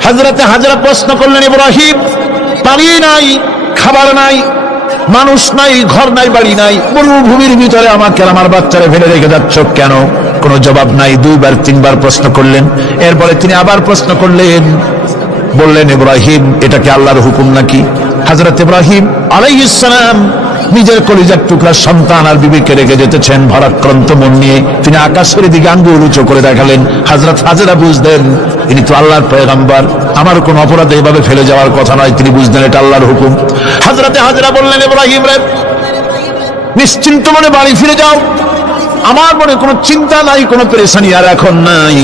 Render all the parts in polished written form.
হযরতে হাজরা প্রশ্ন করলেন, ইব্রাহিম, পানি নাই, খাবার নাই, মানুষ নাই, ঘর নাই, বাড়ি নাই, মরুভূমির ভিতরে আমাকে আমার বাচ্চারা ফেলে রেখে যাচ্ছ কেন? কোনো জবাব নাই। দুইবার তিনবার প্রশ্ন করলেন। এরপরে তিনি আবার প্রশ্ন করলেন, বললেন, ইব্রাহিম, এটা কি আল্লাহর হুকুম নাকি? হযরত ইব্রাহিম আলাইহিস সালাম নিজের কলিজার টুকরা সন্তান আর বিবিকে রেখে যেতেছেন ভারাক্রান্ত মন নিয়ে। তিনি আকাশের দিকে আঙ্গুল উঁচু করে দেখালেন। হযরত হাজরা বুঝলেন ইনি তো আল্লাহর পয়গম্বর, আমার কোন অপরাধে এভাবে ফেলে যাওয়ার কথা নয়। তিনি বুঝলেন এটা আল্লাহর হুকুম। হযরত হাজরা বললেন, ইব্রাহিম রে, নিশ্চিন্ত মনে বাড়ি ফিরে যাও, আমার মনে কোনো চিন্তা নাই, কোনো পেরেশানি আর এখন নাই।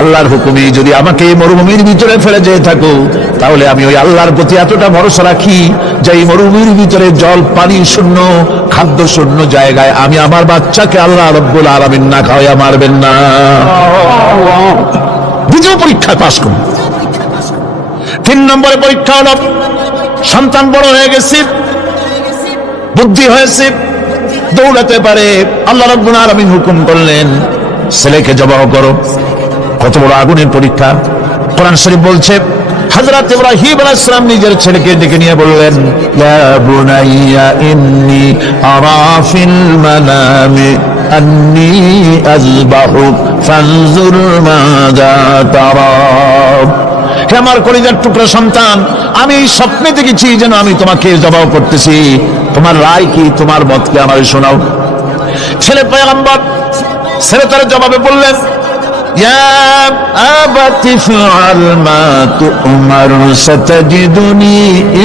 আল্লাহর হুকুমে যদি আমাকে মরুভূমির ভিতরে ফেলে যেয়ে থাকো, তাহলে আমি ওই আল্লাহর প্রতি এতটা ভরসা রাখি যে এই মরুভূমির ভিতরে জল পানি শূন্য, খাদ্য শূন্য জায়গায় আমি আমার বাচ্চাকে আল্লাহ রব্বুল আলামিন না খাওয়াইয়া মারবেন না। দ্বিতীয় পরীক্ষায় পাস করুন। 3 নম্বরে পরীক্ষা হলো, সন্তান বড় হয়ে গেছে, বুদ্ধি হয়েছে, দৌড়াতে পারে। আল্লাহ রাব্বুল আলামিন হুকুম করলেন, ছেলেকে জবাহ করো। কত বড় আগুনের পরীক্ষা! কোরআন শরীফ বলছে, হযরত ইব্রাহিম আলাইহিস সালাম নিজের ছেলেকে ডেকে নিয়ে বললেন, ইয়া বুনাইয়া ইন্নী আরা ফিল মানামি আন্নী আযবাহুক ফানজুর মাযা তারা। হে আমার কলিজার টুকরা সন্তান, আমি স্বপ্নে দেখেছি যেন আমি তোমাকে জবাহ করতেছি, তোমার রায় কি, তোমার মত কি, আমাকে শোনাও। ছেলে পয়গম্বর, ছেলে তার জবাবে বললেন, ইয়া আবাতি ফাআল মা তু'মার সাতাজিদুনি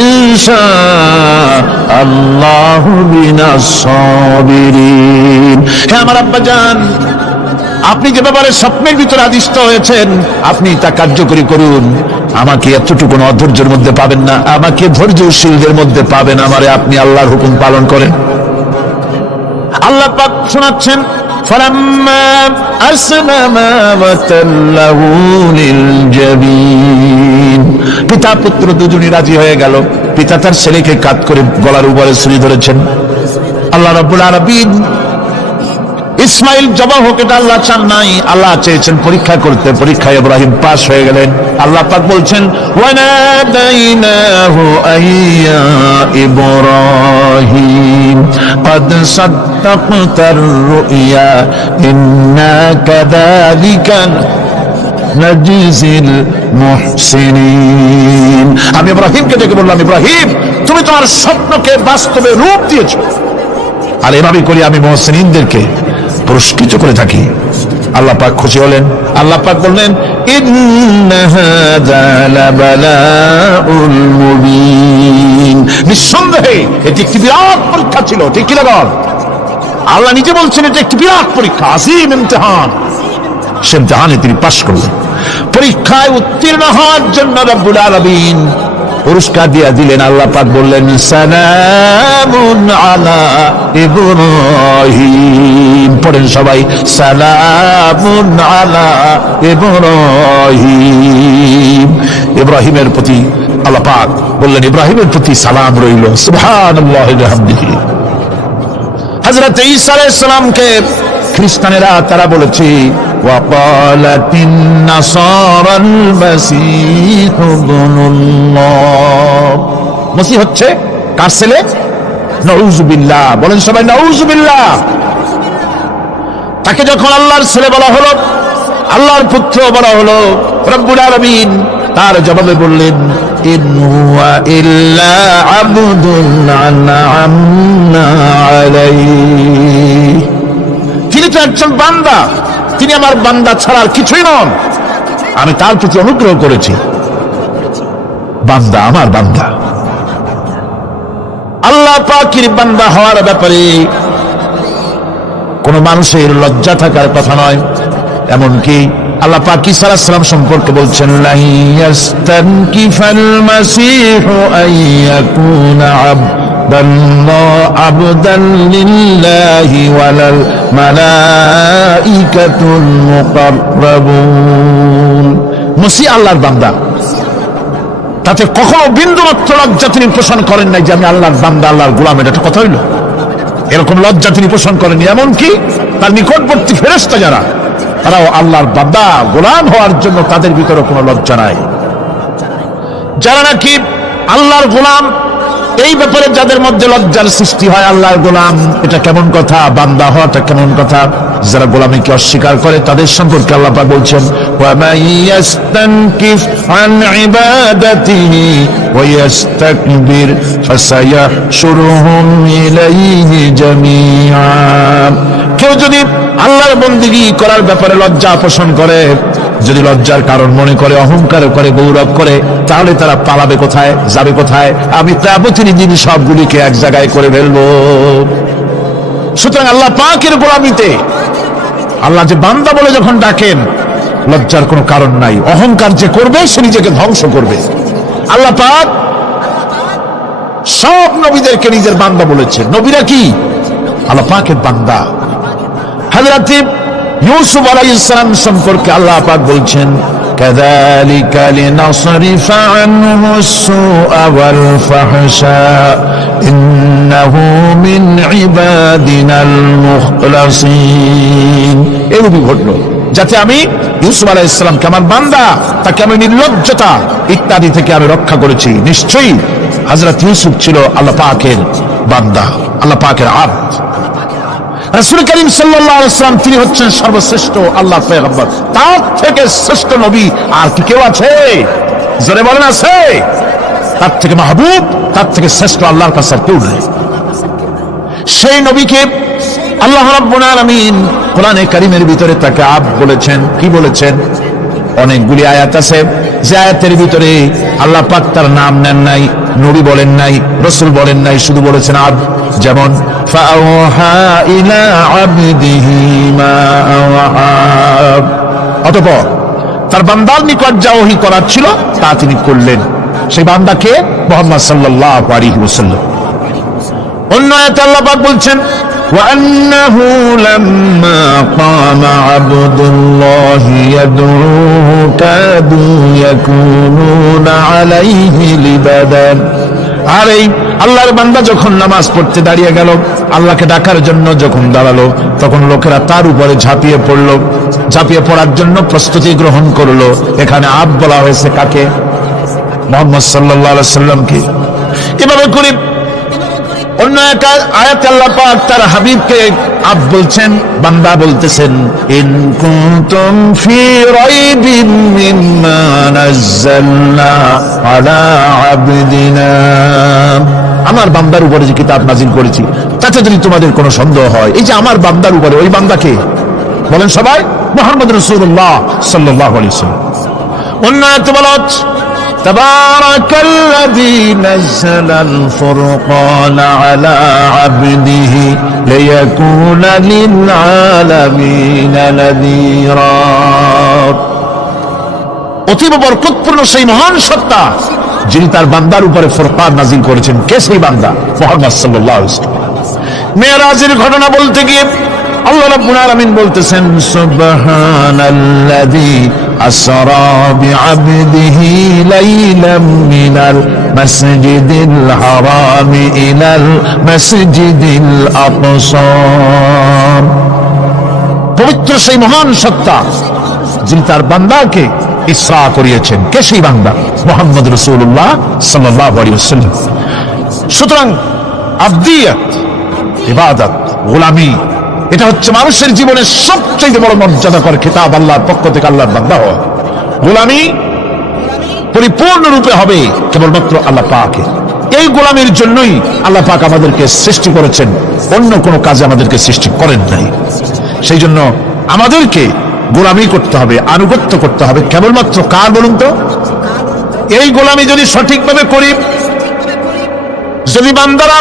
ইনশাআল্লাহু মিনাস সাবিরিন। হে আমার আব্বাজান, আপনি যে ব্যাপারে স্বপ্নের ভিতরে আদিষ্ট হয়েছেন, আপনি তা কার্যকরী করুন। আমাকে এতটুকু অধৈর্যের মধ্যে পাবেন না, আমাকে ধৈর্যশীলদের মধ্যে পাবেন। আমারে আপনি আল্লাহর হুকুম পালন করেন। আল্লাহ পাক শোনাচ্ছেন, ফালাম্মা আসলামা ওয়াতাল্লাহু লিলজাবিন। পিতা পুত্র দুজনই রাজি হয়ে গেল। পিতা তার ছেলেকে কাঁধ করে গলার উপরে ছুরি ধরেছেন। আল্লাহ রাব্বুল আলামিন ইসমাইল জবাহ হোক, এটা আল্লাহ চান নাই, আল্লাহ চেয়েছেন পরীক্ষা করতে। পরীক্ষায় ইব্রাহিম পাস হয়ে গেলেন। আল্লাহ পাক বলছেন, ওয়ানাদাইনাহু আইয়া ইব্রাহিম قد صدقت الرؤيا إنا كذلك نجزي المحسنين। আমি ইব্রাহিমকে ডেকে বললাম, ইব্রাহিম, তুমি তোমার স্বপ্নকে বাস্তবে রূপ দিয়েছো, আর এভাবে করি আমি মুহসিনদেরকে পুরস্কৃত করে থাকি। আল্লাহ পাক খুশি হলেন। আল্লাহ পাক বললেন, ইন্না হাযা লাবালাউল মুবিন। নিঃসন্দেহে এটি একটি বিরাট পরীক্ষা ছিল। ঠিক কি না? আল্লাহ নিজে বলছেন এটা একটি বিরাট পরীক্ষা, আসিম ইমতিহান। সে ইমতিহানে তিনি পাস করলেন। পরীক্ষায় উত্তীর্ণ হওয়ার জন্য রব্বুল আলামিন পুরস্কার দিয়ে দিলেন। আল্লাহ পাক বললেন, সালামুন আলা ইব্রাহিম। পড়েন সবাই, সালামুন আলা ইব্রাহিম। ইব্রাহিমের প্রতি আল্লাহ পাক বললেন, ইব্রাহিমের প্রতি সালাম রইল। সুবহানাল্লাহি ওয়া বিহামদিহি। হযরত ঈসা আলাইহিস সালামকে খ্রিস্টানেরা তারা বলেছে, ওয়াকালাতিন নাসারাল মাসীহু ইবনুল্লাহ। মসিহ হচ্ছে কার ছেলে? নাউযুবিল্লাহ। বলেন সবাই, নাউযুবিল্লাহ। তাকে যখন আল্লাহর ছেলে বলা হলো, আল্লাহর পুত্র বলা হলো, রব্বুল আলামিন তার জবাবে বললেন, ইন হুয়া ইল্লা আবদুন আনআমনা আলাইহি। তিনি তো একজন বান্দা, তিনি আমার বান্দা ছাড়া আর কিছুই নন। আমি তার প্রতি অনুগ্রহ করেছি। বান্দা, আমার বান্দা। আল্লাহ পাকের বান্দা হওয়ার ব্যাপারে কোন মানুষের লজ্জা থাকার কথা নয়। এমনকি আল্লাহ পাক ঈসা আলাইহিস সালাম সম্পর্কে বলছেন, লা ইয়াস্তানকিফাল মাসীহু আইয়াকুনা আবদান লিল্লাহি ওয়ালাল মালাইকাতুল মুকাররাবুন। মসিহ আল্লাহর বান্দা, তাতে কখনো বিন্দুমাত্র লজ্জা তিনি পোষণ করেন নাই যে আমি আল্লাহর বান্দা, আল্লাহর গোলাম। এটা কথা হইল? এরকম লজ্জা তিনি পোষণ করেননি। এমনকি তার নিকটবর্তী ফেরেশতা যারা, তারাও আল্লাহর বান্দা গোলাম হওয়ার জন্য তাদের ভিতরে কোনো লজ্জা নাই। যারা নাকি আল্লাহর গোলাম, এই ব্যাপারে যাদের মধ্যে লজ্জার সৃষ্টি হয়, আল্লাহর গোলাম এটা কেমন কথা, বান্দা হওয়াটা কেমন কথা, যারা গোলামীকে অস্বীকার করে তাদের সম্পর্কে আল্লাহ পাক বলছেন ওয়া মাইয়াস্তানকিফ আন ইবাদাতিহি ওয়া ইস্তাকবির ফাসায়াহশুরুহুম ইলাইহি জামিআ। কেউ যদি আল্লাহর বন্দেগী করার ব্যাপারে লজ্জা পোষণ করে, যদি লজ্জার কারণ মনে করে, অহংকার করে, গৌরব করে, তাহলে তারা পালাবে কোথায়, যাবে কোথায়? আমি কিয়ামতের দিন সবগুলিকে এক জায়গায় করে ফেলবো। সুতরাং আল্লাহ পাকের গোলামিতে আল্লাহ যে বান্দা বলে যখন ডাকেন, লজ্জার কোনো কারণ নাই। অহংকার যে করবে সে নিজেকে ধ্বংস করবে। আল্লাহ পাক সব নবীদেরকে নিজের বান্দা বলেছেন। নবীরা কি আল্লাহ পাকের বান্দা। হযরত ইউসুফ আলাইহিস সালাম সম্পর্কে আল্লাহ পাক বলছেন কাযালিকা লিনাসরিফা আনহু আস-সুআ ওয়াল ফাহশা ইন্নাহু মিন ইবাদিনাল মুখলাসিন। এরূপই ঘটল যাতে আমি ইউসুফ আলাইহিস সালামকে আমার বান্দা, তাকে আমি নির্লজ্জতা ইত্যাদি থেকে আমি রক্ষা করেছি। নিশ্চয়ই হযরত ইউসুফ ছিল আল্লাহ পাকের বান্দা, আল্লাহ পাকের আবদ। রাসূল করিম সাল্লাল্লাহু আলাইহি ওয়াসাল্লাম তিনি হচ্ছেন সর্বশ্রেষ্ঠ আল্লাহর পয়গম্বর। তার থেকে শ্রেষ্ঠ নবী আর কি কেউ আছে? জোরে বলেন আছে? তার থেকে মাহবুব, তার থেকে শ্রেষ্ঠ আল্লাহর কাছে আর কেউ নেই। সেই নবীকে আল্লাহ রাব্বুল আলামিন কোরআনে কারীমের ভিতরে তাকে আবদ বলেছেন। কি বলেছেন? অনেকগুলি আয়াত আছে যে আয়াতের ভিতরে আল্লাহ পাক তার নাম নেন নাই, নবী বলেন নাই, রাসূল বলেন নাই, শুধু বলেছেন আবদ। যেমন ফাআওহা ইলা আবদিহি মা আওহা, অতঃপর তার বান্দার নিকট যা ওহী করার ছিল তা তিনি করলেন। সেই বান্দাকে মুহাম্মদ সাল্লাল্লাহু আলাইহি ওয়াসাল্লাম। অন্য আয়াতে আল্লাহ পাক বলছেন وأنه لما قام عبد الله يدعوه كادوا يكونون عليه لبدا। আর এই আল্লাহর বান্দা যখন নামাজ পড়তে দাঁড়িয়ে গেল, আল্লাহকে ডাকার জন্য যখন দাঁড়ালো, তখন লোকেরা তার উপরে ঝাঁপিয়ে পড়ল, ঝাঁপিয়ে পড়ার জন্য প্রস্তুতি গ্রহণ করলো। এখানে আব বলা হয়েছে কাকে? মুহাম্মদ সাল্লাল্লাহু আলাইহি ওয়াসাল্লামকে। এভাবে করে অন্য এক আয়াতে আল্লাহ পাক তার হাবিবকে আব বলছেন, বান্দা বলতেছেন ইন কুনতুম ফি রাইবিন মিম্মা নাযালনা আলা আবদিনা। আমার বান্দার উপরে যে কিতাব নাজিল করেছি তাতে যদি তোমাদের কোনো সন্দেহ হয়, এই যে আমার বান্দার উপরে, ওই বান্দাকে বলেন সবাই মুহাম্মদ রাসূলুল্লাহ সাল্লাল্লাহু আলাইহি ওয়াসাল্লাম। অন্য আয়াতে বলা হচ্ছে تبارك الذي نزل الفرقان على عبده ليكون للعالمين نذيرا। অতীব বরকতপূর্ণ সেই মহান সত্তা যিনি তার বান্দার উপরে ফুরকান নাযিল করেছেন। কে সেই বান্দা? মুহাম্মদ সাল্লাল্লাহু আলাইহি ওয়াসাল্লাম। মেরাজের ঘটনা বলতে গিয়ে আল্লাহ রাব্বুল আলামিন বলতেছেন সুবহানাল্লাযী আসরা বিআবদিহি লাইলাম মিনাল মাসজিদিল হারাম ইলাল মাসজিদিল আকসা। পবিত্র সেই মহান সত্তা যিনি তার বান্দাকে ইসরা করিয়েছেন। কে সেই বান্দা? মুহাম্মদ রাসূলুল্লাহ সাল্লাল্লাহু আলাইহি ওয়াসাল্লাম। সুতরাং আবদিয়াত, ইবাদত, গোলামি, এটা হচ্ছে মানুষের জীবনের সবচেয়ে বড় মর্যাদাকর খেতাব আল্লাহর পক্ষ থেকে আল্লাহর বান্দা হওয়া। গোলামি পরিপূর্ণরূপে হবে কেবলমাত্র আল্লাহ পাকের। এই গোলামির জন্যই আল্লাহ পাক আমাদেরকে সৃষ্টি করেছেন, অন্য কোনো কাজে আমাদেরকে সৃষ্টি করেন নাই। সেই জন্য আমাদেরকে গোলামি করতে হবে, আনুগত্য করতে হবে কেবলমাত্র কার বলুন তো? এই গোলামি যদি সঠিকভাবে করি, যদি বান্দারা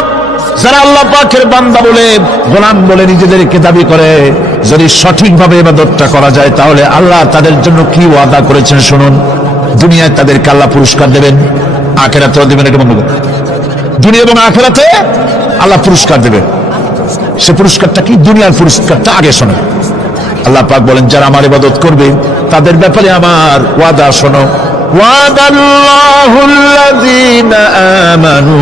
যারা আল্লাহ পাকের বান্দা বলে, গোলাম বলে নিজেদেরকে দাবি করে, যদি সঠিকভাবে ইবাদতটা করা যায়, তাহলে আল্লাহ তাদের জন্য কি ওয়াদা করেছেন শুনুন। দুনিয়ায় তাদেরকে আল্লাহ পুরস্কার দেবেন, আখিরাতেও দেবেন। এটা বন্ধ করে, দুনিয়া এবং আখিরাতে আল্লাহ পুরস্কার দেবেন। সে পুরস্কারটা কি? দুনিয়ার পুরস্কারটা আগে শোনো। আল্লাহ পাক বলেন যারা আমার ইবাদত করবে তাদের ব্যাপারে আমার ওয়াদা শোনো। ওয়াদাল্লাহু আল্লাযীনা আমানু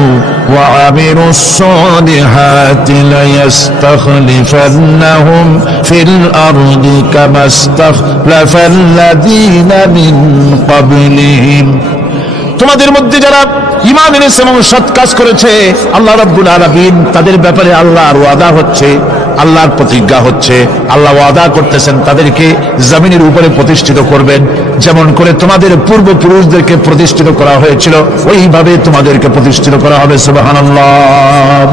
ওয়া আমিলুস সালিহাতি লায়াস্তাখলিফান্নাহুম ফিল আরদি কামা ইস্তাখলাফাল্লাযীনা মিন ক্বাবলিহিম। তোমাদের মধ্যে যারা ঈমান এনেছে এবং সৎ কাজ করেছে, আল্লাহ রাব্বুল আলামিন তাদের ব্যাপারে আল্লাহর ওয়াদা হচ্ছে, আল্লাহর প্রতিজ্ঞা হচ্ছে, আল্লাহ ওয়াদা করতেছেন তাদেরকে জমিনের উপরে প্রতিষ্ঠিত করবেন, যেমন করে তোমাদের পূর্বপুরুষদেরকে প্রতিষ্ঠিত করা হয়েছিল ওইভাবে তোমাদেরকে প্রতিষ্ঠিত করা হবে। সুবহানাল্লাহ।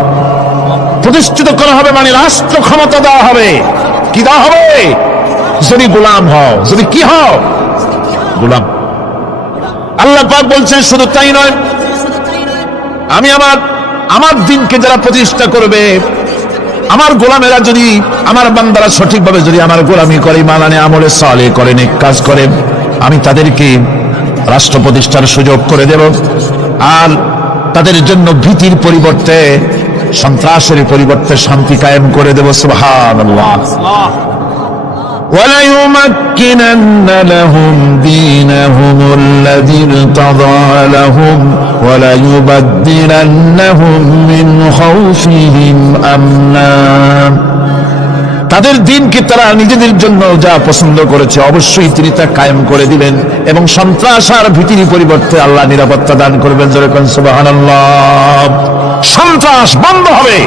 প্রতিষ্ঠিত করা হবে মানে রাষ্ট্র ক্ষমতা দেওয়া হবে। কি দেওয়া হবে? যদি গোলাম হও, যদি কি হও? গোলাম। আল্লাহ পাক বলছেন শুধু তাই নয়, আমি আমার দিনকে যারা প্রতিষ্ঠা করবে, আমার গোলামেরা যদি, আমার বান্দারা সঠিকভাবে যদি আমার গোলামি করে, ঈমান আনে, আমলে সালেহ করে, নেক কাজ করে, আমি তাদেরকে রাষ্ট্র প্রতিষ্ঠার সুযোগ করে দেব। আর তাদের জন্য ভীতির পরিবর্তে, সন্ত্রাসের পরিবর্তে শান্তি কায়েম করে দেব। সুবহানাল্লাহ। وَلَيُمَكِّنَنَّ لَهُمْ دِينَهُمُ الَّذِي ارْتَضَىٰ لَهُمْ وَلَيُبَدِّلَنَّهُم مِّنْ خَوْفِهِمْ أَمْنًا। তাদের দিনকে তারা নিজেদের জন্য যা পছন্দ করেছে অবশ্যই তিনি তা কায়েম করে দিবেন, এবং সন্ত্রাস আর ভীতির পরিবর্তে আল্লাহ নিরাপত্তা দান করবেন। যেরকম সুবহানাল্লাহ। সন্ত্রাস বন্ধ হবে,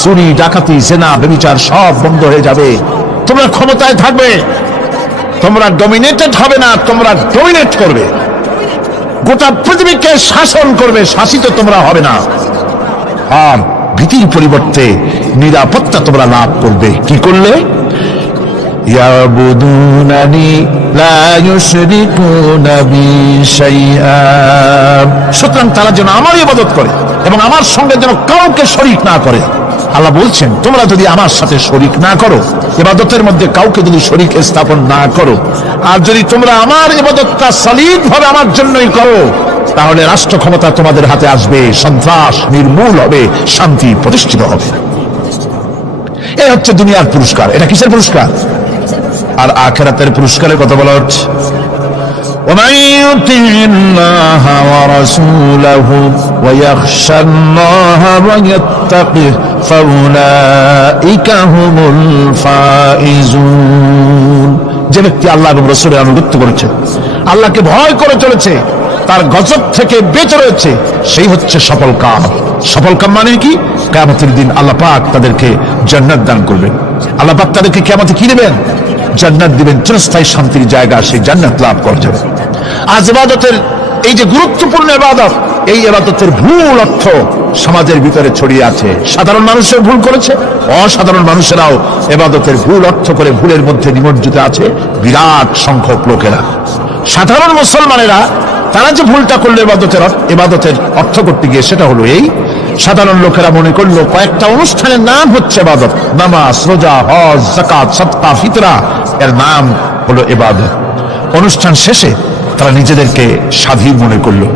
চুরি, ডাকাতি, জেনা, ব্যভিচার সব বন্ধ হয়ে যাবে। তোমরা ক্ষমতায় থাকবে, তোমরা ডমিনেটেড হবে না, তোমরা ডমিনেট করবে, গোটা পৃথিবীকে শাসন করবে, শাসিত তোমরা হবে না। আর ভীতির পরিবর্তে নিরাপত্তা তোমরা লাভ করবে। কি করলে? ইয়াবুদুনানি লা ইউশরিকুনা বি শাইআ। সুতরাং তারা যেন আমার ইবাদত করে এবং আমার সঙ্গে যেন কাউকে শরীক না করে। আল্লাহ বলছেন তোমরা যদি আমার সাথে শরীক না করো, ইবাদতের মধ্যে কাউকে যদি শরীক স্থাপন না করো, আর যদি তোমরা আমার ইবাদতটা সলিডভাবে আমার জন্যই করো, তাহলে রাষ্ট্র ক্ষমতা তোমাদের হাতে আসবে, সন্ত্রাস নির্মূল হবে, শান্তি প্রতিষ্ঠিত হবে। এই হচ্ছে দুনিয়ার পুরস্কার। এটা কিসের পুরস্কার? আর আখিরাতের পুরস্কারের কথা বলা হচ্ছে, ومن يطع الله ورسوله ويخشى الله ويتقه فأولئك هم الفائزون। যে ব্যক্তি আল্লাহ এবং রাসূলের আনুগত্য করেছে, আল্লাহকে ভয় করে চলেছে, তার গজব থেকে বেঁচে রয়েছে, সেই হচ্ছে সফল কাম। সফল কাম মানে কি? কিয়ামতের দিন আল্লাহ পাক তাদেরকে জান্নাত দান করবেন। আল্লাহ পাক তাদেরকে কিয়ামতে কি দিবেন? জান্নাত দিবেন, চিরস্থায়ী শান্তির জায়গা, সেই জান্নাত লাভ করা যাবে। আজ ইবাদতের এই যে গুরুত্বপূর্ণ ইবাদত, এই ইবাদতের ভুল অর্থ সমাজের ভিতরে ছড়িয়ে আছে। সাধারণ মানুষের ভুল করেছে, অসাধারণ মানুষেরাও ইবাদতের ভুল অর্থ করে ভুলের মধ্যে নিমজ্জিত আছে বিরাট সংখ্যক লোকেরা। সাধারণ মুসলমানেরা তারা যে ভুলটা করলো ইবাদতের অর্থ করতে গিয়ে, সেটা হলো এই, সাধারণ লোকেরা মনে করলো কয়েকটা অনুষ্ঠানের নাম হচ্ছে ইবাদত, নামাজ, রোজা, হজ, যাকাত, সাদকা, ফিতরা, এর নাম হলো ইবাদত। অনুষ্ঠান শেষে তারা নিজেদেরকে স্বাধীন মনে করলো।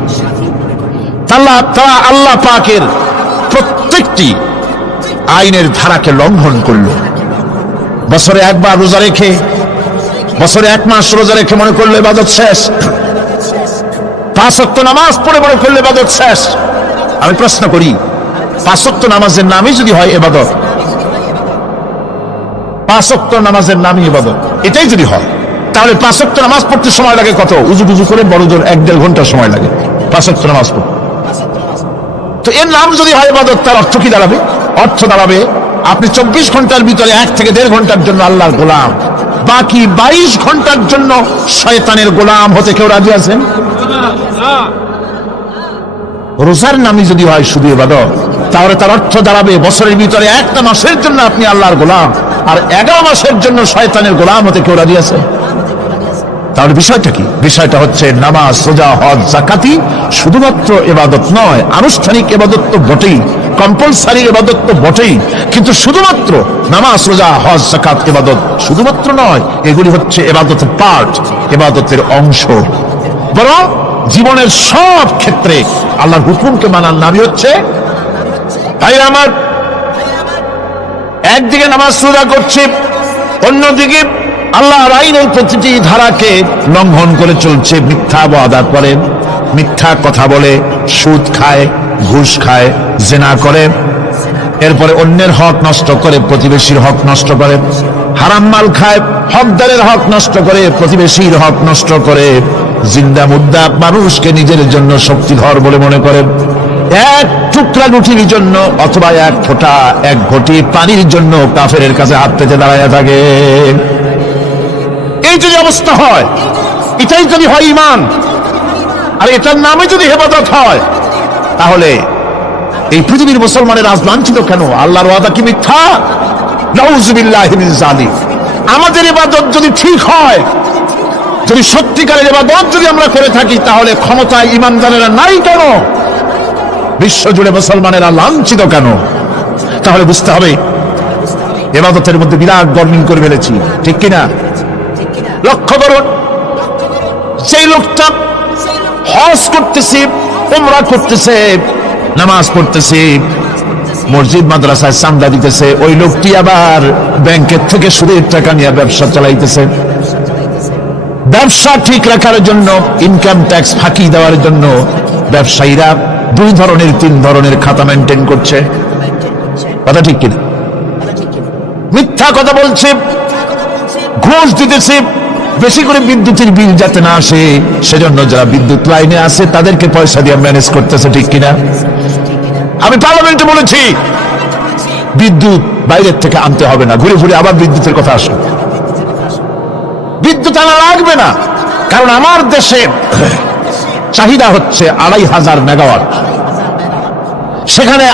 তারা আল্লাহ পাকের প্রত্যেকটি আইনের ধারাকে লঙ্ঘন করলো। বছরে একবার রোজা রেখে, বছরে 1 মাস রোজা রেখে মনে করলো ইবাদত শেষ। 5 ওয়াক্ত নামাজ পড়ে মনে করলো ইবাদত শেষ। আমি প্রশ্ন করি, 5 ওয়াক্ত নামাজের নামই যদি হয় ইবাদত, 5 ওয়াক্ত নামাজের নামই ইবাদত, এটাই যদি হয়, তাহলে 5 ওয়াক্ত নামাজ পড়তে সময় লাগে কত? উজু টুজু করে বড় জোর 1-1.5 ঘন্টা সময় লাগে 5 ওয়াক্ত নামাজ পড়তে। তো এর নাম যদি হয় ইবাদত, তার অর্থ কি দাঁড়াবে? অর্থ দাঁড়াবে আপনি 24 ঘন্টার ভিতরে 1 থেকে 1.5 ঘন্টার জন্য আল্লাহর গোলাম, বাকি 22 ঘন্টার জন্য শয়তানের গোলাম হতে কেউ রাজি আছেন? রোজার নামই যদি হয় শুধু ইবাদত, তাহলে তার অর্থ দাঁড়াবে বছরের ভিতরে 1টা মাসের জন্য আপনি আল্লাহর গোলাম, আর 11 মাসের জন্য শয়তানের গোলাম হতে কেউ রাজি আছে? তাহলে বিষয়টা কি? বিষয়টা হচ্ছে নামাজ, রোজা, হজ, যাকাতি শুধুমাত্র ইবাদত নয়, আনুষ্ঠানিক ইবাদত তো বটেই, কম্পালসারি ইবাদত তো বটেই, কিন্তু শুধুমাত্র নামাজ, রোজা, হজ, যাকাত ইবাদত শুধুমাত্র নয়, এগুলি হচ্ছে ইবাদতের পার্ট, ইবাদতের অংশ। বরং জীবনের সব ক্ষেত্রে আল্লাহর হুকুমকে মানার নামই হচ্ছে, তাই আমার একদিকে নামাজ রোজা করছে, অন্যদিকে আল্লাহর আইনের প্রতিটি ধারাকে লঙ্ঘন করে চলছে, মিথ্যা ওয়াদা করে, মিথ্যা কথা বলে, সুদ খায়, ঘুষ খায়, জিনা করে, এরপরে অন্যের হক নষ্ট করে, প্রতিবেশীর হক নষ্ট করে, হারাম মাল খায়, হকদারের হক নষ্ট করে, প্রতিবেশীর হক নষ্ট করে, জিন্দা মুর্দা মানুষকে নিজের জন্য শক্তিধর বলে মনে করেন। এক টুকরা রুটির জন্য অথবা এক ফোঁটা এক ঘটি পানির জন্য কাফেরের কাছে হাত পেতে দাঁড়ায় থাকে। এই যদি অবস্থা হয়, এটাই যদি হয় ঈমান, আর এটার নামে যদি হেফাজত হয়, তাহলে এই পৃথিবীর মুসলমানের আজ লাঞ্ছিত কেন? আল্লাহর ওয়াদা কি মিথ্যা? নাউযুবিল্লাহি মিন যালিক। আমাদের ইবাদত যদি ঠিক হয়, যদি সত্যিকারের ইবাদত যদি আমরা করে থাকি, তাহলে ক্ষমতায় ঈমানদারেরা নাই কেন? বিশ্বজুড়ে মুসলমানেরা লাঞ্ছিত কেন? তাহলে বুঝতে হবে ইবাদতের মধ্যে বিরাট গরমিল করে ফেলেছি, ঠিক কিনা? লক্ষ্য করুন, সেই লোকটা হজ করতেছে, উমরা করতেছে, নামাজ পড়তেছে, মসজিদ মাদ্রাসায় চাঁদা দিতেছে, ওই লোকটি আবার ব্যাংকের থেকে সুদের টাকা নিয়ে ব্যবসা চালাইতেছে। ব্যবসা ঠিক রাখার জন্য, ইনকাম ট্যাক্স ফাঁকি দেওয়ার জন্য ব্যবসায়ীরা 2 ধরনের 3 ধরনের খাতা মেনটেন করছে। কথা ঠিক কিনা? মিথ্যা কথা বলছে, ঘুষ দিতেছে, বেশি করে বিদ্যুতের বিল যাতে না আসে সেজন্য যারা বিদ্যুৎ লাইনে আছে তাদেরকে পয়সা দিয়ে ম্যানেজ করতেছে, ঠিক কিনা? আমি পার্লামেন্টে বলেছি বিদ্যুৎ বাইরের থেকে আনতে হবে না, ঘুরে ঘুরে আবার বিদ্যুতের কথা আসে। বিদ্যুৎ আনা লাগবে না, কারণ আমার দেশে চাহিদা হচ্ছে 2500 মেগাওয়াট, সেখানে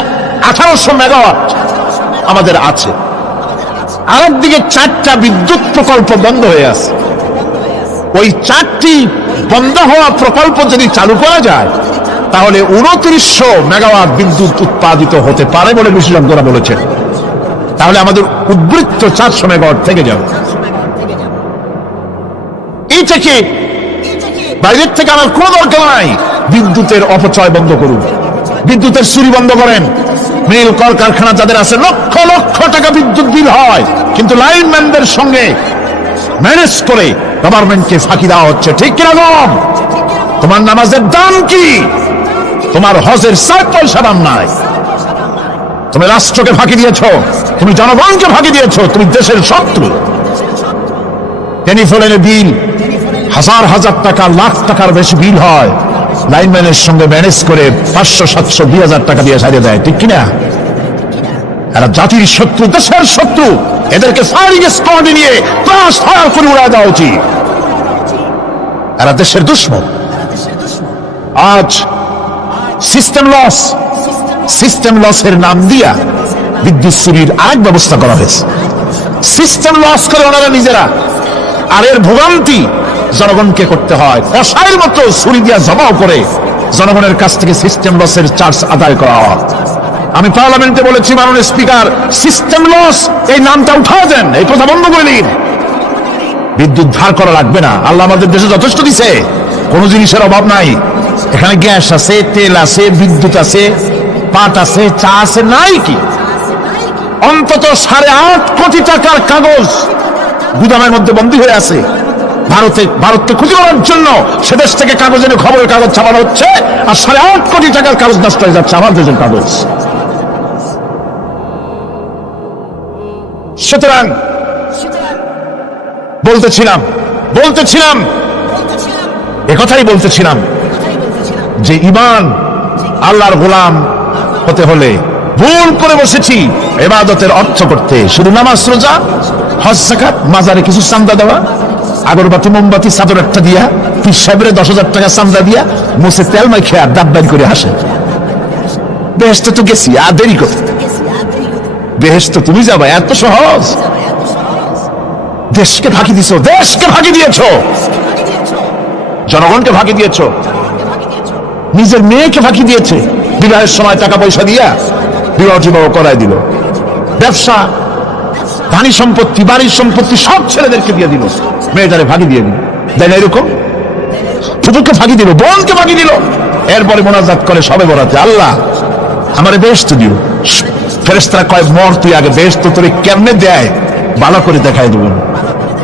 1800 মেগাওয়াট আমাদের আছে। আরেকদিকে 4টা বিদ্যুৎ প্রকল্প বন্ধ হয়ে আছে। ওই 4টি বন্ধ হওয়া প্রকল্প যদি চালু করা যায়, তাহলে 2900 মেগাওয়াট বিদ্যুৎ উৎপাদিত হতে পারে বলে বিশেষজ্ঞরা বলেছেন। তাহলে আমাদের উদ্বৃত্ত 400 মেগাওয়াট থেকে যাবে। এই থেকে বাইরের থেকে আমার কোনো দরকার নাই। বিদ্যুতের অপচয় বন্ধ করুন, বিদ্যুতের চুরি বন্ধ করেন। মিল কলকারখানা যাদের আছে, লক্ষ লক্ষ টাকা বিদ্যুৎ বিল হয়, কিন্তু লাইনম্যানদের সঙ্গে ম্যানেজ করে গভর্নমেন্টকে ফাঁকি দেওয়া হচ্ছে, ঠিক কিনা? তোমার নামাজের দাম কি? তোমার হজের 7 পয়সা দাম নাই। তুমি রাষ্ট্রকে ফাঁকি দিয়েছ, তুমি জনগণকে ফাঁকি দিয়েছ, তুমি দেশের শত্রু। টেলিফোনের বিল হাজার হাজার টাকা, লাখ টাকার বেশি বিল হয়, লাইনম্যানের সঙ্গে ম্যানেজ করে 500, 700, 2000 টাকা দিয়ে সারিয়ে দেয়, ঠিক কিনা? এরা জাতির শত্রু, দেশের শত্রু। এদেরকে ফায়ারিং স্কোয়াডে নিয়ে ক্লাস ফায়ার করে উড়ায় দেওয়া উচিত। এরা দেশের দুশ্মন। আজ সিস্টেম লসের নাম দিয়া বিদ্যুৎ চুরির আরেক ব্যবস্থা করা হয়েছে। সিস্টেম লস করে ওনারা নিজেরা, আর এর ভোগান্তি জনগণকে করতে হয়। কষায়ের মতো ছুরি দিয়া জবাও করে জনগণের কাছ থেকে সিস্টেম লসের চার্জ আদায় করা হয়। আমি পার্লামেন্টে বলেছি, মাননীয় স্পিকার, সিস্টেম লস এই নামটা উঠাও দেন, এই কথা বন্ধ করে দিন। বিদ্যুৎ ধার করা লাগবে না, আল্লাহ আমাদের দেশে যথেষ্ট দিছে, কোনো জিনিসের অভাব নাই। এখানে গ্যাস আছে, তেল আছে, বিদ্যুৎ আছে, পাট আছে, চা আছে, নাই কি? অন্তত 8.5 কোটি টাকার কাগজ গুদামের মধ্যে বন্দী হয়ে আছে। ভারতকে খুঁজে করার জন্য সে দেশ থেকে কাগজ এনে খবরের কাগজ ছাপানো হচ্ছে, আর 8.5 কোটি টাকার কাগজ নষ্ট হয়ে যাচ্ছে, আমার দেশের কাগজ। সুতরাং বলতেছিলাম একথাই বলতেছিলাম যে ঈমান, আল্লাহর গোলাম হতে হলে ভুল করে বসেছি ইবাদতের অর্থ করতে। শুধু নামাজ, রোজা, হজ, যাকাত, মাজারে কিছু চাঁদা দেওয়া, আগরবাতি, মোমবাতি, চাদর একটা দিয়া, পীর সাহেবের 10,000 টাকা চাঁদা দিয়া, মুছে তেল মাইখে আর দাঁত বাইর করে হাসে। বেহেশতে তো গেছি, আর দেরি করতে। বেহেশতে তুমি যাবা, এত সহজ? দেশকে ফাঁকি দিছো, দেশকে ফাঁকি দিয়েছো, জনগণকে ফাঁকি দিয়েছো, নিজের মেয়েকে ফাঁকি দিয়েছে। বিবাহের সময় টাকা পয়সা দিয়া বিবাহ টিবাহ করাই দিল। ব্যবসা, ধানি সম্পত্তি, বাড়ির সম্পত্তি সব ছেলেদেরকে দিয়ে দিল, মেয়েটারে ফাঁকি দিয়ে দিল। তাই না? এরকম ফুপুকে ফাঁকি দিল, বোনকে ফাঁকি দিল। এরপরে মোনাজাত করে সবে বরাতে, আল্লাহ আমারে বেহেশত দিও। ফেরেশতারা কয়, মর তুই আগে, বেহেশত তোরে কেমনে দেয় ভালো করে দেখাই দেব।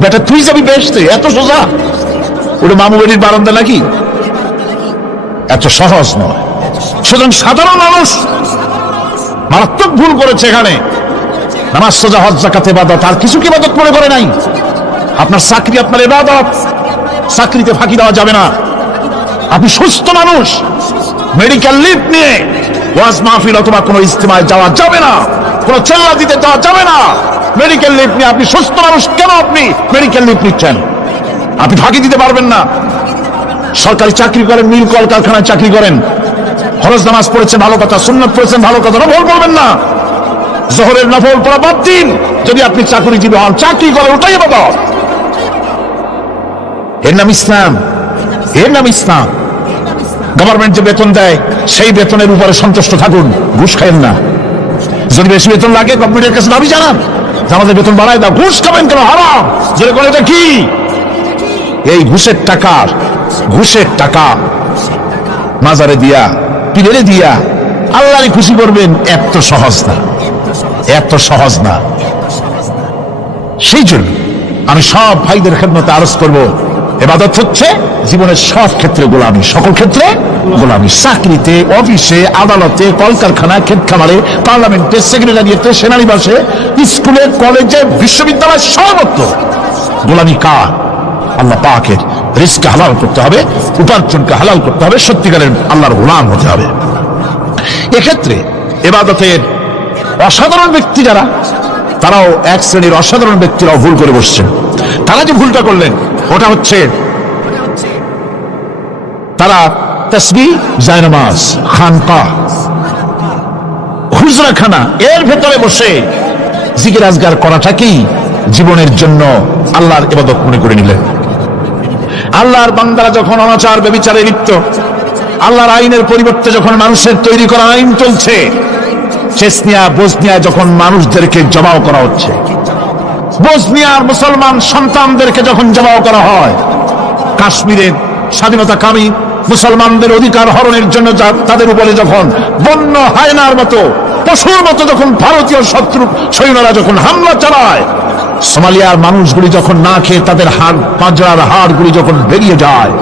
বেটা তুই যাবি বেহেশতে? এত সোজা? ওটা মামু বাড়ির বারান্দা নাকি? এত সহজ নয়। সুতরাং সাধারণ মানুষ মারাত্মক ভুল করেছে এখানে। নামাজ, রোজা, হজ, যাকাত ইবাদত, আর কিছু কি ইবাদত মনে করে নাই? আপনার চাকরি আপনার ইবাদত, চাকরিতে ফাঁকি দেওয়া যাবে না। আপনি সুস্থ মানুষ, মেডিকেল লিভ নিয়ে ওয়াজ মাহফিল অথবা কোনো ইজতিমায় যাওয়া যাবে না, কোনো চেল্লা দিতে যাওয়া যাবে না। মেডিকেল লিভ নিয়ে আপনি সুস্থ মানুষ, কেন আপনি মেডিকেল লিভ নিচ্ছেন? আপনি ফাঁকি দিতে পারবেন না। সরকারি চাকরি করেন, মিল কলকারখানায় চাকরি করেন, ফরজ নামাজ পড়েছেন ভালো কথা, সুন্নাত পড়েছেন ভালো কথা, নফল পড়বেন না। জোহরের নফল পড়া বাদ দিন। যদি আপনি চাকরিজীবী হন, চাকরি করেন, ওটাই ইবাদত। এর নাম ইসলাম, এর নাম ইসলাম। গভর্নমেন্ট যে বেতন দেয় সেই বেতনের উপরে সন্তুষ্ট থাকুন, ঘুষ খাবেন না। যদি বেশি বেতন লাগে গভর্নমেন্টের কাছে দাবি জানান যে আমাদের বেতন বাড়ায় দাও। ঘুষ খাবেন কেন? হারাম। যেটা করে এটা কি? এই ঘুষের টাকা মাজারে দিয়া, পীরেরে দিয়া আল্লাহরে খুশি করবেন, এত সহজ না, এত সহজ না। সেই জন্য আমি সব ভাইদের খেদমতে আরজ করব, ইবাদত হচ্ছে জীবনের সব ক্ষেত্রে গোলামি, সকল ক্ষেত্রে গোলামি। চাকরিতে, অফিসে, আদালতে, কলকারখানায়, ক্ষেত খামারে, পার্লামেন্টে, সেক্রেটারিয়েটে, সেনানিবাসে, স্কুলে, কলেজে, বিশ্ববিদ্যালয়ে, সর্বত্র গোলামি কার? আল্লাহ পাকের। রিজকে হালাল করতে হবে, উপার্জনকে হালাল করতে হবে, সত্যিকারের আল্লাহর গোলাম হতে হবে। এক্ষেত্রে ইবাদতের অসাধারণ ব্যক্তি যারা, তারাও এক শ্রেণীর অসাধারণ ব্যক্তিরাও ভুল করে বসছেন। তারা যে ভুলটা করলেন ওটা হচ্ছে তারা তাসবিহ, জায়নামাজ, খানকা, হুজরাখানা এর ভেতরে বসে জিকির আজগার করাটাকেই জীবনের জন্য আল্লাহর ইবাদত মনে করে নিলেন। আল্লাহর বান্দারা যখন অনাচার ব্যভিচারে লিপ্ত, আল্লাহর আইনের পরিবর্তে যখন মানুষের তৈরি করা আইন চলছে, চেচনিয়া বসনিয়া যখন মানুষদেরকে জবাও করা হচ্ছে, বসনিয়ার মুসলমান সন্তানদেরকে যখন জবাও করা হয়, কাশ্মীরের স্বাধীনতাকামী মুসলমানদের অধিকার হরণের জন্য তাদের উপরে যখন বন্য হায়নার মতো, পশুর মতো যখন ভারতীয় শত্রু সৈন্যরা যখন হামলা চালায়, সোমালিয়ার মানুষগুলি যখন না খেয়ে তাদের হাড়, পাঁজরার হাড়গুলি যখন বেরিয়ে যায়,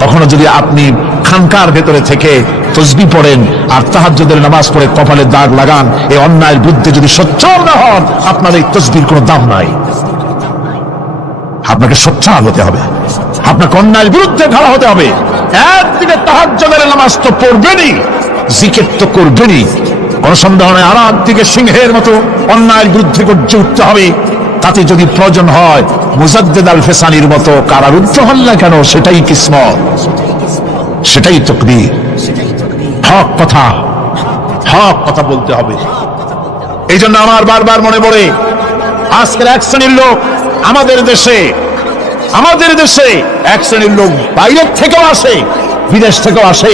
তখনও যদি আপনি খানকার ভেতরে থেকে তসবিহ পড়েন আর তাহাজ্জুদের নামাজ পড়ে কপালে দাগ লাগান, এই অন্যায়ের বিরুদ্ধে যদি সোচ্চার না হন, আপনার এই তসবিহর কোনো দাম নাই। আপনাকে সোচ্চার হতে হবে, আপনাকে অন্যায়ের বিরুদ্ধে ঢালা হতে হবে। একদিকে তাহাজ্জুদের নামাজ তো পড়বেনই, জিকির তো করবেনই, কোনো সন্দেহ নেই। আর একদিকে সিংহের মতো অন্যায়ের বিরুদ্ধে গর্জে উঠতে হবে। তাতে যদি প্রয়োজন হয় মুজাদ্দেদ আল ফেসানির মতো কারারুদ্ধ হন না কেন, সেটাই কিসমত, সেটাই তাকদীর। হক কথা বলতে হবে। এই জন্য আমার বারবার মনে পড়ে আজকের এক শ্রেণীর লোক আমাদের দেশে এক শ্রেণীর লোক বাইরের থেকেও আসে, বিদেশ থেকেও আসে,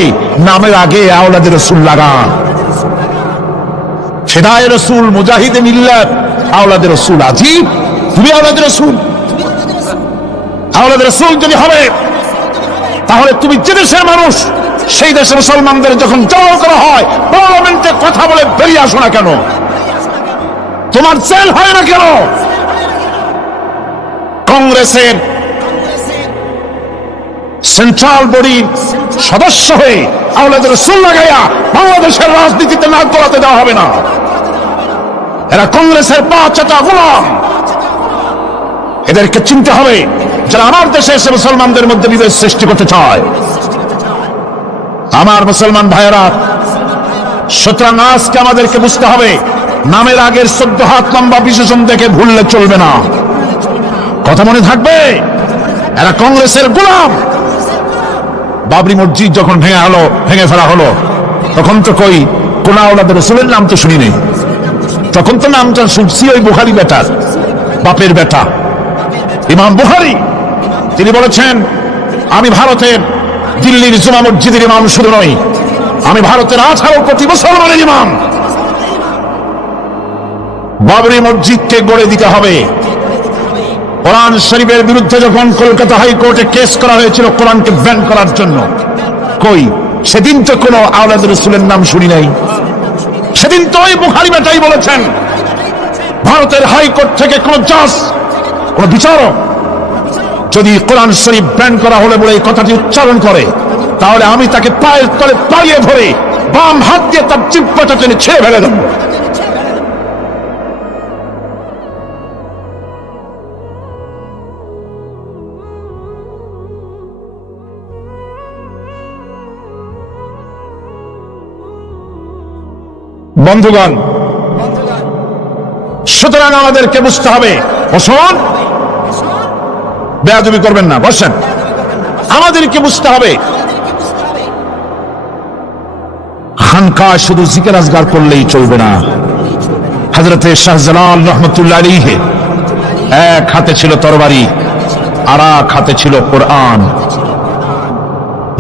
নামের আগে আওলাদে রাসূল লাগান। ফিদায়ে রাসূল, মুজাহিদে মিল্লাত, আওলাদে রাসূল। আজীব, তুমি আওলাদে রাসূল যদি হবে, তাহলে তুমি যে দেশের মানুষ, সেই দেশের মুসলমানদের যখন জবাই করা হয়, পার্লামেন্টে কথা বলে বেরিয়ে আসো না কেন? তোমার জেল হয় না কেন? কংগ্রেসের সেন্ট্রাল বডির সদস্য হয়ে আওলাদে রাসূল লাগাইয়া বাংলাদেশের রাজনীতিতে নাক গলাতে দেওয়া হবে না। এরা কংগ্রেসের পা চাটা গোলাম। এদেরকে চিনতে হবে, যারা আমার দেশে এসে মুসলমানদের মধ্যে বিভেদ সৃষ্টি করতে চায়। আমার মুসলমান ভাইয়েরা, সুতরাং আজকে আমাদেরকে বুঝতে হবে, নামের আগের 14 হাত লম্বা বিশেষণ দেখে ভুললে চলবে না। কথা মনে থাকবে, এরা কংগ্রেসের গোলাম। বাবরি মসজিদ যখন ভেঙে ফেলা হলো, তখন তো কোন আওলাদে রাসূলের নাম তো শুনি নেই। তখন তো নামটা শুনছি ওই বুখারী বেটার, বাপের বেটা ইমাম বুখারী। তিনি বলেছেন, আমি ভারতের দিল্লির জুমা মসজিদের ইমাম শুধু নই, আমি ভারতের 18 কোটি মুসলমানের ইমাম। বাবরি মসজিদকে গড়ে দিতে হবে। কোরআন শরীফের বিরুদ্ধে যখন কলকাতা হাইকোর্টে কেস করা হয়েছিল কোরআনকে ব্যান করার জন্য, সেদিন তো কোনো আওলাদ রাসূলের নাম শুনি নাই। সেদিন তো ওই বুখারী বেটাই বলেছেন, ভারতের হাইকোর্ট থেকে কোন জাজ, কোন বিচারক যদি কোরআন শরীফ ব্যান করা হলে বলে এই কথাটি উচ্চারণ করে, তাহলে আমি তাকে পায়ের তলে পাড়িয়ে ধরে বাম হাত দিয়ে তার জিহ্বাটা টেনে ছেড়ে ফেলে দেব। বন্ধুগণ, সুতরাং আমাদেরকে বুঝতে হবে, বসুন, বেয়াদবি করবেন না, বসেন। আমাদেরকে বুঝতে হবে খানকা শুধু জিকির আজগার করলেই চলবে না। হযরতে শাহজালাল রহমতুল্লাহ আলাইহি এক হাতে ছিল তরবারি, আর এক হাতে ছিল কোরআন।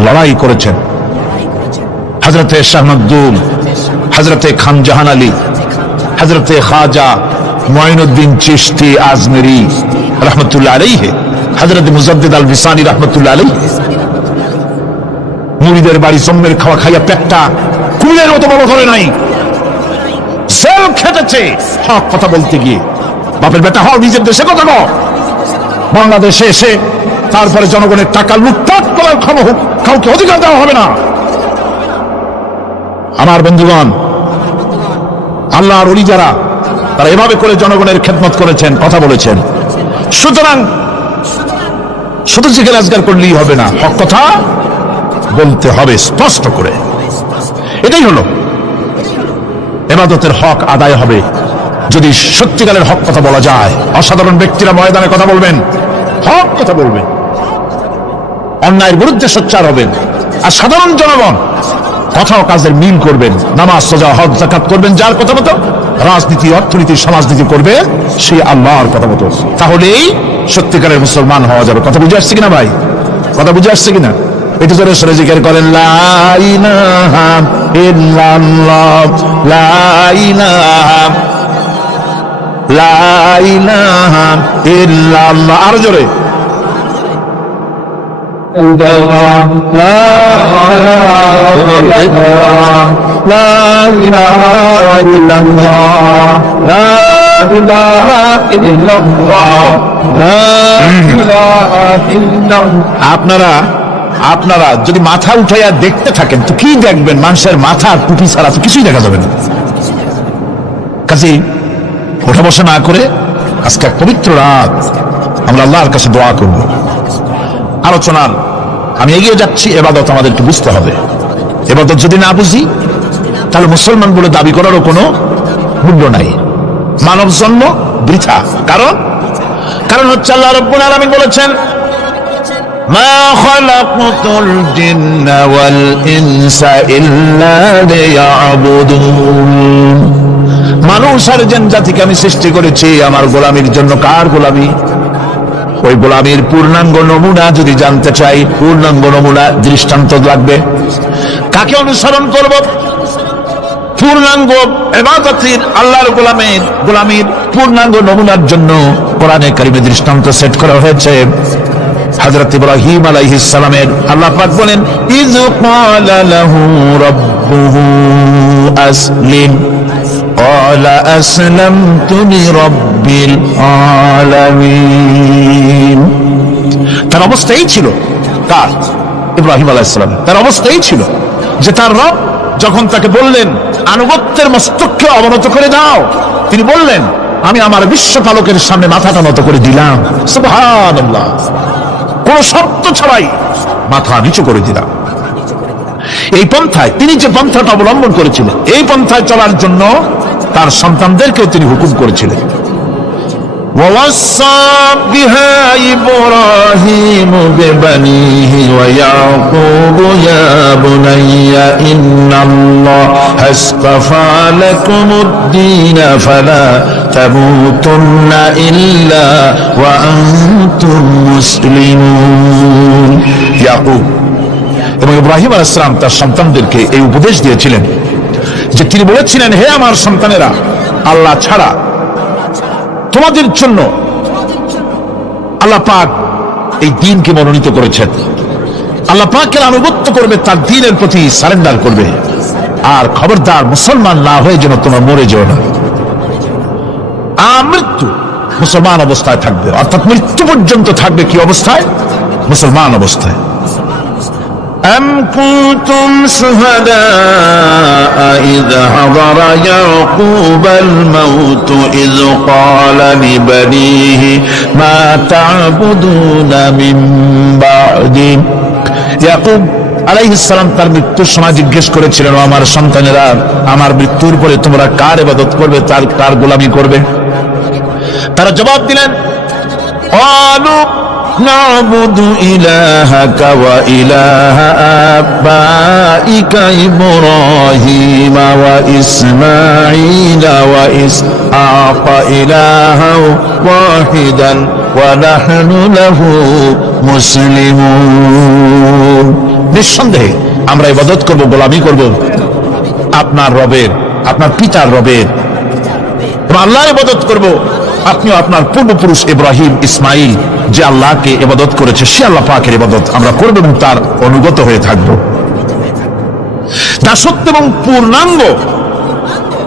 লড়াই করেছেন হযরতে শাহ মখদুম, হযরতে খান জাহান আলী, হযরতে খাজা মুঈনুদ্দিন চিশতি আজমেরি রহমতুল্লাহ আলাইহি, হযরতে মুজাদ্দিদ আল বিসানি রহমতুল্লাহ আলাইহি। মুরিদের বাড়ি জম্মের খাওয়া খাইয়া পেটটা কুমিরের মতো বড় করে নাই, জেল খেটেছে হক কথা বলতে গিয়ে। বাপের বেটা হও, নিজের দেশে কথা কও। বাংলাদেশে এসে তারপরে জনগণের টাকা লুটপাট করার কাউকে অধিকার দেওয়া হবে না। আমার বন্ধুগণ, আল্লাহর ওলি যারা, তারা এভাবে করে জনগণের খেদমত করেছেন, কথা বলেছেন। সুতরাং শুধু জিকির আজগার করলেই হবে না, হক কথা বলতে হবে স্পষ্ট করে। এটাই হলো ইবাদতের হক আদায় হবে যদি সত্যিকারের হক কথা বলা যায়। অসাধারণ ব্যক্তিরা ময়দানে কথা বলবেন, হক কথা বলবেন, অন্যায়ের বিরুদ্ধে সোচ্চার হবেন। আর সাধারণ জনগণ কথা ও কাজের মিল করবেন, নামাজ, রোজা, হজ, যাকাত করবেন যার কথা মতো, রাজনীতি, অর্থনীতি, সমাজনীতি করবে সেই আল্লাহর কথা মতো। তাহলেই সত্যিকারের মুসলমান হওয়া যাবে। কথা বুঝে আসছে কিনা ভাই? কথা বুঝে আসছে কিনা? একটু জোরে সরে জিকির করেন, লা ইলাহা ইল্লাল্লাহ, লা ইলাহা, লা ইলাহা ইল্লাল্লাহ। আরো জোরে, আপনারা যদি মাথা উঠাইয়া দেখতে থাকেন তো কি দেখবেন? মানুষের মাথা আর টুপি ছাড়া তো কিছুই দেখা যাবে না। কাজেই ওঠা বসা না করে আজকে এক পবিত্র রাত আমরা আল্লাহর কাছে দোয়া করব। আলোচনার আমি এগিয়ে যাচ্ছি। ইবাদত আমাদেরকে বুঝতে হবে। ইবাদত যদি না বুঝি তাহলে মুসলমান বলে দাবি করারও কোনো মূল্য নাই। মানব জন্ম বৃথা। কারণ হচ্ছে আল্লাহ রাব্বুল আলামিন বলেছেন, মা খালাকতুল জিন্না ওয়াল ইনসা ইল্লা লিয়াবুদুন। মানুষ আর জিন জাতিকে আমি সৃষ্টি করেছি আমার গোলামির জন্য। কার গোলামি? ওই গোলামির পূর্ণাঙ্গ নমুনা যদি জানতে চাই, পূর্ণাঙ্গ নমুনা দৃষ্টান্ত লাগবে। কাকে অনুসরণ করব? পূর্ণাঙ্গ ইবাদতের আল্লাহর গোলামির পূর্ণাঙ্গ নমুনার জন্য কোরআনে কারিমে দৃষ্টান্ত সেট করা হয়েছে। হযরত ইব্রাহিম আলাইহিস সালামের আল্লাহ পাক বলেন, ইয ক্বালা লাহু রাব্বুহু আসলিম ক্বালা আসলামতু লিরাব্বিল আলামিন। তার অবস্থা এই ছিল, কার? ইব্রাহিম আলাইহিস সালাম। তার অবস্থা এই ছিল যে তার রব যখন তাকে বললেন আনুগত্যের মস্তককে অবনত করে দাও, তিনি বললেন আমি আমার বিশ্বপালকের সামনে মাথাটা নত করে দিলাম। সুবহানাল্লাহ। কোন শর্ত ছাড়াই মাথা নিচু করে দিলাম। এই পন্থায় তিনি যে পন্থাটা অবলম্বন করেছিলেন, এই পন্থায় চলার জন্য তার সন্তানদেরকেও তিনি হুকুম করেছিলেন। ووصى بها إبراهيم ببنيه ويعقوب يا بني إن الله اصطفى لكم الدين فلا تموتن إلا وأنتم مسلمون। ইয়াকুব এবং ইব্রাহিম আলাইহিস সালাম তার সন্তানদেরকে এই উপদেশ দিয়েছিলেন যে তিনি বলেছিলেন, হে আমার সন্তানেরা, আল্লাহ ছাড়া তোমাদের জন্য আল্লাহ পাক এই দ্বীনকে মনোনীত করেছেন। আল্লাহ পাকের আনুগত্য করবে, তার দ্বীনের প্রতি সারেন্ডার করবে। আর খবরদার মুসলমান না হয়ে যেন তোমরা মরে যেও না। মৃত্যু মুসলমান অবস্থায় থাকবে, অর্থাৎ মৃত্যু পর্যন্ত থাকবে কি অবস্থায়? মুসলমান অবস্থায়। أم كنتم شهداء إذ حضر يعقوب الموت إذ قال لبنيه ما تعبدون من بعدي। ইয়াকুব আলাইহিস সালাম তার মৃত্যুর সময় জিজ্ঞেস করেছিলেন, ও আমার সন্তানেরা, আমার মৃত্যুর পরে তোমরা কার ইবাদত করবে, কার গোলামি করবে? তারা জবাব দিলেন, ক্বালু না'বুদু ইলাহাকা ওয়া ইলাহা আবাইকা ইব্রাহিম ওয়া ইসমাঈল ওয়া ইসহাক ইলাহাও ওয়াহিদান ওয়া নাহনু লাহু মুসলিমুন। নিঃসন্দেহে আমরা ইবাদত করব, গোলামি করব আপনার রবের, আপনার পিতার রবের, আল্লাহর ইবাদত করব। আপনিও আপনার পূর্বপুরুষ ইব্রাহিম ইসমাইল যে আল্লাহকে ইবাদত করেছে সে আল্লাহ পাকের ইবাদত আমরা করব এবং তার অনুগত হয়ে থাকব। দাসত্ব এবং পূর্ণাঙ্গ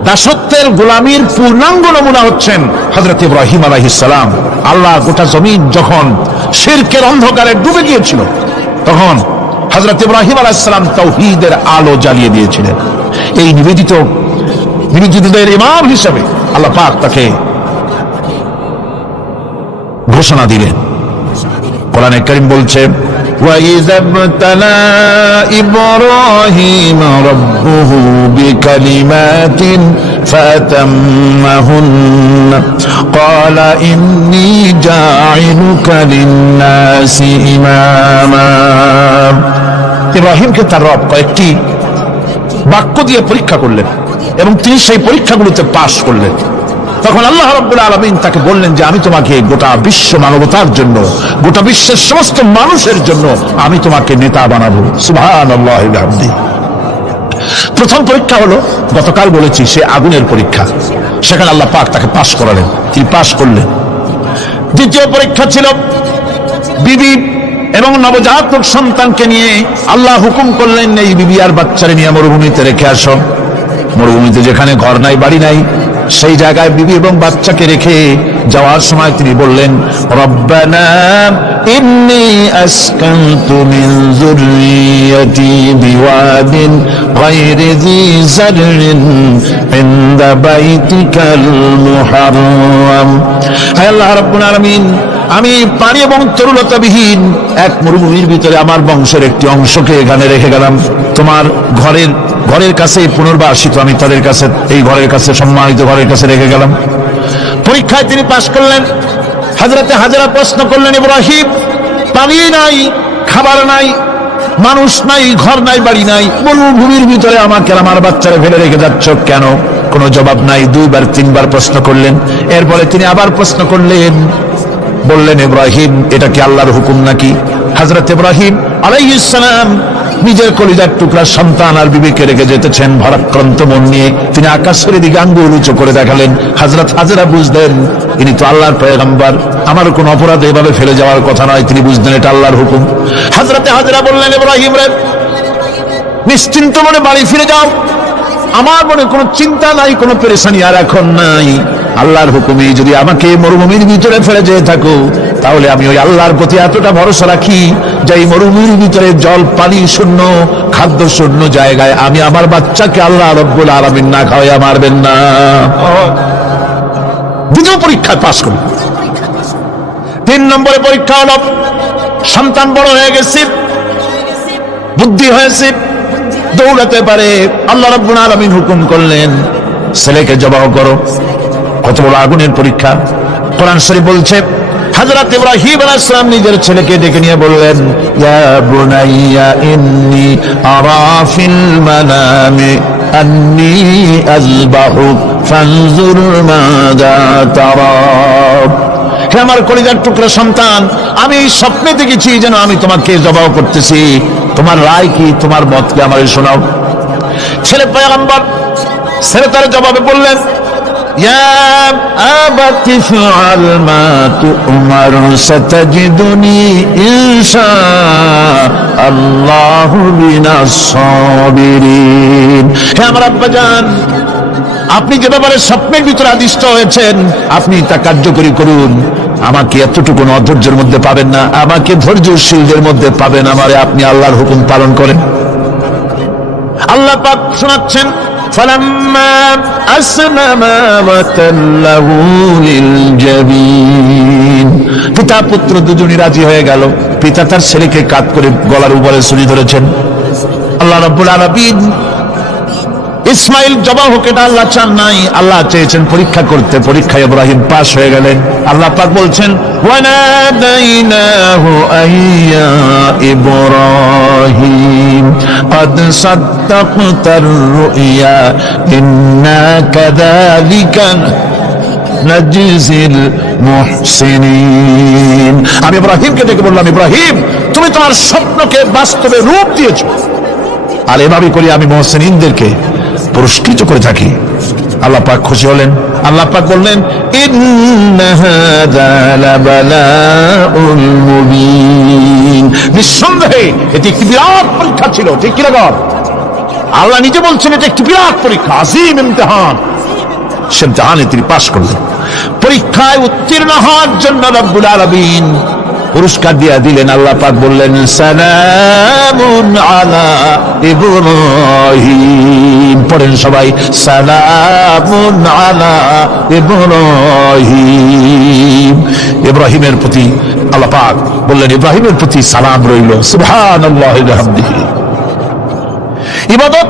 দাসত্বের গোলামীর পূর্ণাঙ্গ নমুনা হচ্ছেন হযরত ইব্রাহিম আলাইহিস সালাম। আল্লাহ গোটা জমিন যখন শিরকের অন্ধকারে ডুবে গিয়েছিল তখন হযরত ইব্রাহিম আলাইহিস সালাম তাওহীদের আলো জ্বালিয়ে দিয়েছিলেন। এই নিবেদিতদের ইমাম হিসেবে আল্লাহ পাক তাকে ঘোষণা দিলেন। কোরআনে কারীম বলছে, وَإِذَا ابْتَلَى إِبْرَاهِيمَ رَبُّهُ بِكَلِمَاتٍ فَأَتَمَّهُنَّ قَالَ إِنِّي جَاعِلُكَ لِلنَّاسِ إِمَامًا। ইব্রাহিমকে তার রব কয়েকটি বাক্য দিয়ে পরীক্ষা করলেন এবং তিনি সেই পরীক্ষাগুলোতে পাশ করলেন। তখন আল্লাহ রাব্বুল আলামিন তাকে বললেন যে আমি তোমাকে গোটা বিশ্ব মানবতার জন্য, গোটা বিশ্বের সমস্ত মানুষের জন্য আমি তোমাকে নেতা বানাবো। সুবহানাল্লাহি ওয়া বিহামদিহি। প্রথম পরীক্ষা হলো, গতকাল বলেছি, সে আগুনের পরীক্ষা। সেখানে আল্লাহ পাক তাকে পাশ করালেন, তিনি পাশ করলেন। দ্বিতীয় পরীক্ষা ছিল বিবি এবং নবজাতক সন্তানকে নিয়ে আল্লাহ হুকুম করলেন, এই বিবি আর বাচ্চারে নিয়ে মরুভূমিতে রেখে আসো। মরুভূমিতে যেখানে ঘর নাই, বাড়ি নাই, সেই জায়গায় বিবি এবং বাচ্চাকে রেখে যাওয়ার সময় তিনি বললেন, রব্বানা ইন্নী আসকানতু মিন যুররিয়্যাতি বিওয়াদিন গায়রি যী যারইন ইনদা বাইতিকাল মুহাররাম। হে আল্লাহ রাব্বুল আলামিন, আমি পানি এবং তরুলতাবিহীন এক মরুভূমির ভিতরে আমার বংশের একটি অংশকে এখানে রেখে গেলাম। তোমার ঘরের কাছে পুনর্বাসিত, আমি তাদের কাছে, এই ঘরের কাছে, সম্মানিত ঘরের কাছে রেখে গেলাম। পরীক্ষায় তিনি পাশ করলেন। হযরতে হাজেরা প্রশ্ন করলেন, ইব্রাহিম, পানি নাই, খাবার নাই, মানুষ নাই, ঘর নাই, বাড়ি নাই, মরুভূমির ভিতরে আমাকে আমার বাচ্চারা ফেলে রেখে যাচ্ছ কেন? কোনো জবাব নাই। দুইবার তিনবার প্রশ্ন করলেন। এরপরে তিনি আবার প্রশ্ন করলেন, বললেন, ইব্রাহিম, এটা কি আল্লাহর হুকুম নাকি? হযরত ইব্রাহিম আলাইহিস সালাম নিজের কলিজার টুকরা সন্তান আর বিবিকে রেখে যেতেছেন ভারাক্রান্ত মন নিয়ে। তিনি আকাশের দিকে আঙ্গুল উঁচু করে দেখালেন। হযরত হাজেরা বুঝলেন ইনি তো আল্লাহর পয়গম্বর, আমার কোন অপরাধ এভাবে ফেলে যাওয়ার কথা নয়। তিনি বুঝলেন এটা আল্লাহর হুকুম। হযরত হাজেরা বললেন, ইব্রাহিম রে, নিশ্চিন্ত মনে বাড়ি ফিরে যাও, আমার মনে কোনো চিন্তা নাই, কোনো পেরেশানি আর এখন নাই। আল্লাহর হুকুমে যদি আমাকে মরুভূমির ভিতরে ফেলে যেতে থাকো, তাহলে আমি ওই আল্লাহর প্রতি এতটা ভরসা রাখি যে এই মরুভূমির ভিতরে জল পানি শূন্য, খাদ্য শূন্য জায়গায় আমি আমার বাচ্চাকে আল্লাহ রাব্বুল আলামিন না খাওয়াইয়া মারবেন না। দ্বিতীয় পরীক্ষায় পাস করল। 3 নম্বরে পরীক্ষা হলো, সন্তান বড় হয়ে গেছে, বুদ্ধি হয়েছে, দৌড়াতে পারে। আল্লাহ রাব্বুল আলামিন হুকুম করলেন, ছেলেকে জবাহ করো। কত বড় আগুনের পরীক্ষা! কোরআন শরীফ বলছে, হযরত ইব্রাহিম আলাইহিস সালাম নিজের ছেলেকে ডেকে নিয়ে বললেন, ইয়া বুনাইয়া ইন্নী আরা ফিল মানামি আন্নী আযবাহুক ফানজুর মাযা তারা। হে আমার কলিজার টুকরা সন্তান, আমি স্বপ্নে দেখেছি যেন আমি তোমাকে জবাহ করতেছি। তোমার রায় কি, তোমার মত কি, আমাকে শোনাও। ছেলে পয়গম্বর, ছেলে তার জবাবে বললেন, ইয়া আবাতি ফাআল মা তু'মার সাতাজিদুনি ইনশাআল্লাহু মিনাস সাবিরিন। হে আমার আব্বাজান, আপনি যে ব্যাপারে স্বপ্নের ভিতরে আদিষ্ট হয়েছেন আপনি তা কার্যকরী করুন। আমাকে এতটুকু অধৈর্যের মধ্যে পাবেন না, আমাকে ধৈর্যশীলদের মধ্যে পাবেন। আমারে আপনি আল্লাহর হুকুম পালন করেন। আল্লাহ পাক শোনাচ্ছেন, ফালাম্মা আসলামা ওয়াতাল্লাহু লিলজাবিন। পিতা পুত্র দুজনই রাজি হয়ে গেল। পিতা তার ছেলেকে কাঁধ করে গলার উপরে ছুরি ধরেছেন। আল্লাহ রাব্বুল আলামিন ইসমাইল জবাহ কেটা আল্লাহ চান নাই, আল্লাহ চেয়েছেন পরীক্ষা করতে। পরীক্ষায় ইব্রাহিম পাস হয়ে গেলেন। আল্লাহ পাক বলছেন ওয়ানাদাইনাহু আইয়া ইব্রাহিম قد صدقت الرؤيا إنا كذلك نجزي المحسنين। আমি ইব্রাহিমকে ডেকে বললাম, ইব্রাহিম তুমি তোমার স্বপ্নকে বাস্তবে রূপ দিয়েছো, আর এভাবে করি আমি মুহসিনদেরকে পুরস্কৃত করে থাকি। আল্লাহ পাক খুশি হলেন। আল্লাহ পাক বললেন ইন্না হাযা লাবালাউল মুবিন, নিঃসন্দেহে এটি একটি বিরাট পরীক্ষা ছিল। ঠিক কি না? আল্লাহ নিজে বলছেন এটা একটি বিরাট পরীক্ষা, আযীম ইমতিহান। সে ইমতিহানে তিনি পাশ করলেন। পরীক্ষায় উত্তীর্ণ হওয়ার জন্য রব্বুল আলামিন পুরস্কার দিয়ে দিলেন। আল্লাহ পাক বললেন সালামুন আলা ইব্রাহিম। পড়েন সবাই, সালামুন আলা ইব্রাহিম। ইব্রাহিমের প্রতি আল্লাহ পাক বললেন ইব্রাহিমের প্রতি সালাম রইল। সুবহানাল্লাহি ওয়া বিহামদিহি। ইবাদত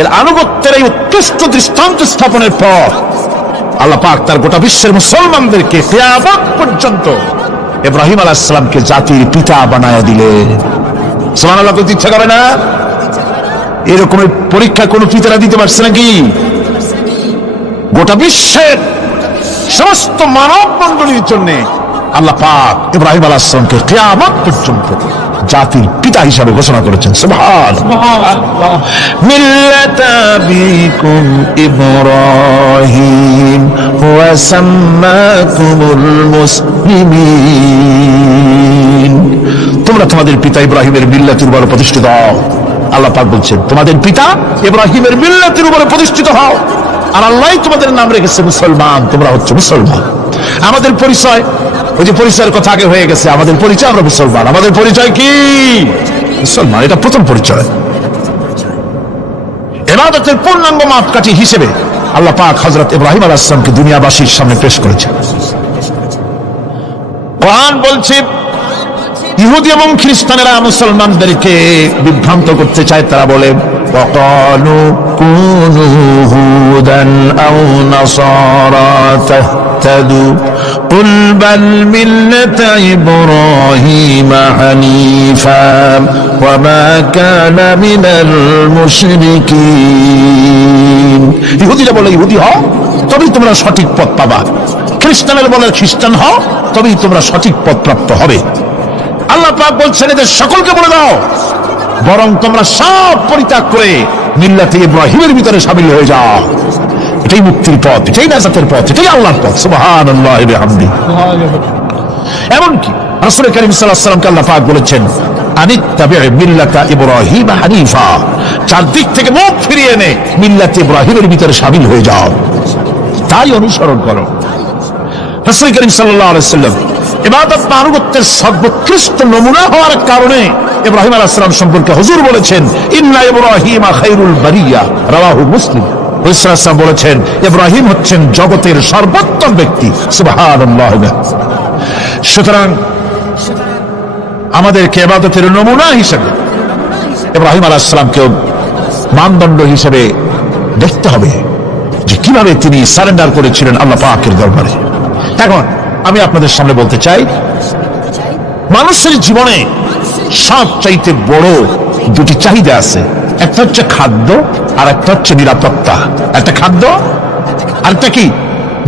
এর আনুগত্যের এই উৎকৃষ্ট দৃষ্টান্ত স্থাপনের পর আল্লাহ পাক তার গোটা বিশ্বের মুসলমানদেরকে কিয়ামত পর্যন্ত ইব্রাহিম আলাইহিস সালামকে জাতির পিতা বানায়া দিলেন। সুবহানাল্লাহ, করতে ইচ্ছা করে না? এরকম পরীক্ষা কোন পিতারা দিতে পারছে নাকি? গোটা বিশ্বের সমস্ত মানব মণ্ডলীর জন্য আল্লাহ পাক ইব্রাহিম আলাইহিস সালামকে কিয়ামত পর্যন্ত জাতির পিতা হিসাবে ঘোষণা করেছেন। সুবহানাল্লাহ। মিল্লাতা বিকুম ইব্রাহিম ওয়া সাম্মাকুমুল মুসলিমিন। তোমরা তোমাদের পিতা ইব্রাহিমের মিল্লাতের উপর প্রতিষ্ঠিত হও। আল্লাহ পাক বলছেন তোমাদের পিতা ইব্রাহিমের মিল্লাতের উপর প্রতিষ্ঠিত হও, আর আল্লাহ তোমাদের নাম রেখেছে মুসলমান। তোমরা হচ্ছে মুসলমান। আমাদের পরিচয়, ওই যে পরিচয়ের কথা আগে হয়ে গেছে, আমাদের পরিচয় আমরা মুসলমান। আমাদের পরিচয় কি? মুসলমান। এটা প্রথম পরিচয়। ইবাদতের পূর্ণাঙ্গ মাপকাঠি হিসেবে আল্লাহ পাক হযরত ইব্রাহিম আলাইহিস সালামকে দুনিয়াবাসীর সামনে পেশ করেছেন। কোরআন বলছে ইহুদি এবং খ্রিস্টানেরা মুসলমানদেরকে বিভ্রান্ত করতে চায়। তারা বলে ওয়াকালু কুনু হুদান আও নাসারা তাহতাদু কুল বাল মিল্লাতা ইব্রাহিম হানিফা ওয়া মা কানা মিনাল মুশরিকিন। ইহুদিরা বলে ইহুদি হও তবেই তোমরা সঠিক পথ পাবা, খ্রিস্টানেরা বলে খ্রিস্টান হও তবেই তোমরা সঠিক পথ প্রাপ্ত হবে। আল্লাহ পাক বলছেন এদের সকলকে বলে দাও বরং তোমরা সব পরিত্যাগ করে মিল্লাতে ইব্রাহিমের ভিতরে শামিল হয়ে যাও। এটাই মুক্তির পথ, এটাই নাজাতের পথ, এটাই আল্লাহর পথ। সুবহানাল্লাহি ওয়া বিহামদিহি। এমনকি রাসূল কারীম সাল্লাল্লাহু আলাইহি ওয়াসাল্লামকে আল্লাহ পাক বলেছেন আনিত্তাবি' মিল্লাতা ইব্রাহিম হানিফা, চারদিক থেকে মুখ ফিরিয়ে এনে মিল্লাতে ইব্রাহিমের ভিতরে শামিল হয়ে যাও, তাই অনুসরণ করো। রাসূল কারীম সাল্লাল্লাহু আলাইহি ওয়াসাল্লাম ইবাদত বা আনুগত্যের সর্বোৎকৃষ্ট নমুনা হওয়ার কারণে ইব্রাহিম আলাইহিস সালাম সম্পর্কে হুজুর বলেছেন ইন্না ইব্রাহিমা খায়রুল বারিয়া, রাওয়াহু মুসলিম। রাসূল বলেছেন ইব্রাহিম হচ্ছেন জগতের সর্বোত্তম ব্যক্তি। সুবহানাল্লাহ। সুতরাং আমাদেরকে ইবাদতের নমুনা হিসেবে ইব্রাহিম আলাইহিস সালামকে মানদণ্ড হিসেবে দেখতে হবে যে কিভাবে তিনি সারেন্ডার করেছিলেন আল্লাহ পাকের দরবারে। এখন আমি আপনাদের সামনে বলতে চাই মানুষের জীবনে সবচাইতে বড় দুটি চাহিদা আছে, একটা হচ্ছে খাদ্য আর একটা হচ্ছে নিরাপত্তা। একটা খাদ্য আর একটা কি?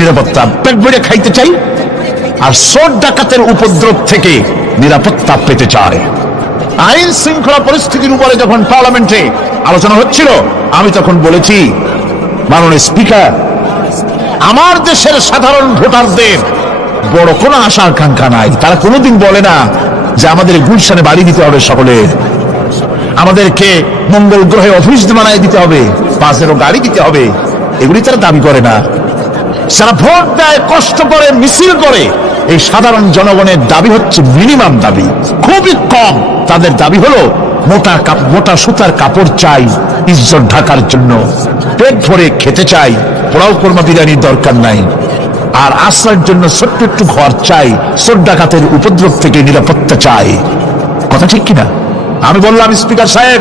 নিরাপত্তা। পেট ভরে খাইতে চাই আর চোর ডাকাতের উপদ্রব থেকে নিরাপত্তা পেতে চায়। আইন শৃঙ্খলা পরিস্থিতির উপরে যখন পার্লামেন্টে আলোচনা হচ্ছিল আমি তখন বলেছি মাননীয় স্পিকার, আমার দেশের সাধারণ ভোটারদের বড় কোনো আশা আকাঙ্ক্ষা নাই। তারা কোনোদিন বলে না যে আমাদের গুলশানে বাড়ি দিতে হবে, সকলের আমাদেরকে মঙ্গল গ্রহে অফিস বানায় দিতে হবে, বাসেরও গাড়ি দিতে হবে, এগুলি তারা দাবি করে না। সারা ভোট দেয়, কষ্ট করে, মিছিল করে। এই সাধারণ জনগণের দাবি হচ্ছে মিনিমাম দাবি, খুবই কম। তাদের দাবি হলো মোটা সুতার কাপড় চাই ইজ্জত ঢাকার জন্য, পেট ভরে খেতে চাই, পোলাও কোরমা বিরিয়ানির দরকার নাই, আর আশ্রয়ের জন্য ছোট্ট একটু ঘর চাই, চোর ডাকাতের উপদ্রব থেকে নিরাপত্তা চাই। কথা ঠিক কিনা? আমি বললাম স্পিকার সাহেব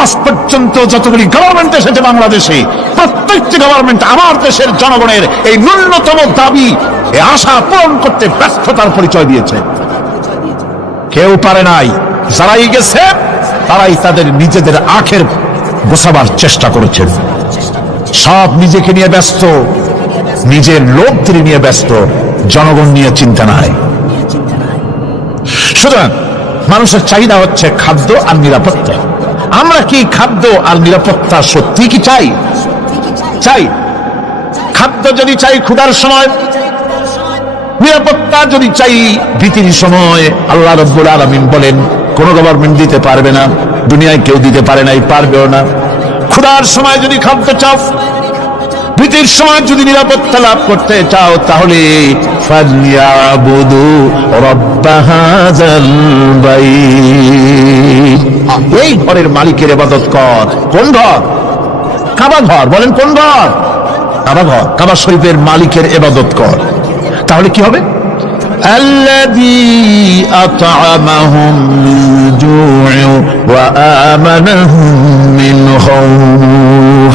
আজ পর্যন্ত যতগুলি গভর্নমেন্ট এসেছে বাংলাদেশে, প্রত্যেকটি গভর্নমেন্ট আমার দেশের জনগণের এই ন্যূনতম দাবি, এই আশা পূরণ করতে ব্যর্থতার পরিচয় দিয়েছে। কেউ পারে নাই। যারাই গেছে তারাই তাদের নিজেদের আখের গোছাবার চেষ্টা করেছেন। সব নিজেকে নিয়ে ব্যস্ত, নিজের লোকদের নিয়ে ব্যস্ত, জনগণ নিয়ে চিন্তা নাই। সুতরাং মানুষের চাহিদা হচ্ছে খাদ্য আর নিরাপত্তা। আমরা কি খাদ্য আর নিরাপত্তা সত্যি কি চাই? চাই। খাদ্য যদি চাই ক্ষুধার সময়, নিরাপত্তা যদি চাই ভীতির সময়, আল্লাহ রাব্বুল আলামিন বলেন কোন গভর্নমেন্ট দিতে পারবে না, দুনিয়ায় কেউ দিতে পারে নাই, পারবেও না। ক্ষুধার সময় যদি খাদ্য চাও, ভীতির সময় যদি নিরাপত্তা লাভ করতে চাও, তাহলে ফালিয়াবুদু রাব্ব হাযাল বাইত, এই ঘরের মালিকের ইবাদত কর। কোন ঘর? কাবা ঘর। বলেন কোন ঘর? কাবা ঘর। কাবা শরীফের মালিকের ইবাদত কর। তাহলে কি হবে? আল্লাযী আত'আমাহুম মিন জু'ইন ওয়া আমানাহুম মিন খাউফ,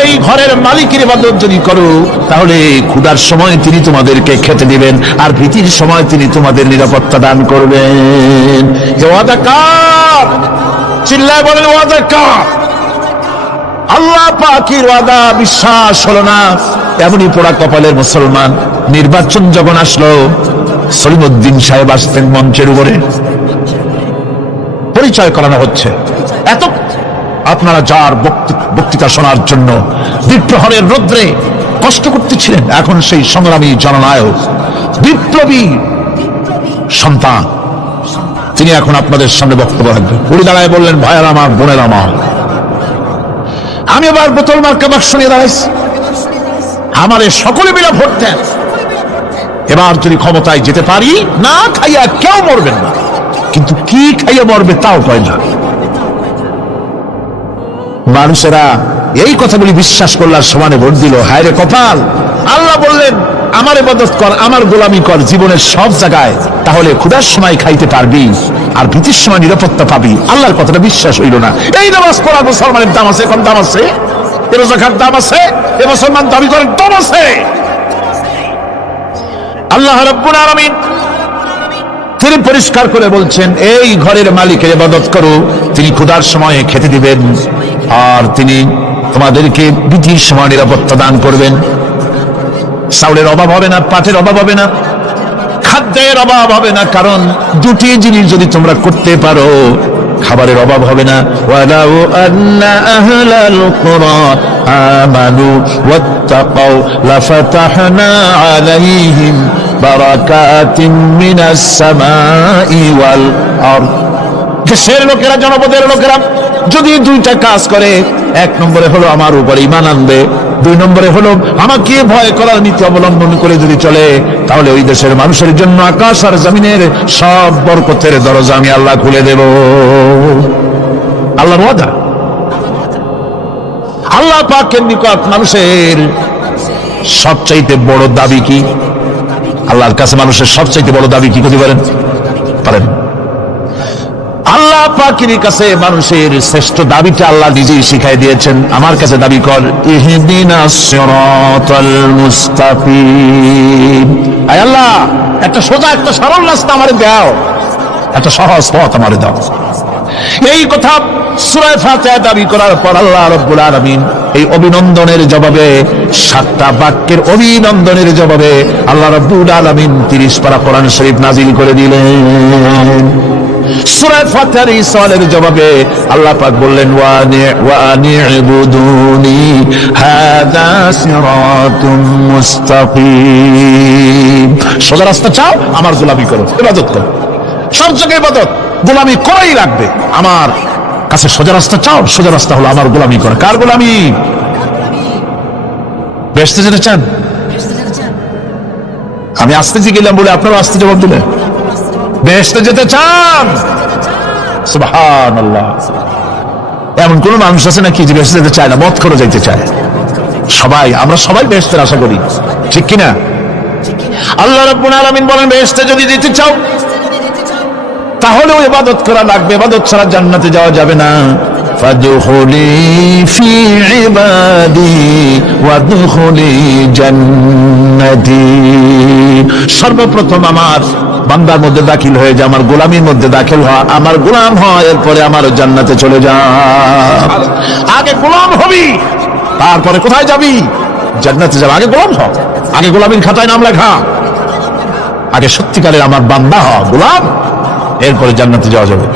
এই ঘরের মালিকের ইবাদত যদি করো তাহলে ক্ষুধার সময় তিনি তোমাদেরকে খেতে দিবেন, আর ভীতির সময় তিনি তোমাদের নিরাপত্তা দান করবেন। এ ওয়াদা কার? চিল্লায় বলেন ওয়াদা কার? আল্লাহ পাকের ওয়াদা বিশ্বাস হলো না, এমনই পোড়া কপালের মুসলমান। নির্বাচন যখন আসলো, সলিমউদ্দিন সাহেব আসতেন মঞ্চের উপরে, পরিচয় করানো হচ্ছে। এত আপনারা যার বক্তৃতা শোনার জন্য বিপ্রহরের রৌদ্রে কষ্ট করতেছিলেন, এখন সেই সংগ্রামী জননায়ক, বিপ্লবী সন্তান, তিনি এখন আপনাদের সামনে বক্তব্য রাখবেন। উনি দাঁড়ায় বললেন, ভাইয়ের আমার, বোনের আমার, আমি এবার বোতল মার্কা বাক্স নিয়ে দাঁড়াইছি, আমারে সকলে মিলে ভোট দেন। এবার যদি ক্ষমতায় যেতে পারি, না খাইয়া কেউ মরবেন না, কিন্তু কি খাইয়া মরবে তাও কয় না। মানুষেরা এই কথাগুলি বিশ্বাস করলার সমানে ভোট দিল। হায় রে কপাল! আল্লাহ বললেন আমার ইবাদত কর, আমার গোলামি কর জীবনের সব জায়গায়, তাহলে ক্ষুধার সময় খাইতে পারবি আর ভীতির সময় নিরাপত্তা পাবি। আল্লাহর কথাটা বিশ্বাস হইল না। এই নামাজ পড়া মুসলমানের দাম আছে, কম দাম আছে? এ রোজা খাওয়ার দাম আছে? এ মুসলমান দাবি করেন দাম আছে? আল্লাহ রাব্বুল আলামিন তিনি পরিষ্কার করে বলছেন, এই ঘরের মালিকের ইবাদত করো, তিনি ক্ষুধার সময়ে খেতে দিবেন, আর তিনি তোমাদেরকে ভীতির সময় নিরাপত্তা দান করবেন। চাউলের অভাব হবে না, পাটের অভাব হবে না, খাদ্যের অভাব হবে না, কারণ দুটি জিনিস যদি তোমরা করতে পারো, খাবারের অভাব হবে না। ওয়ালাউ আন্না আহলাল কুরা আমানু ওয়াত্তাকাউ লাফাতাহনা আলাইহিম বারাকাতিন মিনাস সামাই ওয়াল আরদ, দেশের লোকেরা, জনপদের লোকেরা যদি দুইটা কাজ করে, এক নম্বরে হলো আমার উপর ঈমান আনবে, দুই নম্বরে হলো আমাকে ভয় করার নীতি অবলম্বন করে যদি চলে, তাহলে ওই দেশের মানুষের জন্য আকাশ আর জমিনের সব বরকতের দরজা আমি আল্লাহ খুলে দেব। আল্লাহর ওয়াদা। আল্লাহ পাকের নিকট মানুষের সবচাইতে বড় দাবি কি? আল্লাহর কাছে মানুষের সবচাইতে বড় দাবি কি করতে পারেন? আল্লাহ পাকের কাছে মানুষের শ্রেষ্ঠ দাবিটা আল্লাহ নিজেই শিখাই দিয়েছেন। আমার কাছে দাবি কর, ইহদিনাস সিরাতাল মুস্তাকিম, আয় আল্লাহ একটা সোজা, একটা সরল রাস্তা আমারে দাও, একটা সহজ পথ আমারে দাও। এই কথা সূরা ফাতিহা দাবি করার পর আল্লাহ রাব্বুল আলামিন এই অভিনন্দনের জবাবে, 7টা বাক্যের অভিনন্দনের জবাবে আল্লাহ রাব্বুল আলামিন 30 পারা কোরআন শরীফ নাজিল করে দিলেন। সূরা ফাতিহার এই সওয়ালের জবাবে আল্লাহ পাক বললেন, ওয়া আনি'বুদুনি হাযা সিরাতুম মুস্তাকিম, সোজা রাস্তা চাও, আমার গোলামি করো, ইবাদত করো, সব জায়গায় ইবাদত গোলামি করাই লাগবে। আমার কাছে সোজা রাস্তা চাও, সোজা রাস্তা হলো আমার গোলামি করা। কার গোলামি? বেহেশতে যেতে চান? আমি আসতে গেলাম বলে আপনারা আসতে জবাব দিলেন। বেহেশতে যেতে চান? সুবহানাল্লাহ। এমন কোন মানুষ আছে নাকি যে বেহেশতে যেতে চায় না? মত করে যাইতে চায় সবাই। আমরা সবাই বেহেশতের আশা করি, ঠিক কিনা? আল্লাহ রাব্বুল আলামিন বলেন, বেহেশতে যদি যেতে চাও তাহলেও ইবাদত করা লাগবে, ইবাদত ছাড়া জান্নাতে যাওয়া যাবে না। ফাদখুলি ফি ইবাদি ওয়াদখুলি জান্নাতি। সর্বপ্রথম আমার বান্দার মধ্যে দাখিল হয়ে যা, আমার গোলামীর মধ্যে দাখিল হয়, আমার গোলাম হয়, এরপরে আমার জান্নাতে চলে যা। আগে গোলাম হবি, তারপরে কোথায় যাবি? জান্নাতে যাবে। আগে গোলাম হ, আগে গোলামীর খাতায় নাম লেখা, আগে সত্যিকারের আমার বান্দা হ, গোলাম, এরপরে জান্নাতে যাওয়া যাবে।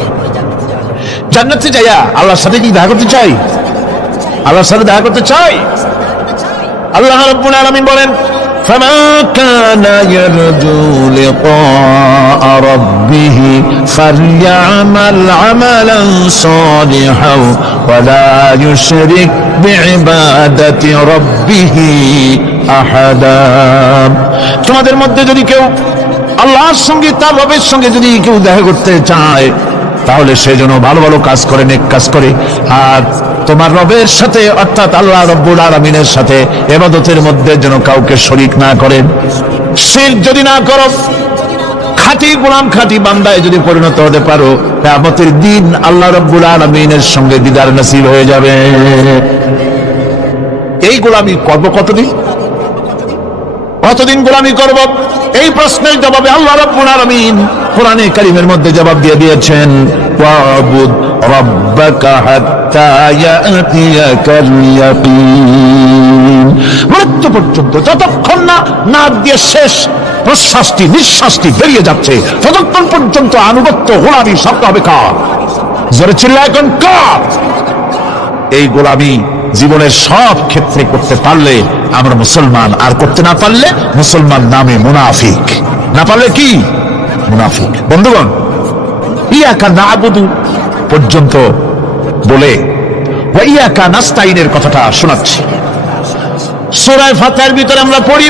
জান্নাতে যাইয়া আল্লাহর সাথে কি দেখা করতে চাই? আল্লাহর সাথে দেখা করতে চাই। আল্লাহ রাব্বুল আলামিন বলেন, فمن كان يرجو لقاء ربه فليعمل عملا صالحا ولا يشرك بعبادة ربه أحدا। তোমাদের মধ্যে যদি কেউ আল্লাহর সঙ্গে, তার রবের সঙ্গে যদি কেউ দেখা করতে চায়, তাহলে সে যেন ভালো ভালো কাজ করে, নেক কাজ করে, আর তোমার রবের সাথে অর্থাৎ আল্লাহ রাব্বুল আলামিনের সাথে ইবাদতের মধ্যে যেন কাউকে শরীক না করেন। শিরক যদি না করো, খাঁটি গোলাম, খাঁটি বান্দায় যদি পরিণত হতে পারো, কিয়ামতের দিন আল্লাহ রাব্বুল আলামিনের সঙ্গে দিদার নসিব হয়ে যাবে। এই গোলামি করব কতদিন? কতদিন গোলামি করব? এই প্রশ্নের জবাবে আল্লাহ রাব্বুল আলামিন কোরআনে কারীমের মধ্যে জবাব দিয়ে দিয়েছেন, ওয়াবুদ রাব্বাকা হাত্তা ইয়াতিয়াকাল ইয়াকিন। মৃত্যু পর্যন্ত, যতক্ষণ না নাক দিয়ে শেষ প্রশ্বাসটি, নিঃশ্বাসটি বেরিয়ে যাচ্ছে, ততক্ষণ পর্যন্ত আনুগত্য, গোলামি শব্দ হবে কার? জোরে চিল্লায় কোন কার? এই গোলামি জীবনের সব ক্ষেত্রে করতে পারলে আমরা মুসলমান, আর করতে না পারলে মুসলমান নামে মুনাফিক। না পারলে কি? মুনাফিক। বন্ধুগণ, ইয়াকা না'বুদু পর্যন্ত বলে ওয়া ইয়াকা নাস্তাইনের কথাটা শোনাচ্ছি। সূরা ফাতিহার ভিতরে আমরা পড়ি,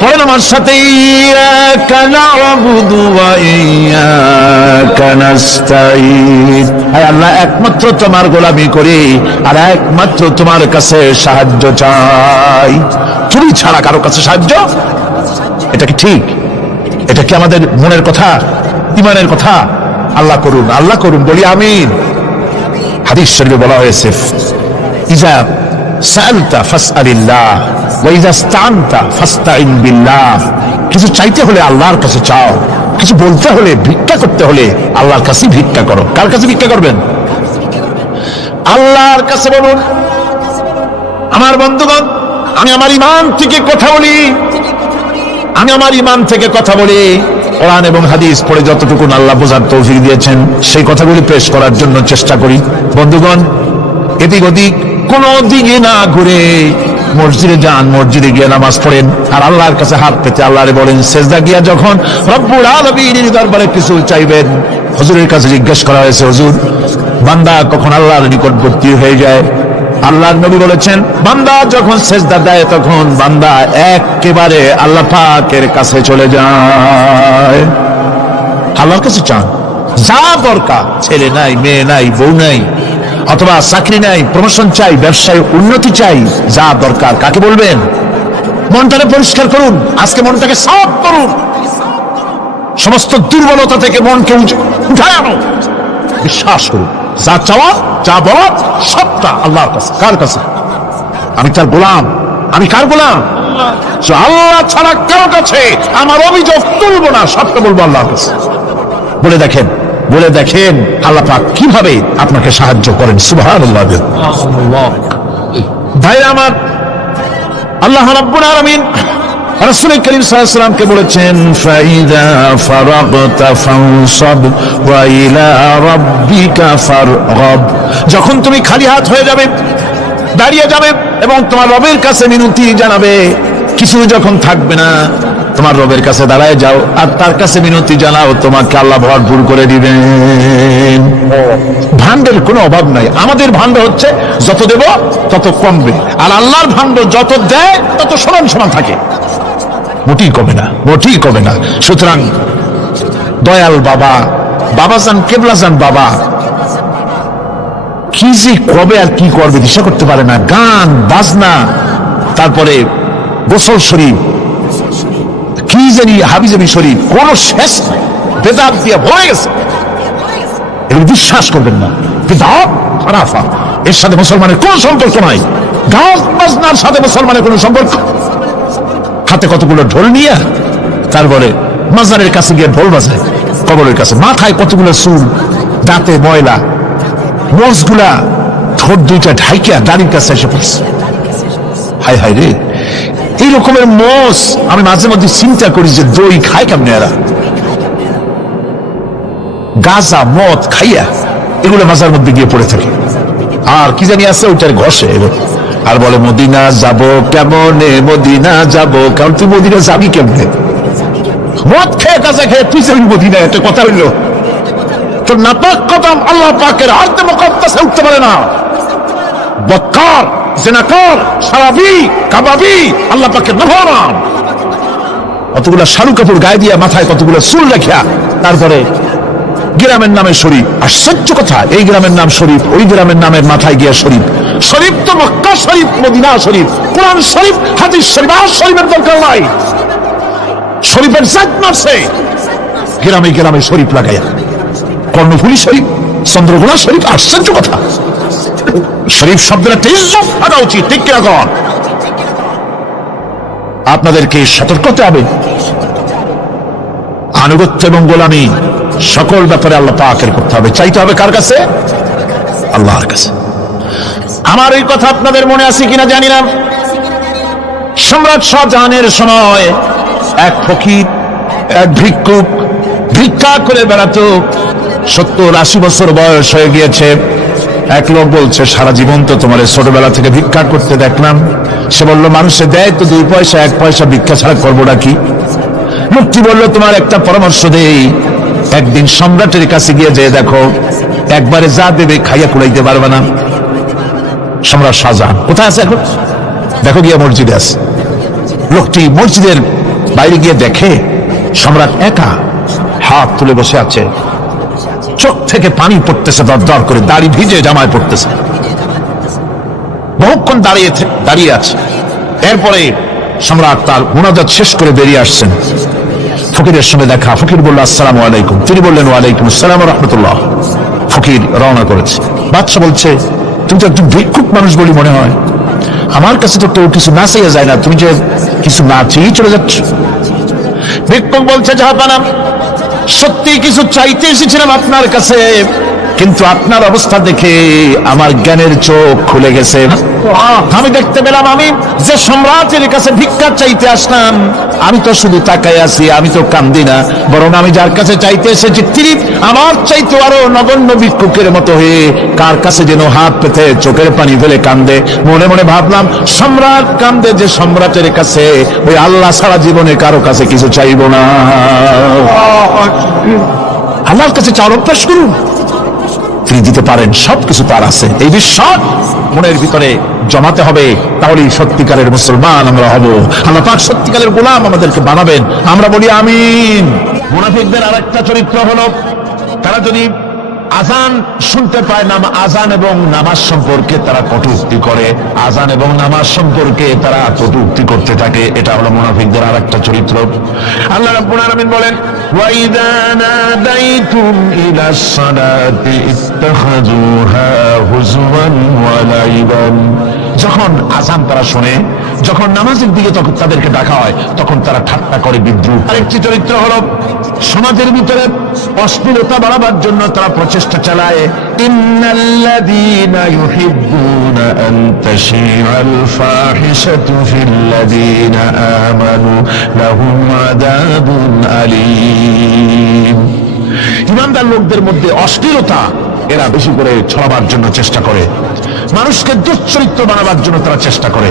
পড়েন আমার সাথে, ইয়াকা না'বুদু ওয়া ইয়াকা নাস্তাইন। হায় আল্লাহ, একমাত্র তোমার গোলামি করি আর একমাত্র তোমার কাছে সাহায্য চাই। তুমি ছাড়া কারো কাছে সাহায্য? এটা কি ঠিক? এটা কি আমাদের মনের কথা, ঈমানের কথা? আল্লাহ করুন, আল্লাহ করুন, বলি আমিন। হাদিস শরীফে বলা হয়েছে, ইজা সাআলতা ফাসআলিল্লাহ ওয়া ইজা ইসতাআনতা ফাসতাইন বিল্লাহ। কিছু চাইতে হলে আল্লাহর কাছে চাও, কিছু বলতে হলে, ভিক্ষা করতে হলে আল্লাহর কাছে ভিক্ষা করো। কার কাছে ভিক্ষা করবেন? আল্লাহর কাছে বলুন। আমার বন্ধুগণ, আমি আমার ঈমান থেকে কথা বলি, আমি আমার ঈমান থেকে কথা বলি। কোরআন এবং হাদিস পড়ে যতটুকু আল্লাহ বোঝার তৌফিক দিয়েছেন, সেই কথাগুলি পেশ করার জন্য চেষ্টা করি। বন্ধুগণ, এদিক ওদিক কোনো দিকে না ঘুরে মসজিদে যান, মসজিদে গিয়ে নামাজ পড়েন, আর আল্লাহর কাছে হাত পেতে আল্লাহরে বলেন। সেজদা গিয়া যখন রব্বুল আলামিনের দরবারে কিছু চাইবেন, হুজুরের কাছে জিজ্ঞেস করা হয়েছে, হুজুর, বান্দা কখন আল্লাহর নিকটবর্তী হয়ে যায়? আল্লাহর নবী বলেছেন, বান্দা যখন সেজদা দেয় তখন বান্দা একেবারে আল্লাহ পাকের কাছে চলে যায়। আল্লাহর কাছে চান, যা দরকার, ছেলে নাই, মেয়ে নাই, বউ নাই, অথবা চাকরি নাই, প্রমোশন চাই, ব্যবসায় উন্নতি চাই, যা দরকার কাকে বলবেন? মনটাকে পরিষ্কার করুন, আজকে মনটাকে সাফ করুন, সমস্ত দুর্বলতা থেকে মনকে উঠায় আনো, বিশ্বাস করুন, যা চাওয়া, যা বলা, সবটা আল্লাহর কাছে। কার কাছে? আমি তার গোলাম। আমি কার গোলাম? আল্লাহ ছাড়া কারো কাছে আমার অভিযোগ তুলবো না, সবটা বলবো আল্লাহর কাছে। বলে দেখেন, বলে দেখেন আল্লাহ পাক কিভাবে আপনাকে সাহায্য করেন। সুবহানাল্লাহ। ভাইরা আমার, আল্লাহ রাব্বুল আলামিন রাসূল করিম সাল্লাল্লাহু আলাইহি ওয়াসাল্লামকে বলেছেন, ফাইদা ফারাগতা ফানসাব ওয়া ইলা রাব্বিকা ফারগাব। যখন তুমি খালি হাত হয়ে যাবে, দাঁড়িয়ে যাবে এবং তোমার রবের কাছে মিনতি জানাবে, কিছু যখন থাকবে না, তোমার রবের কাছে দাঁড়ায় যাও আর তার কাছে মিনতি জানাও, তোমাকে আল্লাহ ভরপুর করে দিবেন। ভান্ডের কোনো অভাব নাই। আমাদের ভান্ড হচ্ছে যত দেব তত কমবে, আর আল্লাহর ভান্ড যত দেয় তত সমান সমান থাকে, মোটেই কমে না, মোটেই কমে না। সুতরাং দয়াল বাবা, বাবাজান, কেবলাজান বাবা কি যে কবে আর কি করবে দিশা করতে পারে না। গান বাজনা, তারপরে গোসল শরীফ, কি জানি হাবিজাবি শরীফ, কোন শেষ নাই, বেদাত দিয়ে ভরে গেছে। এগুলো বিশ্বাস করবেন না, বেদাত খারাফা। এর সাথে মুসলমানের কোনো সম্পর্ক নাই। গাছ বাজনার সাথে মুসলমানের কোনো সম্পর্ক। হাতে কতগুলো ঢোল নিয়ে তারপরে মাজারের কাছে গিয়ে ঢোল বাজায়, কবরের কাছে, মাথায় কতগুলো চুল, দাঁতে ময়লা, মোজগুলা ঠোঁট দুইটা ঢাইকিয়া দাড়ির কাছে এসে পড়ছে। হায় হায় রে, এই রকমের মোষ আমি মাঝে মধ্যে চিন্তা করি যে দই খায় কেমনে এরা, গাঁজা মদ খাইয়া এগুলো মাজার মধ্যে গিয়ে পড়ে থাকে। আর কি জানি আছে ওইটার ঘষে আর বলে মদিনা যাব কেমনে, মদিনা যাব কেমন। তুই মদিনা যাবি কেমনে? মদ খেয়ে গাঁজা খেয়ে তুই যাবি মদিনা? একটা কথা হইল তোর নাপাক কদম আল্লাহ পাকের আরদে মুকদ্দাসে উঠতে পারে না। বক্কার, জিনাকার, শারাবি, কাবাবি আল্লাহ পাকের নাফরমান। কতগুলো শালু কাপড় গায়ে দিয়া মাথায় কতগুলো চুল রাখিয়া তারপরে গ্রামের নামে শরীফ। আশ্চর্য কথা, এই গ্রামের নাম শরীফ, ওই গ্রামের নামের মাথায় গিয়া শরীফ। শরীফ তো মক্কা শরীফ, মদিনা শরীফ, কোরআন শরীফ, হাদিস শরীফ। আর শরীফের দরকার নাই। শরীফের জাত মারছে গ্রামে গ্রামে শরীফ লাগাইয়া। কর্ণফুলী শরীফ, চন্দ্রকোনা শরীফ। আশ্চর্য কথা, শরীফ শব্দের একটা ইজ্জত থাকা উচিত, ঠিক কিনা কন? আপনাদেরকে সতর্ক হতে হবে। আনুগত্য এবং গোলামি সকল ব্যাপারে আল্লাহ পাকের করতে হবে। চাইতে হবে কার কাছে? আল্লাহর কাছে। আমার এই কথা আপনাদের মনে আছে কিনা জানি না। সম্রাট শাহজাহানের সময় এক ফকির, এক ভিক্ষুক ভিক্ষা করে বেড়াতো। 70-80 বছর বয়স হয়ে গিয়েছে। এক লোক বলছে, সারা জীবন তো তোমার ছোটবেলা থেকে ভিক্ষা করতে দেখলাম। সে বলল, মানুষে দেয় তো 2 পয়সা, 1 পয়সা, ভিক্ষা ছাড়া করবোটা কি? লোকটি বলল, তোমার একটা পরামর্শ দেই, একদিন সম্রাটের কাছে গিয়ে যে দেখো, একবারে যা দেবে খাইয়া কুড়াইতে পারবে না। সম্রাট শাহজাহান কোথায় আছে এখন? দেখো গিয়ে মসজিদে আছে। লোকটি মসজিদের বাইরে গিয়ে দেখে সম্রাট একা হাত তুলে বসে আছে, চোখ থেকে পানি পড়তেছে দর দর করে, দাড়ি ভিজে জামায় পড়তেছে। বহুক্ষণ দাঁড়িয়ে আছে। এরপরে সম্রাট তার মুনাজাত শেষ করে বেরিয়ে আসছেন। ফকিরের সঙ্গে দেখা। ফকির বলল, আসসালামু আলাইকুম। তিনি বললেন, ওয়ালাইকুম আসসালাম ওয়া রাহমাতুল্লাহ। ফকির রওনা করেছে। বাদশা বলছে, তুমি তো একজন ভিক্ষুক মানুষ বলি মনে হয়, আমার কাছে তো কেউ কিছু না চাইয়া যায় না, তুমি যে কিছু না চেয়েই চলে যাচ্ছ। ভিক্ষুক বলছে, জাহাপানা, সত্যি কিছু চাইতে এসেছিলাম আপনার কাছে, কিন্তু আপনার অবস্থা দেখে আমার জ্ঞানের চোখ খুলে গেছে। আমি দেখতে পেলাম আমি যে সম্রাটের কাছে ভিক্ষা চাইতে আসলাম, আমি তো শুধু তাকাই আছি, আমি তো কান্দি না, বরং আমি যার কাছে চাইতে এসেছি তিনি আমার চাইতে আরো নগণ্য ভিক্ষুকের মতো হয়ে কার কাছে যেন হাত পেতে চোখের পানি ফেলে কান্দে। মনে মনে ভাবলাম, সম্রাট কান্দে যে সম্রাটের কাছে, ওই আল্লাহ সারা জীবনে কারো কাছে কিছু চাইব না। আল্লাহর কাছে চাওয়ার অভ্যাস করুন, তিনি দিতে পারেন, সবকিছু তার আছে। এই বিশ্বাস মনের ভিতরে জমাতে হবে, তাহলেই সত্যিকারের মুসলমান আমরা হব। আল্লাহ পাক সত্যিকারের গোলাম আমাদেরকে বানাবেন। আমরা বলি আমিন। মুনাফিকদের আরেকটা চরিত্র হলো, তারা যদি আজান শুনতে পায়, আজান এবং নামাজ সম্পর্কে তারা কটূক্তি করে, আজান এবং নামাজ সম্পর্কে তারা কটূক্তি করতে থাকে। এটা হলো মুনাফিকদের আরেকটা চরিত্র। আল্লাহ রাব্বুল আলামিন বলেন, ওয়া ইযা নাদাইতুম ইলাস সালাতি ইত্তাখাযুহা হুজওয়ান ওয়া লাইবান। যখন আজান তারা শুনে, যখন নামাজের দিকে তখন তাদেরকে ডাকা হয়, তখন তারা ঠাট্টা করে, বিদ্রুপ। আরেকটি চরিত্র হলো, সমাজের ভিতরে অশ্লীলতা বাড়াবার জন্য তারা প্রচেষ্টা চালায়। ইন্নাল্লাযীনা ইউহিব্বুনা আন তাশিআল ফাহিশাতু ফিল্লাযীনা আমানু লাহুম আযাবুন আলীম। ঈমানদার লোকদের মধ্যে অশ্লীলতা এরা বেশি করে ছড়াবার জন্য চেষ্টা করে, মানুষকে দুশ্চরিত্র বানাবার জন্য তারা চেষ্টা করে।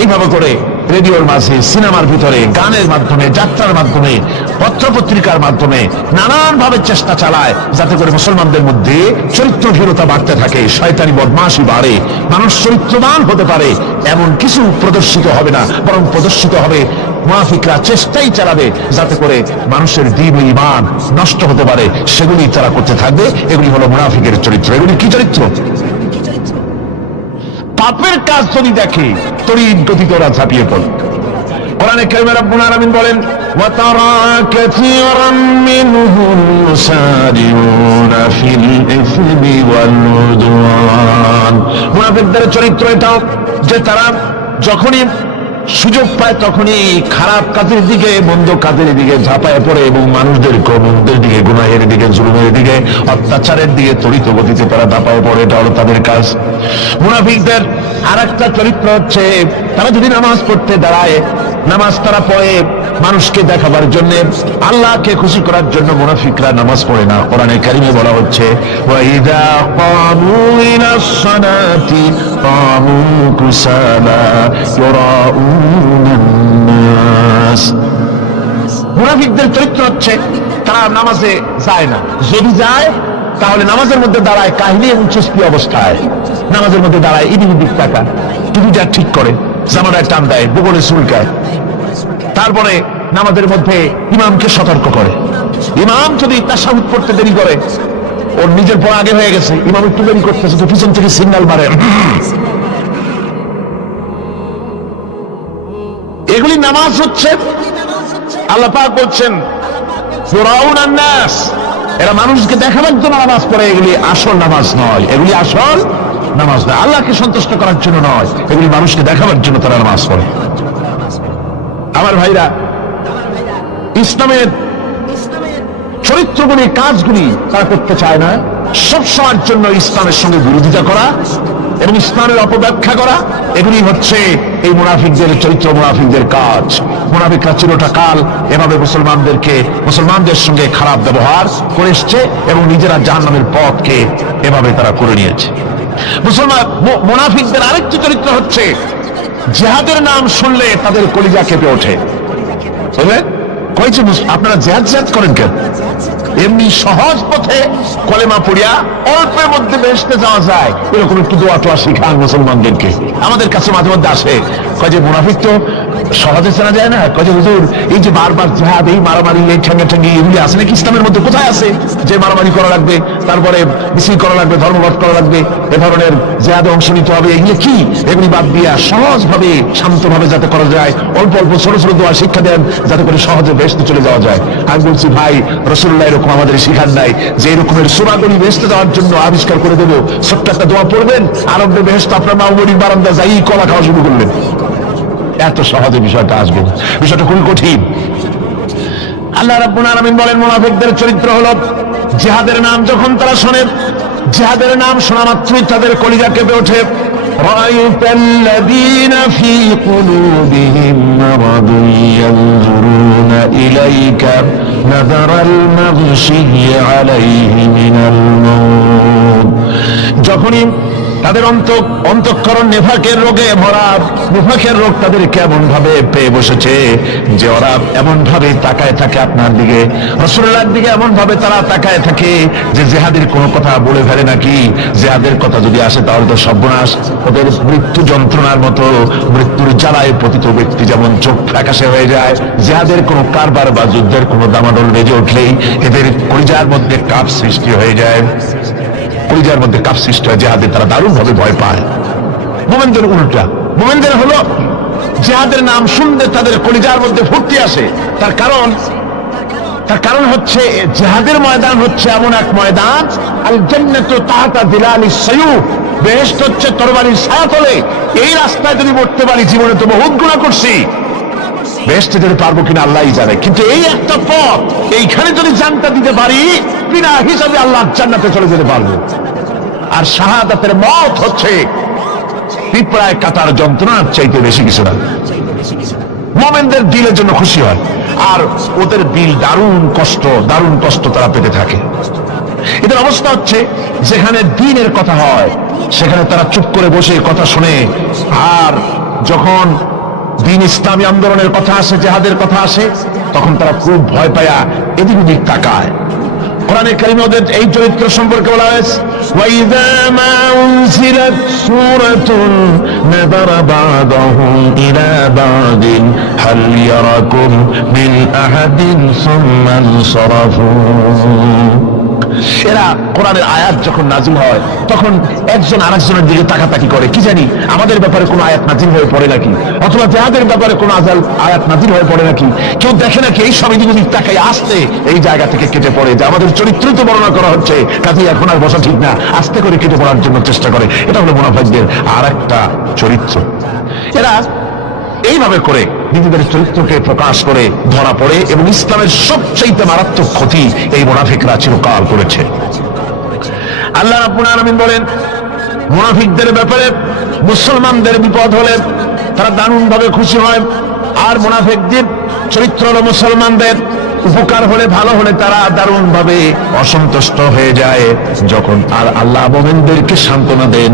এইভাবে করে রেডিওর মাঝে, সিনেমার ভিতরে, গানের মাধ্যমে, যাত্রার মাধ্যমে, পত্রপত্রিকার মাধ্যমে নানান ভাবে চেষ্টা চালায় যাতে করে মুসলমানদের মধ্যে চরিত্রহীনতা বাড়তে থাকে, শয়তানি বদমাশি বাড়ে, মানুষ চরিত্রবান হতে পারে এমন কিছু প্রদর্শিত হবে না, বরং প্রদর্শিত হবে মুনাফিকরা চেষ্টাই চালাবে যাতে করে মানুষের দ্বীন ও ঈমান নষ্ট হতে পারে, সেগুলি তারা করতে থাকবে। এগুলি হলো মুনাফিকের চরিত্র। এগুলি কি চরিত্র? পাপের কাজ যদি দেখে তড়িৎ গতিতে ওরা ঝাঁপিয়ে পড়ে। কোরআনে কারিমে রব্বুল আলামিন বলেন ওয়া তারা কাসীরাম মিনহুম ইউসারিউনা ফিল ইসমি ওয়াল উদওয়ান। মুনাফিকদের চরিত্র এটাও যে তারা যখনই সুযোগ পায় তখনই খারাপ কাজের দিকে, মন্দ কাজের দিকে ঝাঁপায় পড়ে এবং মানুষদের কর্মদের দিকে, গুনাহের দিকে, জুলুমের দিকে, অত্যাচারের দিকে ত্বরিত গতিতে তারা ঝাঁপায় পড়ে। এটা হলো তাদের কাজ। মুনাফিকদের আর একটা চরিত্র হচ্ছে তারা যদি নামাজ পড়তে দাঁড়ায়, নামাজ তারা পড়ে মানুষকে দেখাবার জন্য, আল্লাহকে খুশি করার জন্য মুনাফিকরা নামাজ পড়ে না। কোরআনে কারিমে বলা হচ্ছে ওয়াইদা ক্বামু ইলাস সালাতি ক্বামু কুসালা ইউরাউনান নাস। মুনাফিকদের চরিত্র হচ্ছে তারা নামাজে যায় না, যদি যায় তাহলে নামাজের মধ্যে দাঁড়ায় কাহিনী এবং চুস্তি অবস্থায়, নামাজের মধ্যে দাঁড়ায় এদিক ওদিক তাকায়, টুপিটা ঠিক করে, জামাটায় টান দেয়, বগলে চুলকায়, তারপরে নামাজের মধ্যে ইমামকে সতর্ক করে। ইমাম যদি তাশাহুদ পড়তে দেরি করে, ওর নিজের পর আগে হয়ে গেছে, ইমাম একটু দেরি করতেছে তো পিছন থেকে সিগন্যাল মারে। এগুলি নামাজ হচ্ছে। আল্লাহ পাক বলছেন ইউরাউনান নাস, এরা মানুষকে দেখাবার জন্য নামাজ পড়ে, এগুলি আসল নামাজ নয়, এগুলি আসল নামাজ নয়, আল্লাহকে সন্তুষ্ট করার জন্য নয়, এগুলি মানুষকে দেখাবার জন্য তারা নামাজ পড়ে। আমার ভাইরা, ইসলামের চরিত্রগুলি, কাজগুলি তারা করতে চায় না। সবসময়ের জন্য ইসলামের সঙ্গে বিরোধিতা করা এবং ইসলামের অপব্যাখ্যা করা, এগুলি হচ্ছে এই মুনাফিকদের চরিত্র, মুনাফিকদের কাজ। মুনাফিকরা চিরকাল এভাবে মুসলমানদের সঙ্গে খারাপ ব্যবহার করে এসছে এবং নিজেরা জাহান্নামের পথকে এভাবে তারা করে নিয়েছে। মুনাফিকদের আরেকটি চরিত্র হচ্ছে জিহাদের নাম শুনলে তাদের কলিজা কেঁপে ওঠে। আপনারা জিহাদ করেন কেন? এমনি সহজ পথে কলেমা পড়িয়া অল্পের মধ্যে বেহেশতে যাওয়া যায়, এরকম একটু দোয়া টোয়া শিখান মুসলমানদেরকে। আমাদের কাছে মাঝে মধ্যে আসে, কয় যে মুনাফিক তো সহজে চেনা যায় না, কয় যে হুজুর এই যে বারবার জিহাদ, এই মারামারি, এই ঠ্যাঙ্গি এগুলি আছে নাকি ইসলামের মধ্যে? কোথায় আছে যে মারামারি করা লাগবে, তারপরে মিছিল করা লাগবে, ধর্মঘট করা লাগবে, এ ধরনের জিহাদে অংশ নিতে হবে? এগুলি কি? এগুলি বাদ দিয়া সহজভাবে, শান্তভাবে যাতে করা যায়, অল্প অল্প ছোট ছোট দোয়া শিক্ষা দেন যাতে করে সহজে বেহেশতে চলে যাওয়া যায়। আমি বলছি ভাই, রাসূলুল্লাহ এরকম আমাদের শিখান নাই যে এরকমের সূরাগুলি বেহেশতে যাওয়ার জন্য আবিষ্কার করে দেবো, ছোট্ট একটা দোয়া পড়বেন, আরবে বেহেশত আপনার মাওমুনির বারান্দা যাই কলা খাওয়া শুরু করলেন। এত সহজে বিষয়টা আসবে, বিষয়টা খুবই কঠিন। আল্লাহ রাব্বুল আলামিন বলেন মুনাফিকদের চরিত্র হলো জিহাদের নাম যখন তারা শোনে, জিহাদের নাম শোনা মাত্রই তাদের কলিজা কেঁপে ওঠে। রাআইতাল্লাযীনা ফী কুলুবিহিম মারাদুন ইয়ানজুরুনা ইলাইকা নাযারাল মাগশিয়্যি আলাইহি মিনাল মাউত। যখনই তাদের অন্তঃকরণ নেফাকের রোগে ভরা, নেফাকের রোগ তাদেরকে এমন ভাবে পেয়ে বসেছে যে ওরা এমন ভাবে তাকায় থাকে আপনার দিকে, রাসূলুল্লাহর দিকে এমন ভাবে তারা তাকায় থাকে যে জিহাদের কোনো কথা বলে ফেলে নাকি, জিহাদের কথা যদি আসে তাহলে তো সর্বনাশ। ওদের মৃত্যু যন্ত্রণার মতো, মৃত্যুর জ্বালায় পতিত ব্যক্তি যেমন চোখ ফ্যাকাশে হয়ে যায়, জিহাদের কোনো কারবার বা যুদ্ধের কোনো দামাদল বেজে উঠলেই এদের কলিজার মধ্যে কাঁপ সৃষ্টি হয়ে যায়, কলিজার মধ্যে কাপ সৃষ্টি হয়, জিহাদে তারা দারুণ ভাবে ভয় পায়। মুমিনদের উল্টা, মুমিনদের হলো জিহাদের নাম শুনতে তাদের কলিজার মধ্যে ফুর্তি আসে। তার কারণ হচ্ছে জিহাদের ময়দান হচ্ছে এমন এক ময়দান, আল জান্নাতু তাহতা যিলালিস সায়ুফ, বেহেশত হচ্ছে তরবারির ছায়াতলে। এই রাস্তায় যদি মরতে পারি, জীবনে তো বহুত গুনাহ করছি, বেহেশতে যেতে পারবো কিনা আল্লাহই জানে, কিন্তু এই একটা পথ, এইখানে যদি জানটা দিতে পারি বিনা হিসাবে আল্লাহ জান্নাতে চলে যেতে পারবো। আর শাহাদাতের মত হচ্ছে পিঁপড়ায় কাটার যন্ত্রণার চাইতে বেশি কিছু না। মুমিনদের দিলের জন্য খুশি হয়, আর ওদের দিল দারুণ কষ্ট তারা পেতে থাকে। এদের অবস্থা হচ্ছে যেখানে দ্বীনের কথা হয় সেখানে তারা চুপ করে বসে কথা শুনে, আর যখন দ্বীন ইসলামী আন্দোলনের কথা আসে, জিহাদের কথা আসে, তখন তারা খুব ভয় পায়া এদিক ওদিক তাকায়। কোরআনে কারিমে ওদের এই চরিত্র সম্পর্কে বলা হয়েছে ওয়াইযা মা উনজিলাত সূরাতুন নাযারা বা'দুহুম ইলা বা'দিন হাল ইয়ারাকুম মিন আহাদিন সুম্মা ইনসারাফু। এরা কোরআনের আয়াত যখন নাজিল হয় তখন একজন আরেকজনের দিকে তাকাতাকি করে, কি জানি আমাদের ব্যাপারে কোনো আয়াত নাজিল হয়ে পড়ে নাকি, অথবা যাদের ব্যাপারে কোনো আয়াত নাজিল হয়ে পড়ে নাকি। কেউ দেখে নাকি এই সব এদিক ওদিক তাকাই আসতে এই জায়গা থেকে কেটে পড়ে, যে আমাদের চরিত্র তো বর্ণনা করা হচ্ছে, কাজে এখন আর বসা ঠিক না, আস্তে করে কেটে পড়ার জন্য চেষ্টা করে। এটা হলো মুনাফিকদের আর একটা চরিত্র। এরা এইভাবে করে নিজেদের চরিত্রকে প্রকাশ করে ধরা পড়ে, এবং ইসলামের সবচেয়ে মারাত্মক ক্ষতি এই মুনাফিকরা চিরকাল করেছে। আল্লাহ রাব্বুল আলামিন বলেন, মুনাফিকদের ব্যাপারে মুসলমানদের বিপদ হলে তারা দারুণ ভাবে খুশি হয়, আর মুনাফিকদের চরিত্র হলো মুসলমানদের উপকার হলে, ভালো হলে তারা দারুণ ভাবে অসন্তুষ্ট হয়ে যায়। যখন আর আল্লাহ মুমিনদেরকে সান্ত্বনা দেন,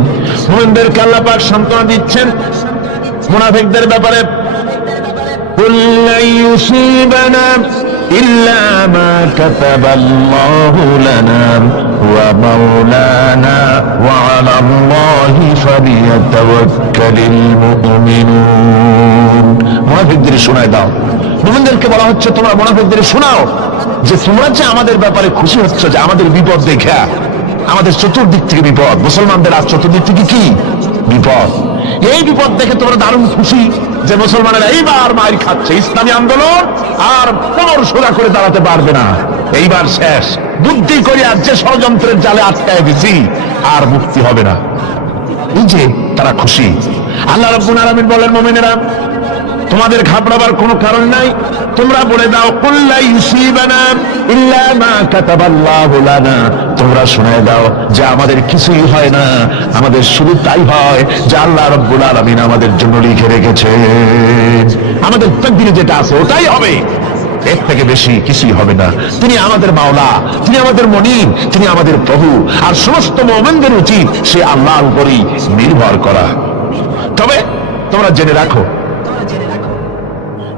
মুমিনদেরকে আল্লাহ পাক সান্ত্বনা দিচ্ছেন মুনাফিকদের ব্যাপারে, কুল লা ইউসিবানা ইল্লা মা কাতাবাল্লাহু লানা ওয়া মাওলানা ওয়া আলাল্লাহি ফালিয়াতাওয়াক্কালিল মুমিনুন। মুনাফিকদের শোনায় দাও, মুমিনদেরকে বলা হচ্ছে তোমরা মুনাফিকদের শোনাও যে তোমরা যে আমাদের ব্যাপারে খুশি হচ্ছ, যে আমাদের বিপদ দেখা, আমাদের চতুর্দিক থেকে বিপদ, মুসলমানদের আর চতুর্দিক থেকে কি বিপদ, এই বিপদ দেখে তোমরা দারুণ খুশি যে মুসলমানেরা এইবার মার খাচ্ছে, ইসলামী আন্দোলন আর কোমর সোজা করে দাঁড়াতে পারবে না, এইবার শেষ, বুদ্ধি করে আর যে ষড়যন্ত্রের জালে আটকায় গেছি আর মুক্তি হবে না, এই যে তারা খুশি। আল্লাহ রাব্বুল আলামিন বলেন, মুমিনেরা তোমাদের ঘাবড়াবার কোনো কারণ নাই, তোমরা বলে দাও কুল লা ইউসিবানা ইল্লা মা কাতাবাল্লাহু লানা, তোমরা শুনায় দাও যে আমাদের কিছুই হয় না, আমাদের শুধু তাই হয় যে আল্লাহ রাব্বুল আলামিন আমাদের জন্য লিখে রেখেছেন, আমাদের তাকদীরে যেটা আছে ওটাই হবে, এর থেকে বেশি কিছুই হবে না। তিনি আমাদের মাওলা, তিনি আমাদের মনিব, তিনি আমাদের প্রভু, আর সমস্ত মুমিনদের উচিত সে আল্লাহর উপরই নির্ভর করা। তবে তোমরা জেনে রাখো,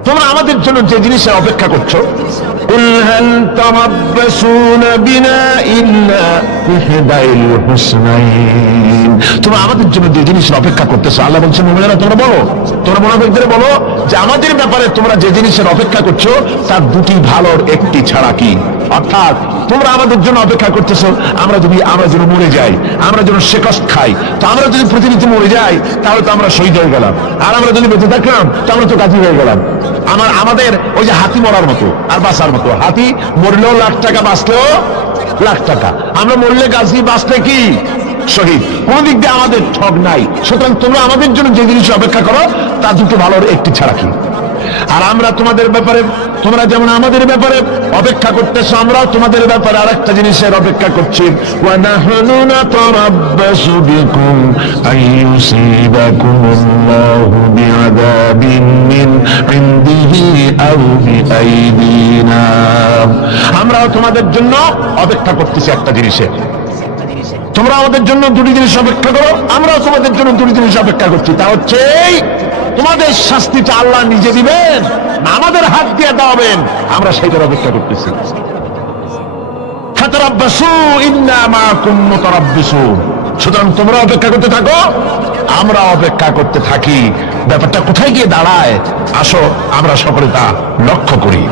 তোমরা আমাদের জন্য যে জিনিসের অপেক্ষা করছো, কুল হাল তারাব্বাসুনা বিনা ইল্লা ইহদাইল হুসনাইন, তোমরা আমাদের জন্য যে জিনিসের অপেক্ষা করতেছো, আল্লাহ বলছেন মুমিনেরা তোমরা বলো, তোমরা মুনাফিকদের বলো যে আমাদের ব্যাপারে তোমরা যে জিনিসের অপেক্ষা করছো তার দুটি ভালোর একটি ছাড়া কি, অর্থাৎ তোমরা আমাদের জন্য অপেক্ষা করতেছো আমরা যেন মরে যাই, আমরা যেন শেকস খাই, তো আমরা যদি প্রতিনিধি মরে যাই তাহলে তো আমরা শহীদ হয়ে গেলাম, আর আমরা যদি বেঁচে থাকলাম তো আমরা তো গাজী হয়ে গেলাম। আমাদের ওই যে হাতি মরার মতো আর বাঁচার মতো, হাতি মরলেও লাখ টাকা, বাঁচলেও লাখ টাকা, আমরা মরলে গাজী, বাঁচলে কি শহীদ, কোন দিক দিয়ে আমাদের ঠগ নাই। সুতরাং তোমরা আমাদের জন্য যে জিনিস অপেক্ষা করো তার দুটো ভালোর একটি ছাড়া কি, আর আমরা তোমাদের ব্যাপারে, তোমরা যেমন আমাদের ব্যাপারে অপেক্ষা করতেছো, আমরাও তোমাদের ব্যাপারে আরেকটা জিনিসের অপেক্ষা করছি, ওয়া নাহনু নাতারাব্বাসু বিকুম আইয়ুসিবাকুমুল্লাহু বিআযাবিন মিন ইনদিহি আও বিআইদিনা, আমরাও তোমাদের জন্য অপেক্ষা করতেছি একটা জিনিসের, তোমরা আমাদের জন্য দুটি জিনিস অপেক্ষা করো, আমরাও তোমাদের জন্য দুটি জিনিস অপেক্ষা করছি, তা হচ্ছে তোমাদের শাস্তিটা আল্লাহ নিজে দিবেন না আমাদের হাত দিয়ে দেওয়াবেন, আমরা সেইটার অপেক্ষা করতেছি। ফাতারাব্বাসু ইন্না মাআকুম মুতারাব্বিসুন, সুতরাং তোমরা অপেক্ষা করতে থাকো, আমরা অপেক্ষা করতে থাকি। ব্যাপারটা কোথায় গিয়ে দাঁড়ায় আসো আমরা সকলে তা লক্ষ্য করি।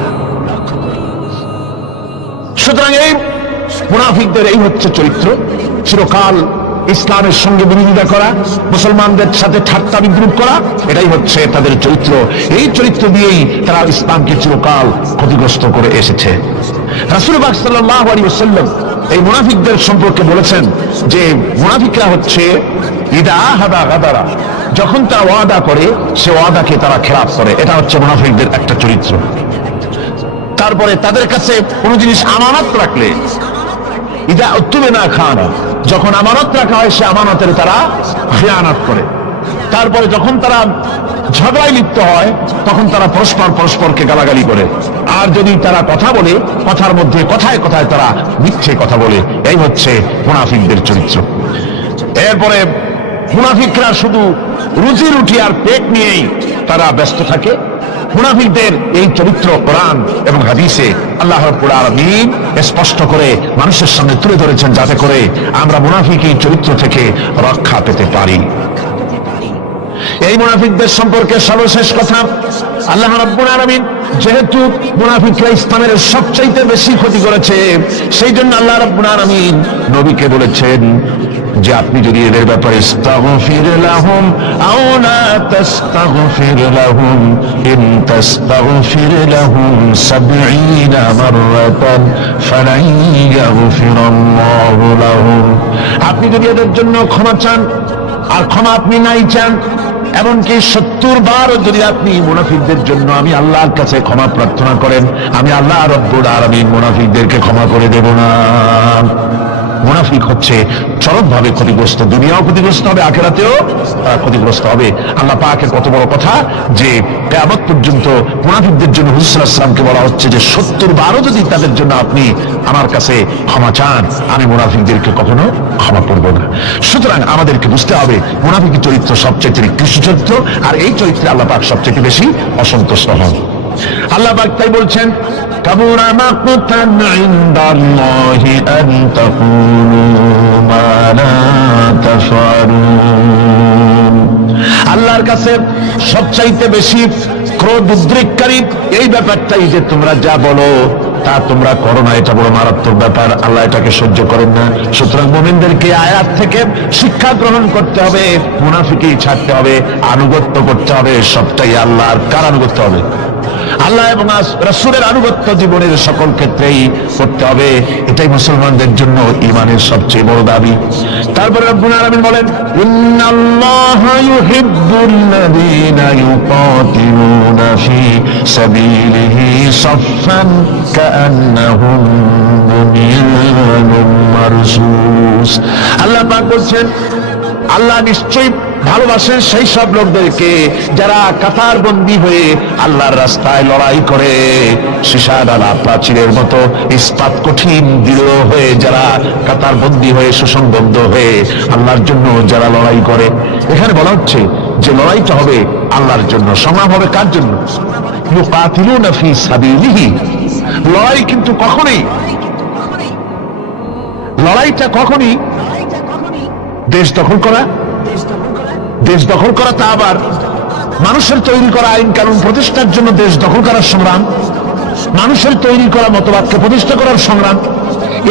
সুতরাং এই মুনাফিকদের এই হচ্ছে চরিত্র, চিরকাল ইসলামের সঙ্গে বিরোধিতা করা, মুসলমানদের সাথে ঠাট্টা বিদ্রুপ করা, এটাই হচ্ছে তাদের চরিত্র। এই চরিত্র দিয়েই তারা ইসলামকে চিরকাল ক্ষতিগ্রস্ত করে এসেছে। রাসূল পাক সাল্লাল্লাহু আলাইহি ওয়াসাল্লাম এই মুনাফিকদের সম্পর্কে বলেছেন যে মুনাফিকরা হচ্ছে ইদা আহাদা গাদারা, যখন তারা ওয়াদা করে সে ওয়াদাকে তারা খেলাফ করে, এটা হচ্ছে মুনাফিকদের একটা চরিত্র। তারপরে তাদের কাছে কোনো জিনিস আমানত রাখলে, ইদা উত্তুমিনা খানা, যখন আমানত রাখা হয় সে আমানতের তারা খিয়ানত করে। তারপরে যখন তারা ঝগড়ায় লিপ্ত হয় তখন তারা পরস্পরকে গালাগালি করে, আর যদি তারা কথা বলে কথার মধ্যে কথায় কথায় তারা মিথ্যে কথা বলে। এই হচ্ছে মুনাফিকদের চরিত্র। এরপরে মুনাফিকরা শুধু রুজি রুটি আর পেট নিয়েই তারা ব্যস্ত থাকে। মুনাফিকদের এই চরিত্র কোরআন এবং হাদিসে আল্লাহ রাব্বুল আলামিন স্পষ্ট করে মানুষের সামনে তুলে ধরেছেন, যাতে করে আমরা মুনাফিক এই চরিত্র থেকে রক্ষা পেতে পারি। এই মুনাফিকদের সম্পর্কে সর্বশেষ কথা, আল্লাহ রাব্বুল আলামিন যেহেতু মুনাফিকরা ইসলামের সবচাইতে বেশি ক্ষতি করেছে, সেই জন্য আল্লাহ রাব্বুল আলামিন নবীকে বলেছেন যে আপনি যদি এদের ব্যাপারে ইস্তাগফির লাহুম আও লা তাস্তাগফির লাহুম ইন তাস্তাগফির লাহুম 70 মাররাতান ফালান ইয়াগফিরাল্লাহু লাহুম, আপনি যদি এদের জন্য ক্ষমা চান, আর ক্ষমা আপনি নাই চান, এমনকি 70 বার যদি আপনি মুনাফিকদের জন্য আমি আল্লাহর কাছে ক্ষমা প্রার্থনা করেন, আমি আল্লাহ রাব্বুল আলামিন মুনাফিকদেরকে ক্ষমা করে দেব না। মুনাফিক হচ্ছে চরমভাবে ক্ষতিগ্রস্ত, দুনিয়াও ক্ষতিগ্রস্ত হবে, আখিরাতেও ক্ষতিগ্রস্ত হবে। আল্লাহ পাকের কত বড় কথা যে কিয়ামত পর্যন্ত মুনাফিকদের জন্য হুজুর সাল্লাল্লাহু আলাইহি ওয়াসাল্লামকে বলা হচ্ছে যে 70 বারও যদি তাদের জন্য আপনি আমার কাছে ক্ষমা চান, আমি মুনাফিকদেরকে কখনো ক্ষমা করব না। সুতরাং আমাদেরকে বুঝতে হবে মুনাফিক চরিত্র সবচেয়ে নিকৃষ্ট চরিত্র, আর এই চরিত্রে আল্লাহ পাক সবচেয়ে বেশি অসন্তুষ্ট হন। আল্লাহ পাক তাই বলছেন, কাবুরা মাকতান ইনদাল্লাহি আন তাকুলু মা লা তাফআলুন, আল্লাহর কাছে সবচাইতে বেশি ক্রোধ উদ্রেককারী এই ব্যাপারটাই যে তোমরা যা বলো তা তোমরা করো না, এটা বড় মারাত্মক ব্যাপার, আল্লাহ এটাকে সহ্য করেন না। সুতরাং মুমিনদেরকে আয়াত থেকে শিক্ষা গ্রহণ করতে হবে, মুনাফিকি ছাড়তে হবে, আনুগত্য করতে হবে, সবটাই আল্লাহর। কার আনুগত্য হবে? আল্লাহ এবং রাসূলের আনুগত্য জীবনের সকল ক্ষেত্রেই করতে হবে। এটাই মুসলমানদের জন্য ঈমানের সবচেয়ে বড় দাবি। তারপরে রব্বুল আলামিন বলেন, ইন্নাল্লাহা ইউহিব্বুল্লাযীনা ইউকাতিলুনা ফী সাবিলিহি সাফফান কাআন্নাহুম বুনিয়ানুম মারসুস। আল্লাহ পাক বলছেন, আল্লাহ নিশ্চয়ই ভালোবাসেন সেই সব লোকদেরকে যারা কাতারবন্দী হয়ে আল্লাহর রাস্তায় লড়াই করে, সীসা ডালা প্রাচীরের মতো ইস্পাত কঠিন দৃঢ় হয়ে যারা কাতারবন্দী হয়ে সুসংবদ্ধ হয়ে আল্লাহর জন্য যারা লড়াই করে। এখানে বলা হচ্ছে যে লড়াইটা হবে আল্লাহর জন্য, সংগ্রাম হবে কার জন্য? ইউকাতিলুনা ফী সাবিলিহি। লড়াই কিন্তু লড়াইটা কখনই দেশ দখল করা, দেশ দখল করা তা আবার মানুষের তৈরি করা আইন কানুন প্রতিষ্ঠার জন্য দেশ দখল করার সংগ্রাম, মানুষের তৈরি করা মতবাদকে প্রতিষ্ঠা করার সংগ্রাম,